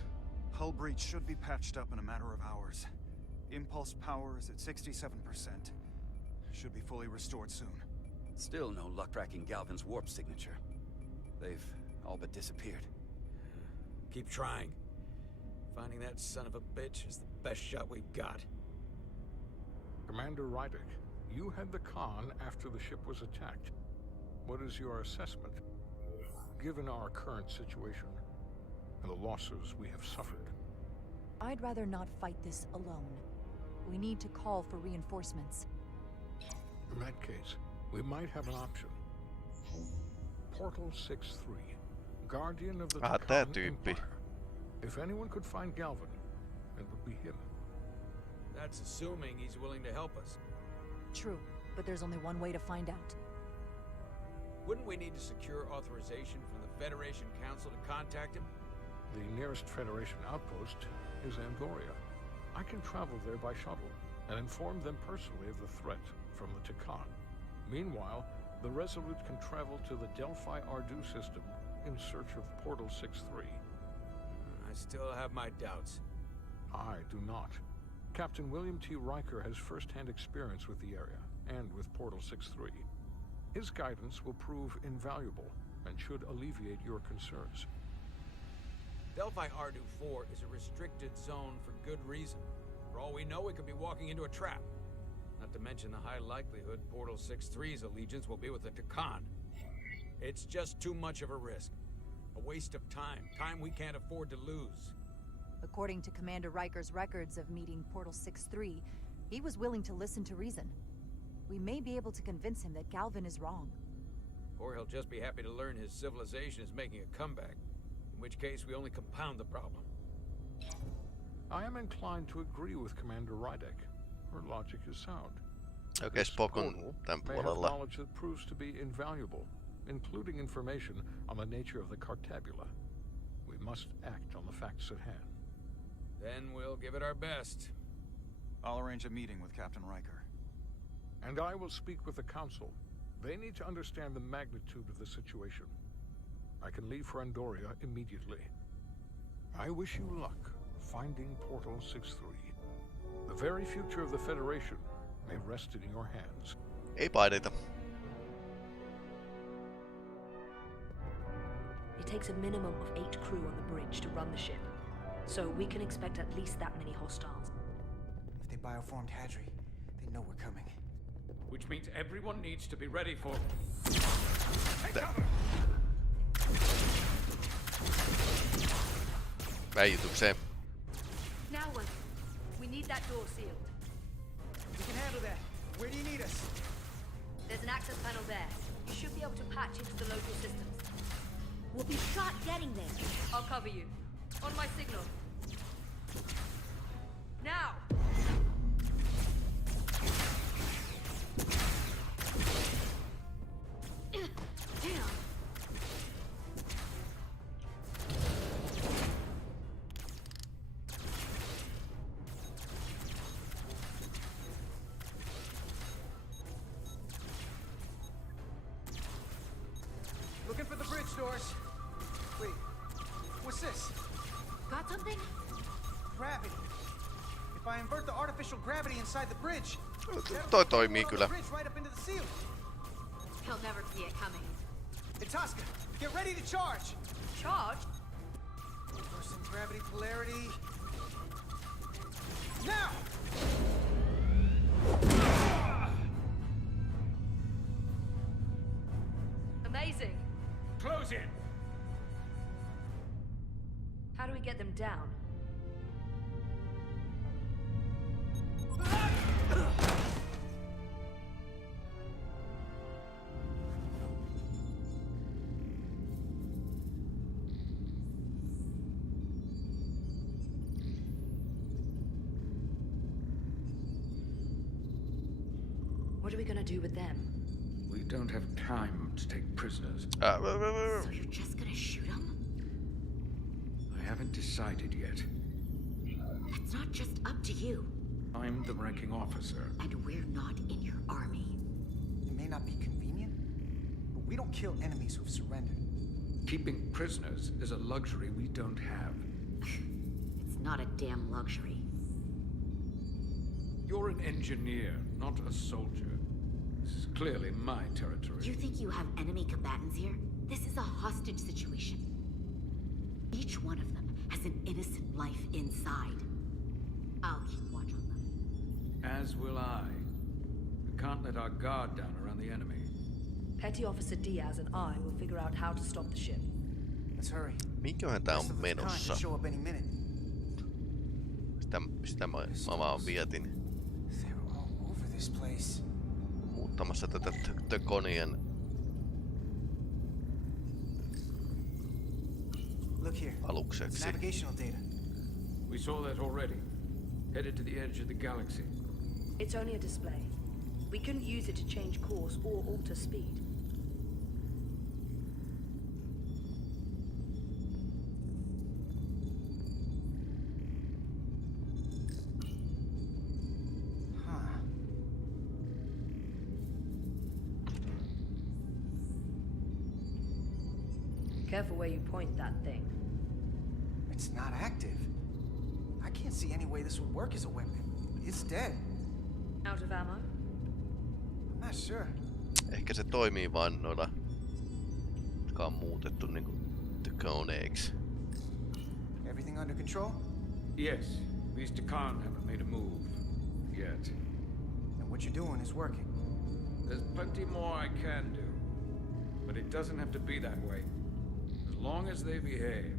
Hull breach should be patched up in a matter of hours. Impulse power is at 67%. Should be fully restored soon. Still no luck tracking Galvin's warp signature. They've all but disappeared. Keep trying. Finding that son of a bitch is the best shot we've got. Commander Rydick, you had the con after the ship was attacked. What is your assessment? Given our current situation and the losses we have suffered. I'd rather not fight this alone. We need to call for reinforcements. In that case, we might have an option. Portal 6-3, Guardian of the Tää Takan tyyppi. Empire. If anyone could find Galvin, it would be him. That's assuming he's willing to help us. True, but there's only one way to find out. Wouldn't we need to secure authorization from the Federation Council to contact him? The nearest Federation outpost is Angoria. I can travel there by shuttle and inform them personally of the threat from the Takan. Meanwhile, the Resolute can travel to the Delphi Ardu system in search of Portal 6-3. I still have my doubts. I do not. Captain William T. Riker has first-hand experience with the area and with Portal 6-3. His guidance will prove invaluable and should alleviate your concerns. Delphi Ardu-4 is a restricted zone for good reason. For all we know, we could be walking into a trap. Not to mention the high likelihood Portal 6-3's allegiance will be with the Takan. It's just too much of a risk. A waste of time. Time we can't afford to lose. According to Commander Riker's records of meeting Portal 6-3, he was willing to listen to reason. We may be able to convince him that Galvin is wrong. Or he'll just be happy to learn his civilization is making a comeback. In which case, we only compound the problem. I am inclined to agree with Commander Rydek. Her logic is sound. Okay, Spock on tämän may have puolella. knowledge that proves to be invaluable, including information on the nature of the Cartabula. We must act on the facts at hand. Then we'll give it our best. I'll arrange a meeting with Captain Riker. And I will speak with the Council. They need to understand the magnitude of the situation. I can leave for Andoria immediately. I wish you luck finding Portal 6-3. The very future of the Federation may rest in your hands. Ei paineita. It takes a minimum of 8 crew on the bridge to run the ship. So we can expect at least that many hostiles. If they bioformed Hadri, they know we're coming. Which means everyone needs to be ready for... Väijytykseen. Now what? We need that door sealed. We can handle that. Where do you need us? There's an access panel there. You should be able to patch into the local systems. We'll be shot getting there. I'll cover you. On my signal. Now! Damn. Looking for the bridge doors. Wait, what's this? Got something? Gravity. If I invert the artificial gravity inside the bridge, Toi toimii kyllä. bridge right up into the ceiling. He'll never see it coming. Itasca, get ready to charge. Charge? Reversing gravity polarity. Now! Amazing. Close in. How do we get them down? What are we gonna do with them? We don't have time to take prisoners. So you're just gonna shoot him? I haven't decided yet. That's not just up to you. I'm the ranking officer. And we're not in your army. It may not be convenient, but we don't kill enemies who've surrendered. Keeping prisoners is a luxury we don't have. It's not a damn luxury. You're an engineer, not a soldier. This is clearly my territory. You think you have enemy combatants here? This is a hostage situation. Each one of them has an innocent life inside. I'll keep watch on them. As will I. We can't let our guard down around the enemy. Petty Officer Diaz and I will figure out how to stop the ship. Let's hurry. Minkähän tää on menossa? Show up any minute. Sitä mä vaan vietin. They're all over this place. Muuttamassa tätä Tökonien. Look here. Alukseksi. Navigational data. We saw that already. Headed to the edge of the galaxy. It's only a display. We couldn't use it to change course or alter speed. Careful where you point that thing. It's not active. I can't see any way this would work as a weapon. It's dead. Out of ammo? I'm not sure. Ehkä se toimii vain noilla on muutettu niinku koneeksi. Everything under control? Yes. These Takan haven't made a move. Yet. And what you're doing is working. There's plenty more I can do. But it doesn't have to be that way. As long as they behave.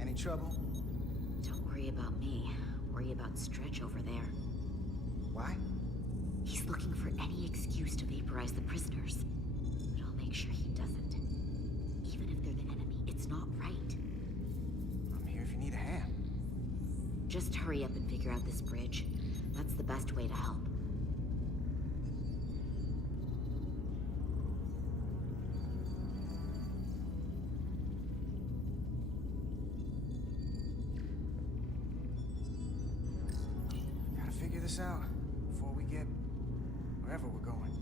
Any trouble? Don't worry about me. Worry about Stretch over there. Why? He's looking for any excuse to vaporize the prisoners. But I'll make sure he doesn't. Even if they're the enemy, it's not right. I'm here if you need a hand. Just hurry up and figure out this bridge. That's the best way to help. Gotta figure this out before we get wherever we're going.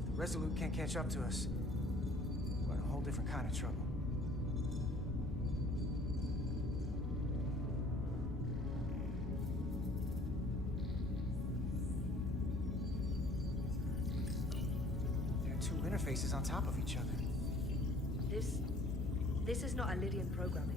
If the Resolute can't catch up to us, we're in a whole different kind of trouble. There are two interfaces on top of each other. This is not Lydian programming.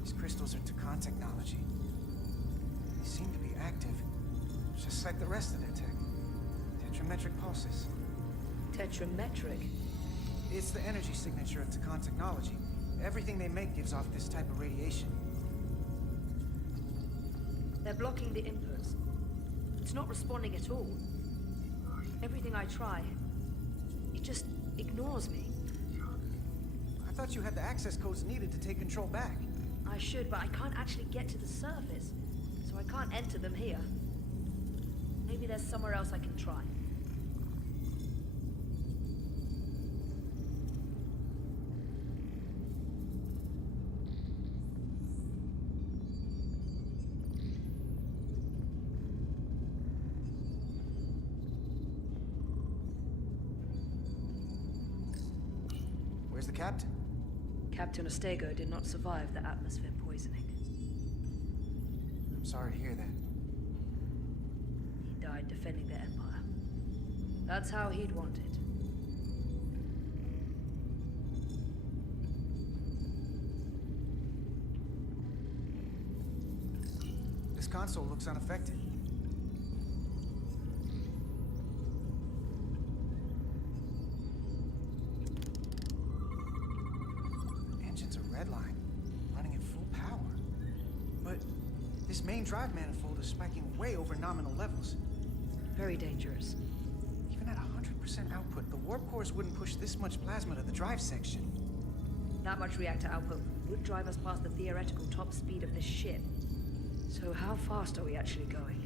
These crystals are Takan technology. They seem to be active, just like the rest of their tech. Tetrametric pulses. Tetrametric? It's the energy signature of Takan technology. Everything they make gives off this type of radiation. They're blocking the inputs. It's not responding at all. Everything I try, it just ignores me. I thought you had the access codes needed to take control back. I should, but I can't actually get to the surface, so I can't enter them here. Maybe there's somewhere else I can try. Where's the captain? Captain Ostego did not survive the atmosphere poisoning. I'm sorry to hear that. He died defending the Empire. That's how he'd want it. This console looks unaffected. Engines are redline, running at full power. But this main drive manifold is spiking way over nominal levels. Very dangerous. Even at 100% output, the warp cores wouldn't push this much plasma to the drive section. That much reactor output would drive us past the theoretical top speed of this ship. So how fast are we actually going?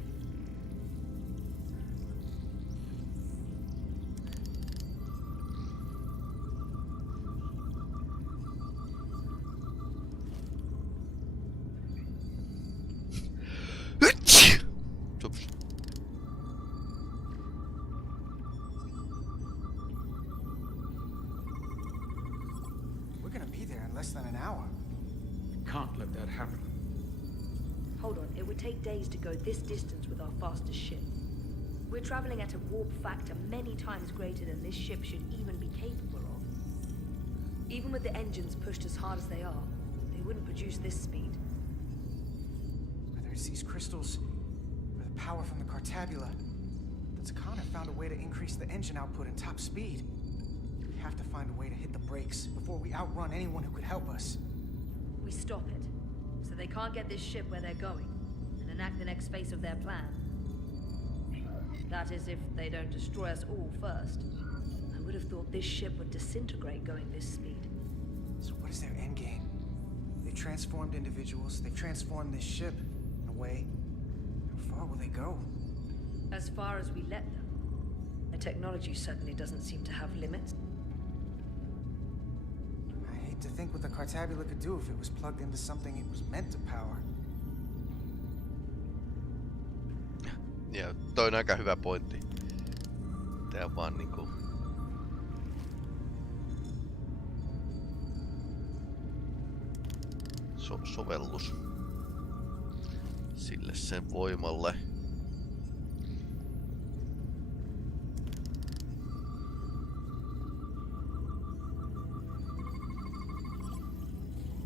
We're gonna be there in less than an hour. Can't let that happen. Hold on, it would take days to go this distance with our fastest ship. We're traveling at a warp factor many times greater than this ship should even be capable of. Even with the engines pushed as hard as they are, they wouldn't produce this speed. Whether it's these crystals, or the power from the Cartabula, the Takan have found a way to increase the engine output and top speed. We have to find a way to hit the brakes before we outrun anyone who could help us. We stop it, so they can't get this ship where they're going, and enact the next phase of their plan. That is, if they don't destroy us all first. I would have thought this ship would disintegrate going this speed. So what is their endgame? They've transformed individuals, they've transformed this ship, in a way. How far will they go? As far as we let them. Their technology certainly doesn't seem to have limits. I hate to think what the Cartabula could do if it was plugged into something it was meant to power. Ja toi on aika hyvä pointti. Tää vaan niinku... sovellus sille sen voimalle.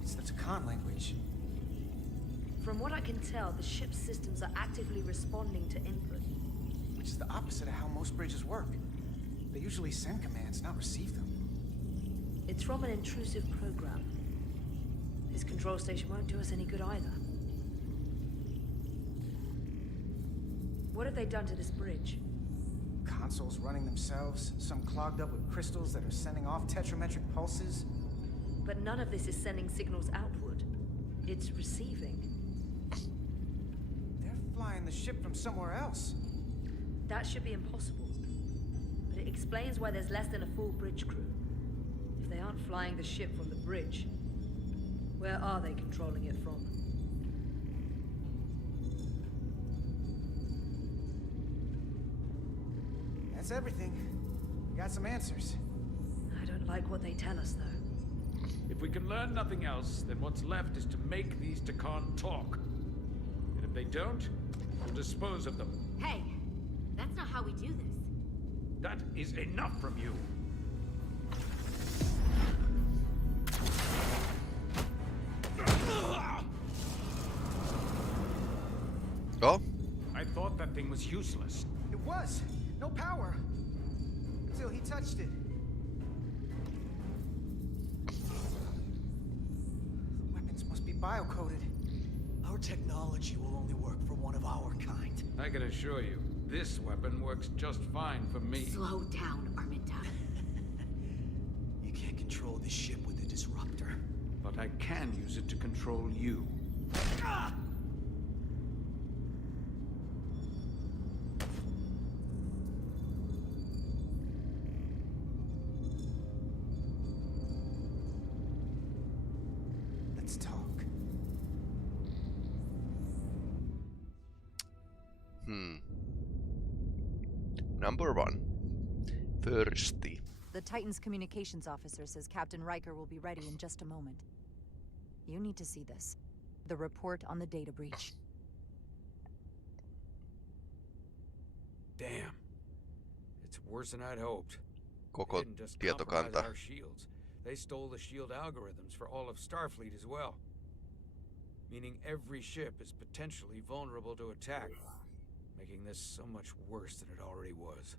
It's the Takan language. From what I can tell, the ship's systems are actively responding to input. Which is the opposite of how most bridges work. They usually send commands, not receive them. It's from an intrusive program. This control station won't do us any good either. What have they done to this bridge? Consoles running themselves, some clogged up with crystals that are sending off tetrametric pulses. But none of this is sending signals outward. It's receiving. They're flying the ship from somewhere else. That should be impossible. But it explains why there's less than a full bridge crew. If they aren't flying the ship from the bridge, where are they controlling it from? That's everything. Got some answers. I don't like what they tell us, though. If we can learn nothing else, then what's left is to make these Takan talk. And if they don't, we'll dispose of them. Hey, that's not how we do this. That is enough from you. Oh? I thought that thing was useless. It was. No power. Until he touched it. The weapons must be biocoded. Our technology will only work for one of our kind. I can assure you, this weapon works just fine for me. Slow down, Arminta. You can't control the ship with a disruptor. But I can use it to control you. Ah! Let's talk. Number 1. Thirsty. The Titan's communications officer says Captain Riker will be ready in just a moment. You need to see this. The report on the data breach. Damn. It's worse than I'd hoped. Koko They didn't just tietokanta. compromise our shields. They stole the shield algorithms for all of Starfleet as well. Meaning every ship is potentially vulnerable to attack, making this so much worse than it already was.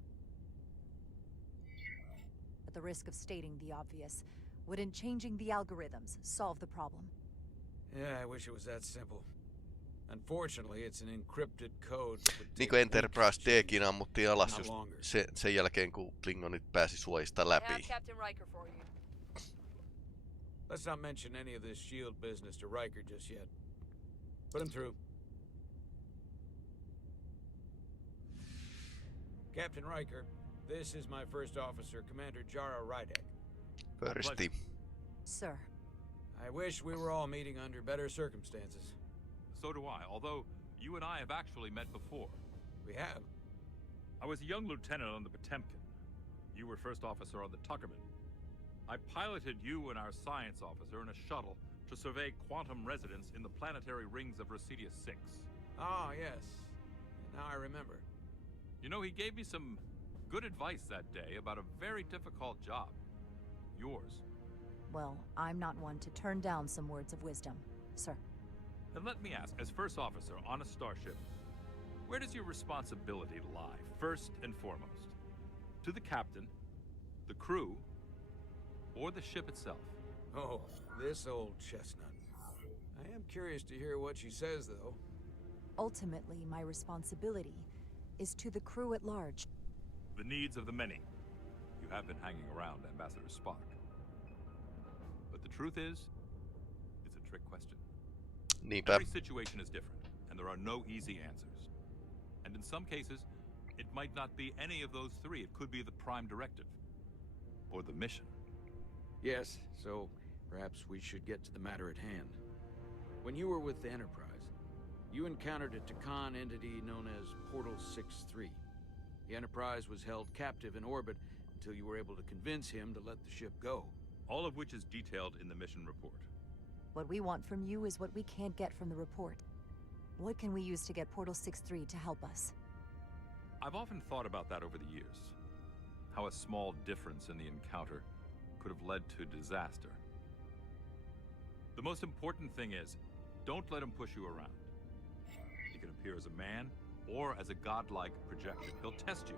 At the risk of stating the obvious, wouldn't changing the algorithms solve the problem? Yeah, I wish it was that simple. Unfortunately, it's an encrypted code that would Niin take kuin Enterprise weeks to Dkin ammuttiin alas not just longer. sen jälkeen, kun Klingonit pääsi suojista I have läpi. Captain Riker for you. Let's not mention any of this shield business to Riker just yet. Put him through. Captain Riker, this is my first officer, Commander Jara Rydek. Thirsty. Sir. I wish we were all meeting under better circumstances. So do I, although you and I have actually met before. We have? I was a young lieutenant on the Potemkin. You were first officer on the Tuckerman. I piloted you and our science officer in a shuttle to survey quantum resonance in the planetary rings of Residia 6. Ah, yes. Now I remember. You know, he gave me some good advice that day about a very difficult job. Yours. Well, I'm not one to turn down some words of wisdom, sir. And let me ask, as first officer on a starship, where does your responsibility lie, first and foremost? To the captain, the crew, or the ship itself? Oh, this old chestnut. I am curious to hear what she says, though. Ultimately, my responsibility is to the crew at large. The needs of the many. You have been hanging around Ambassador Spock. But the truth is, it's a trick question. Niinpä. Every situation is different, and there are no easy answers. And in some cases, it might not be any of those three. It could be the prime directive. Or the mission. Yes, so Perhaps we should get to the matter at hand. When you were with the Enterprise, you encountered a Takan entity known as Portal 6-3. The Enterprise was held captive in orbit until you were able to convince him to let the ship go. All of which is detailed in the mission report. What we want from you is what we can't get from the report. What can we use to get Portal 6-3 to help us? I've often thought about that over the years. How a small difference in the encounter could have led to disaster. The most important thing is, don't let him push you around. He can appear as a man or as a godlike projection. He'll test you.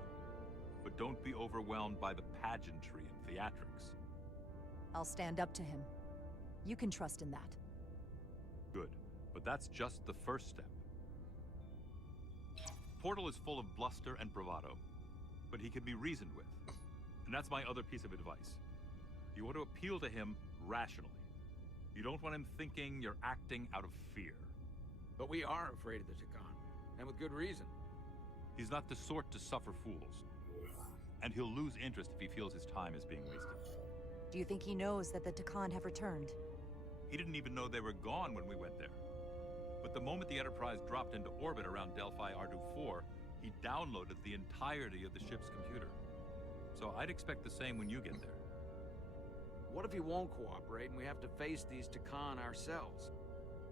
But don't be overwhelmed by the pageantry and theatrics. I'll stand up to him. You can trust in that. Good, but that's just the first step. Portal is full of bluster and bravado, but he can be reasoned with. And that's my other piece of advice. You want to appeal to him rationally. You don't want him thinking you're acting out of fear. But we are afraid of the Takan, and with good reason. He's not the sort to suffer fools. And he'll lose interest if he feels his time is being wasted. Do you think he knows that the Takan have returned? He didn't even know they were gone when we went there. But the moment the Enterprise dropped into orbit around Delphi Ardu 4, he downloaded the entirety of the ship's computer. So I'd expect the same when you get there. What if he won't cooperate and we have to face these Takan ourselves?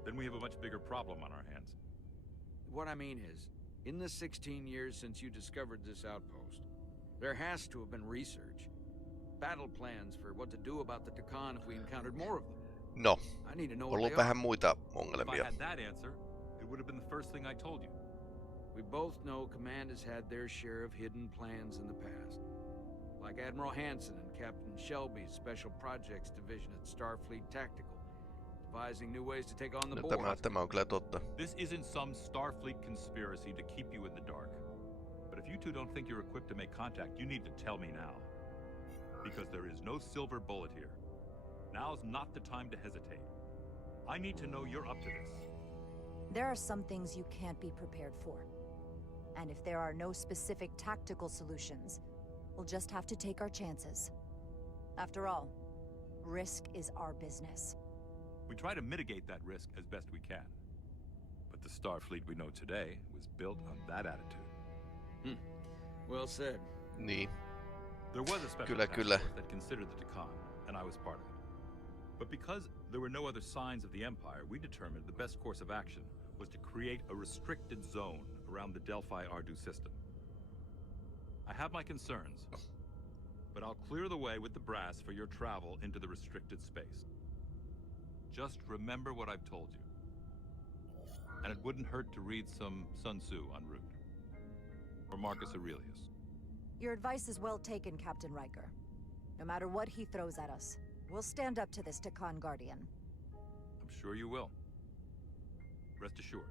Then we have a much bigger problem on our hands. What I mean is, in the 16 years since you discovered this outpost, there has to have been research. Battle plans for what to do about the Takan if we encountered more of them. No, I need to know ollut what they vähän are. muita If I ongelmia. had that answer, it would have been the first thing I told you. We both know Command has had their share of hidden plans in the past. Like Admiral Hansen and Captain Shelby's Special Projects Division at Starfleet Tactical, devising new ways to take on the No, board. tämä on kyllä totta. This isn't some Starfleet conspiracy to keep you in the dark. But if you two don't think you're equipped to make contact, you need to tell me now. Because there is no silver bullet here. Now's not the time to hesitate. I need to know you're up to this. There are some things you can't be prepared for. And if there are no specific tactical solutions, we'll just have to take our chances. After all, risk is our business. We try to mitigate that risk as best we can. But the Starfleet we know today was built on that attitude. Well said. Niin. There was a special task Kyllä. force that considered the Takan, and I was part of it. But because there were no other signs of the Empire, we determined the best course of action was to create a restricted zone around the Delphi Ardu system. I have my concerns, but I'll clear the way with the brass for your travel into the restricted space. Just remember what I've told you. And it wouldn't hurt to read some Sun Tzu en route. Or Marcus Aurelius. Your advice is well taken, Captain Riker. No matter what he throws at us, we'll stand up to this Takan Guardian. I'm sure you will. Rest assured,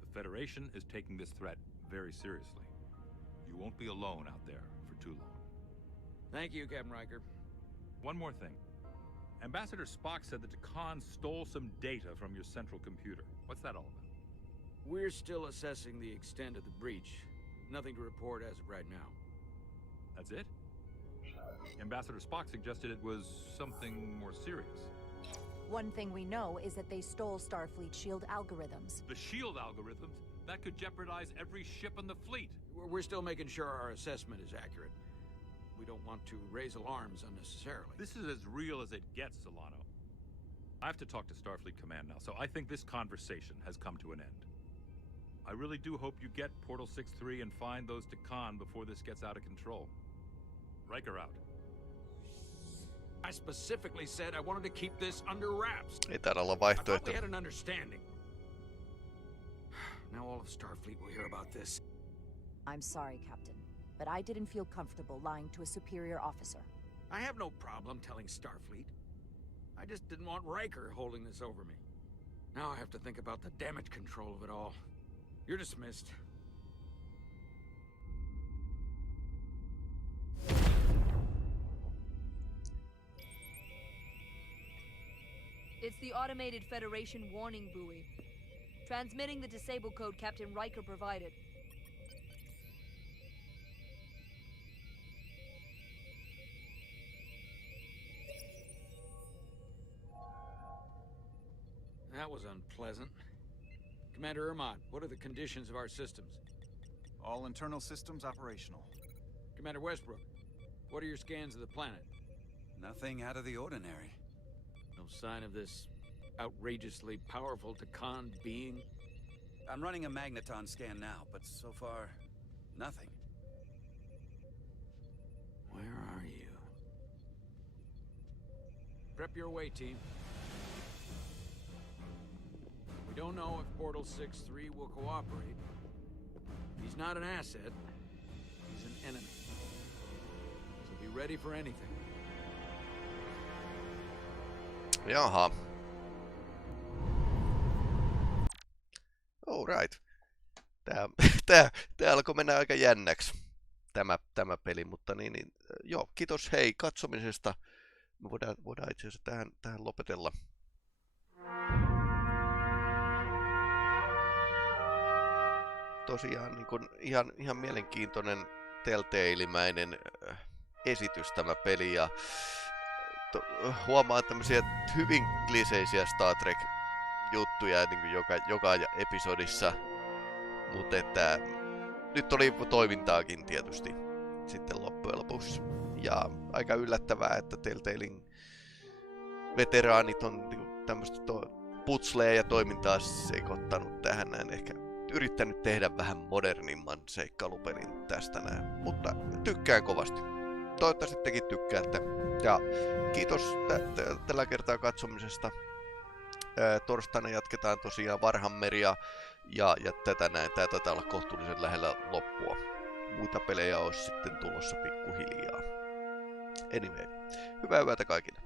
the Federation is taking this threat very seriously. You won't be alone out there for too long. Thank you, Captain Riker. One more thing. Ambassador Spock said that Takan stole some data from your central computer. What's that all about? We're still assessing the extent of the breach. Nothing to report as of right now. That's it? Ambassador Spock suggested it was something more serious. One thing we know is that they stole Starfleet shield algorithms. The shield algorithms? That could jeopardize every ship in the fleet. We're still making sure our assessment is accurate. We don't want to raise alarms unnecessarily. This is as real as it gets, Solano. I have to talk to Starfleet Command now, so I think this conversation has come to an end. I really do hope you get Portal 6-3 and find those Takan before this gets out of control. Riker out. I specifically said I wanted to keep this under wraps. Ei täällä olla I thought vaihtoehto. we had an understanding. Now all of Starfleet will hear about this. I'm sorry, Captain, but I didn't feel comfortable lying to a superior officer. I have no problem telling Starfleet. I just didn't want Riker holding this over me. Now I have to think about the damage control of it all. You're dismissed. It's the automated Federation warning buoy. Transmitting the disable code Captain Riker provided. That was unpleasant. Commander Ermont, what are the conditions of our systems? All internal systems operational. Commander Westbrook, what are your scans of the planet? Nothing out of the ordinary. No sign of this outrageously powerful Takan being? I'm running a magneton scan now, but so far, nothing. Where are you? Prep your way, team. We don't know if Portal 6-3 will cooperate. He's not an asset. He's an enemy. So be ready for anything. Jaha. Alright. Tää alkoi mennä aika jännäksi tämä peli, mutta joo, kiitos hei katsomisesta. Me voidaan itse asiassa tähän lopetella. Tosiaan niin kun ihan mielenkiintoinen Telltale-mäinen esitys tämä peli ja huomaa tämmöisiä hyvin kliseisiä Star Trek juttuja niin kuin joka episodissa, mutta että nyt oli toimintaakin tietysti sitten loppujen lopuksi. Ja aika yllättävää, että Telltalein veteraanit on niin tämmöistä putsleja ja toimintaa sekoittanut tähän näin, ehkä yrittänyt tehdä vähän modernimman seikkailupelin tästä näin, mutta tykkään kovasti. Toivottavasti tekin tykkäätte. Ja kiitos tällä kertaa katsomisesta. Torstaina jatketaan tosiaan Warhammeria ja tätä näin. Tää taitaa olla kohtuullisen lähellä loppua. Muita pelejä olisi sitten tulossa pikkuhiljaa. Anyway, hyvää yötä kaikille.